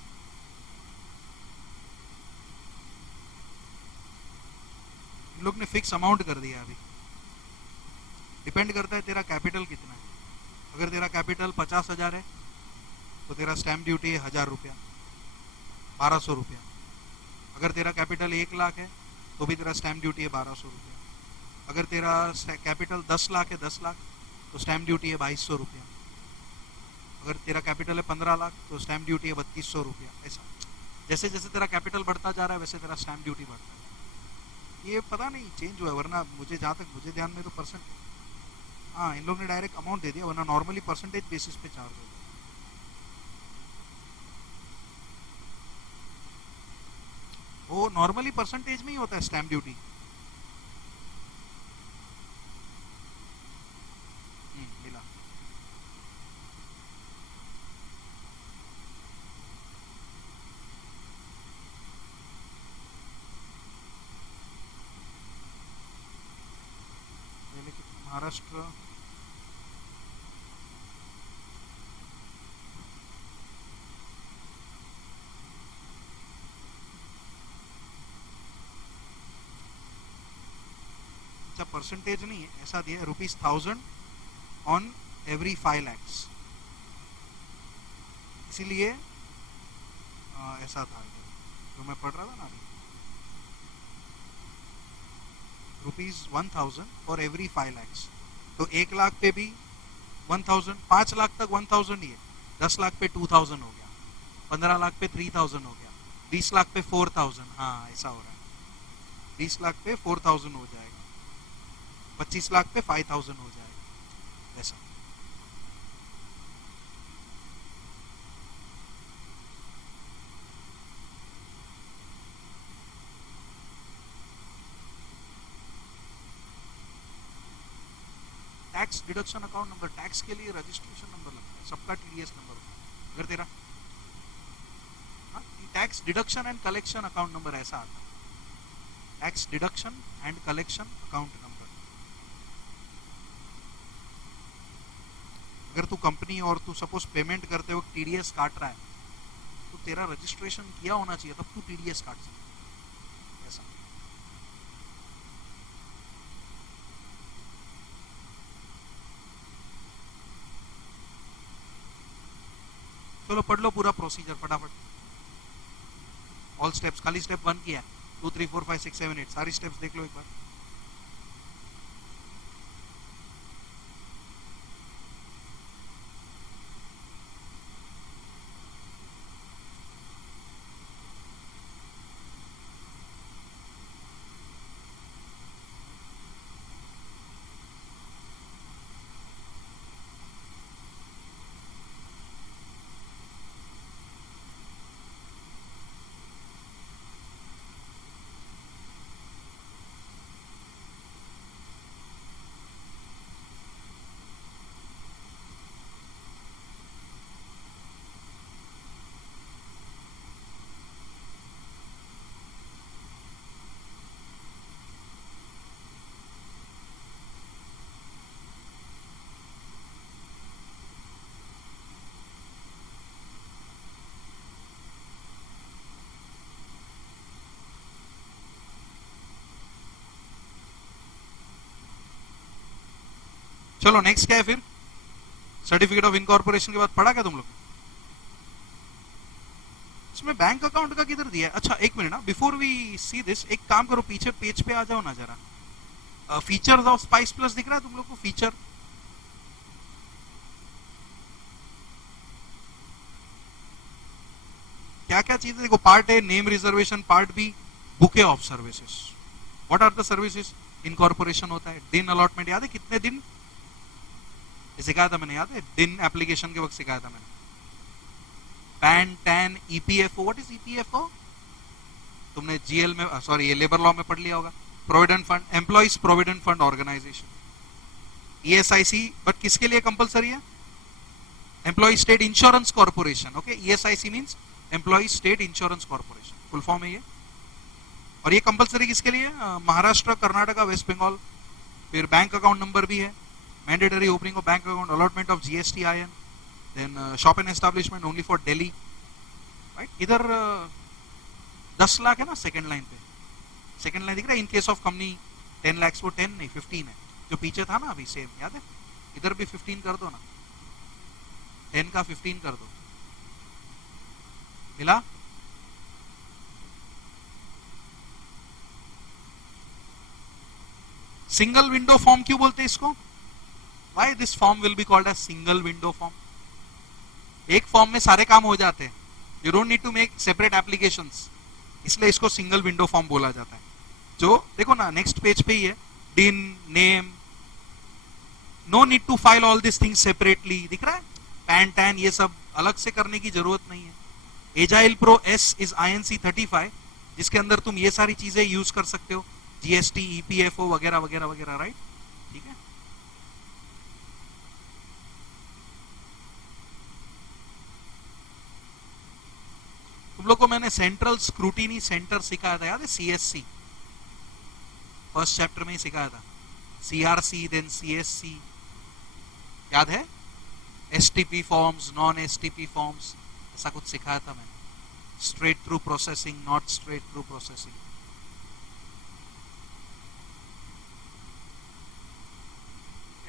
इन लोग ने फिक्स अमाउंट कर दिया अभी. डिपेंड करता है तेरा कैपिटल कितना है. अगर तेरा कैपिटल 50,000 है तो तेरा स्टैंप ड्यूटी है 1,000 रुपया, 1,200 रुपया. अगर तेरा कैपिटल 1 लाख है तो भी तेरा स्टैंप ड्यूटी है 1,200 रुपया. अगर तेरा कैपिटल 10 लाख है, 10 लाख, तो स्टैंप ड्यूटी है 2,200 रुपया. अगर तेरा कैपिटल है 15 लाख तो स्टैंप ड्यूटी है 3,200 रुपया. ऐसा जैसे जैसे तेरा कैपिटल बढ़ता जा रहा है वैसे तेरा स्टैंप ड्यूटी बढ़ता है. ये पता नहीं चेंज हुआ है, वरना मुझे जहाँ तक मुझे ध्यान में तो परसेंट, हाँ इन लोग ने डायरेक्ट अमाउंट दे दिया, वरना नॉर्मली परसेंटेज बेसिस पे चार्ज होता है. वो नॉर्मली परसेंटेज में ही होता है स्टैंप ड्यूटी. मिला. महाराष्ट्र अच्छा परसेंटेज नहीं है, ऐसा दिया ₹1,000 ऑन एवरी 5 lakhs. इसीलिए ऐसा था जो मैं पढ़ रहा था ना, ₹1,000 फॉर एवरी 5 lakhs. तो 1 लाख पे भी 1,000, 5 लाख तक 1,000 ही है, 10 लाख पे 2,000 हो गया, 15 लाख पे 3,000 हो गया, 20 लाख पे 4,000. हाँ ऐसा हो रहा है, 20 लाख पे 4,000 हो जाएगा, 25 लाख पे 5,000 हो जाएगा. ऐसा tax deduction account number, tax के लिए रजिस्ट्रेशन नंबर लगता है, सबका टीडीएस नंबर होता है. अगर तेरा tax deduction and collection account number ऐसा आता है, tax deduction and collection account number. अगर तू कंपनी और तू सपोज पेमेंट करते वक्त टीडीएस काट रहा है तो तेरा रजिस्ट्रेशन किया होना चाहिए, तब तू टीडीएस काट सकता है. ऐसा चलो पढ़ लो पूरा प्रोसीजर फटाफट, ऑल स्टेप्स, खाली स्टेप 1 किया है, 2 3 4 5 6 7 8 सारी स्टेप्स देख लो एक बार। चलो नेक्स्ट क्या है फिर, सर्टिफिकेट ऑफ इनकॉर्पोरेशन के बाद पढ़ा क्या तुम लोग? इसमें बैंक अकाउंट का किधर दिया है? अच्छा एक मिनट ना, बिफोर वी सी दिस एक काम करो, पीछे पेज पे आ जाओ ना जरा। फीचर्स ऑफ स्पाइस प्लस दिख रहा है तुम लोग को? फीचर क्या क्या चीजें देखो, part A name reservation, part B bouquet of services. What are the services? Incorporation होता है, दिन अलॉटमेंट याद है कितने दिन सिखाया था मैंने, याद है दिन एप्लीकेशन के वक्त सिखाया था मैंने। PAN TAN EPFO, what is EPFO? तुमने जीएल में, सॉरी ये लेबर लॉ में पढ़ लिया होगा। Provident fund, employees provident fund organisation. ESIC but किसके लिए कंपलसरी है? Employee state insurance corporation. Okay, ESIC means employee state insurance corporation, full form है ये। और ये कंपलसरी किसके लिए? महाराष्ट्र, कर्नाटका, वेस्ट बंगाल। फिर बैंक अकाउंट नंबर भी है, mandatory opening of bank account, allotment of GST IN, then shop and establishment only for Delhi, right. इधर 10 लाख है ना सेकंड लाइन पे, सेकंड लाइन दिख रहा है। In case of company 10 lakh, वो 10 नहीं 15 है, जो पीछे था ना अभी सेम, याद है? इधर भी 15 कर दो ना, 10 का 15 कर दो, मिला? सिंगल विंडो फॉर्म क्यों बोलते हैं इसको? Why this form will be called as single window form? एक फॉर्म में सारे काम हो जाते हैं, you don't need to make separate applications, इसलिए इसको सिंगल विंडो फॉर्म बोला जाता है। जो देखो ना नेक्स्ट पेज पे ही है, DIN, name, no need to file all this things separately, दिख रहा है? पैन टैन ये सब अलग से करने की जरूरत नहीं है। Agile Pro S is INC 35, जिसके अंदर तुम ये सारी चीजें यूज कर सकते हो, जीएसटी, ईपीएफओ वगैरह वगैरह वगैरह, राइट? ठीक है। तुम लोग को मैंने सेंट्रल स्क्रूटिनी सेंटर सिखाया था, याद है? CSC फर्स्ट चैप्टर में ही सिखाया था। CRC देन CSC, याद है? STP forms, non STP forms, ऐसा कुछ सिखाया था मैंने। Straight through processing, not straight through processing.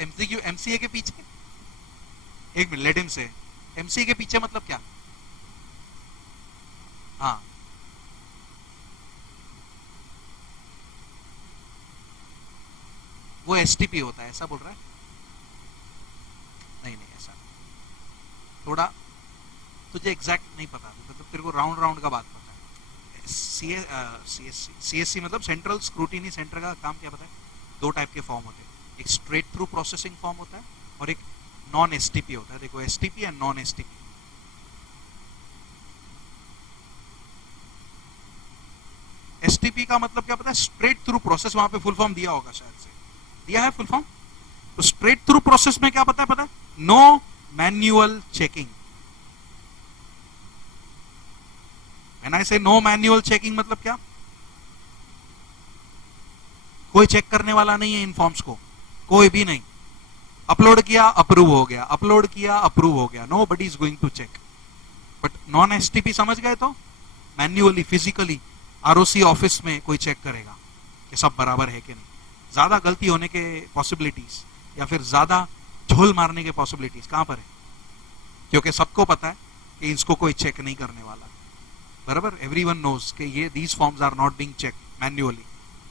MCQ MCA के पीछे, एक मिनट लेट हिम से, MCA के पीछे मतलब क्या? हाँ, वो STP होता है, ऐसा बोल रहा है? नहीं नहीं ऐसा नहीं। थोड़ा तुझे एग्जैक्ट नहीं पता, मतलब तेरे को राउंड राउंड का बात पता है। CSC मतलब सेंट्रल स्क्रूटिनी सेंटर का काम क्या पता है? 2 टाइप के फॉर्म होते हैं, एक स्ट्रेट थ्रू प्रोसेसिंग फॉर्म होता है और एक नॉन STP होता है। देखो STP and non STP। STP का मतलब क्या पता है? स्ट्रेट थ्रू प्रोसेस, वहां पे फुल फॉर्म दिया होगा शायद से, दिया है फुल फॉर्म? तो स्ट्रेट थ्रू प्रोसेस में क्या पता है? No manual checking. When I say no manual checking मतलब क्या? कोई चेक करने वाला नहीं है इन फॉर्म्स को, कोई भी नहीं। अपलोड किया अप्रूव हो गया, अपलोड किया अप्रूव हो गया, nobody is going to check. But non STP समझ गए तो मैन्युअली, फिजिकली ROC ऑफिस में कोई चेक करेगा कि सब बराबर है कि नहीं। ज्यादा गलती होने के पॉसिबिलिटीज या फिर ज्यादा झोल मारने के पॉसिबिलिटीज कहां पर है? क्योंकि सबको पता है कि इसको कोई चेक नहीं करने वाला, बराबर. एवरीवन नोज कि ये these forms are not being check manually.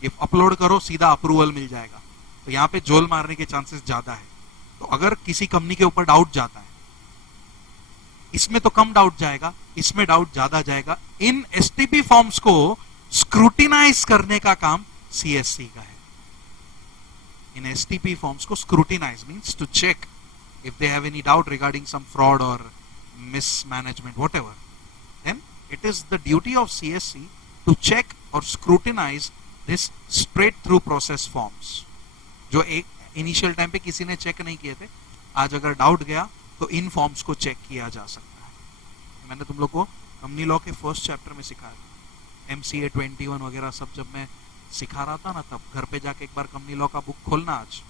ये अपलोड करो सीधा अप्रूवल मिल जाएगा. तो यहाँ पे जोल मारने के चांसेस ज्यादा है. तो अगर किसी कंपनी के ऊपर डाउट जाता है, इसमें तो कम डाउट जाएगा, इसमें डाउट ज्यादा जाएगा. इन एसटीपी फॉर्म्स को स्क्रूटिनाइज करने का काम सीएससी का है. इन एसटीपी फॉर्म्स को scrutinise means to check if they have any doubt regarding some fraud or mismanagement, whatever, then it is the duty of CSC to check or scrutinize this straight through process forms. जो एक इनिशियल टाइम पे किसी ने चेक नहीं किए थे, आज अगर डाउट गया तो इन फॉर्म्स को चेक किया जा सकता है. मैंने तुम लोग को कंपनी लॉ के फर्स्ट चैप्टर में सिखाया, MCA 21 वगैरह सब जब मैं सिखा रहा था ना, तब घर पे जाके एक बार कंपनी लॉ का बुक खोलना आज.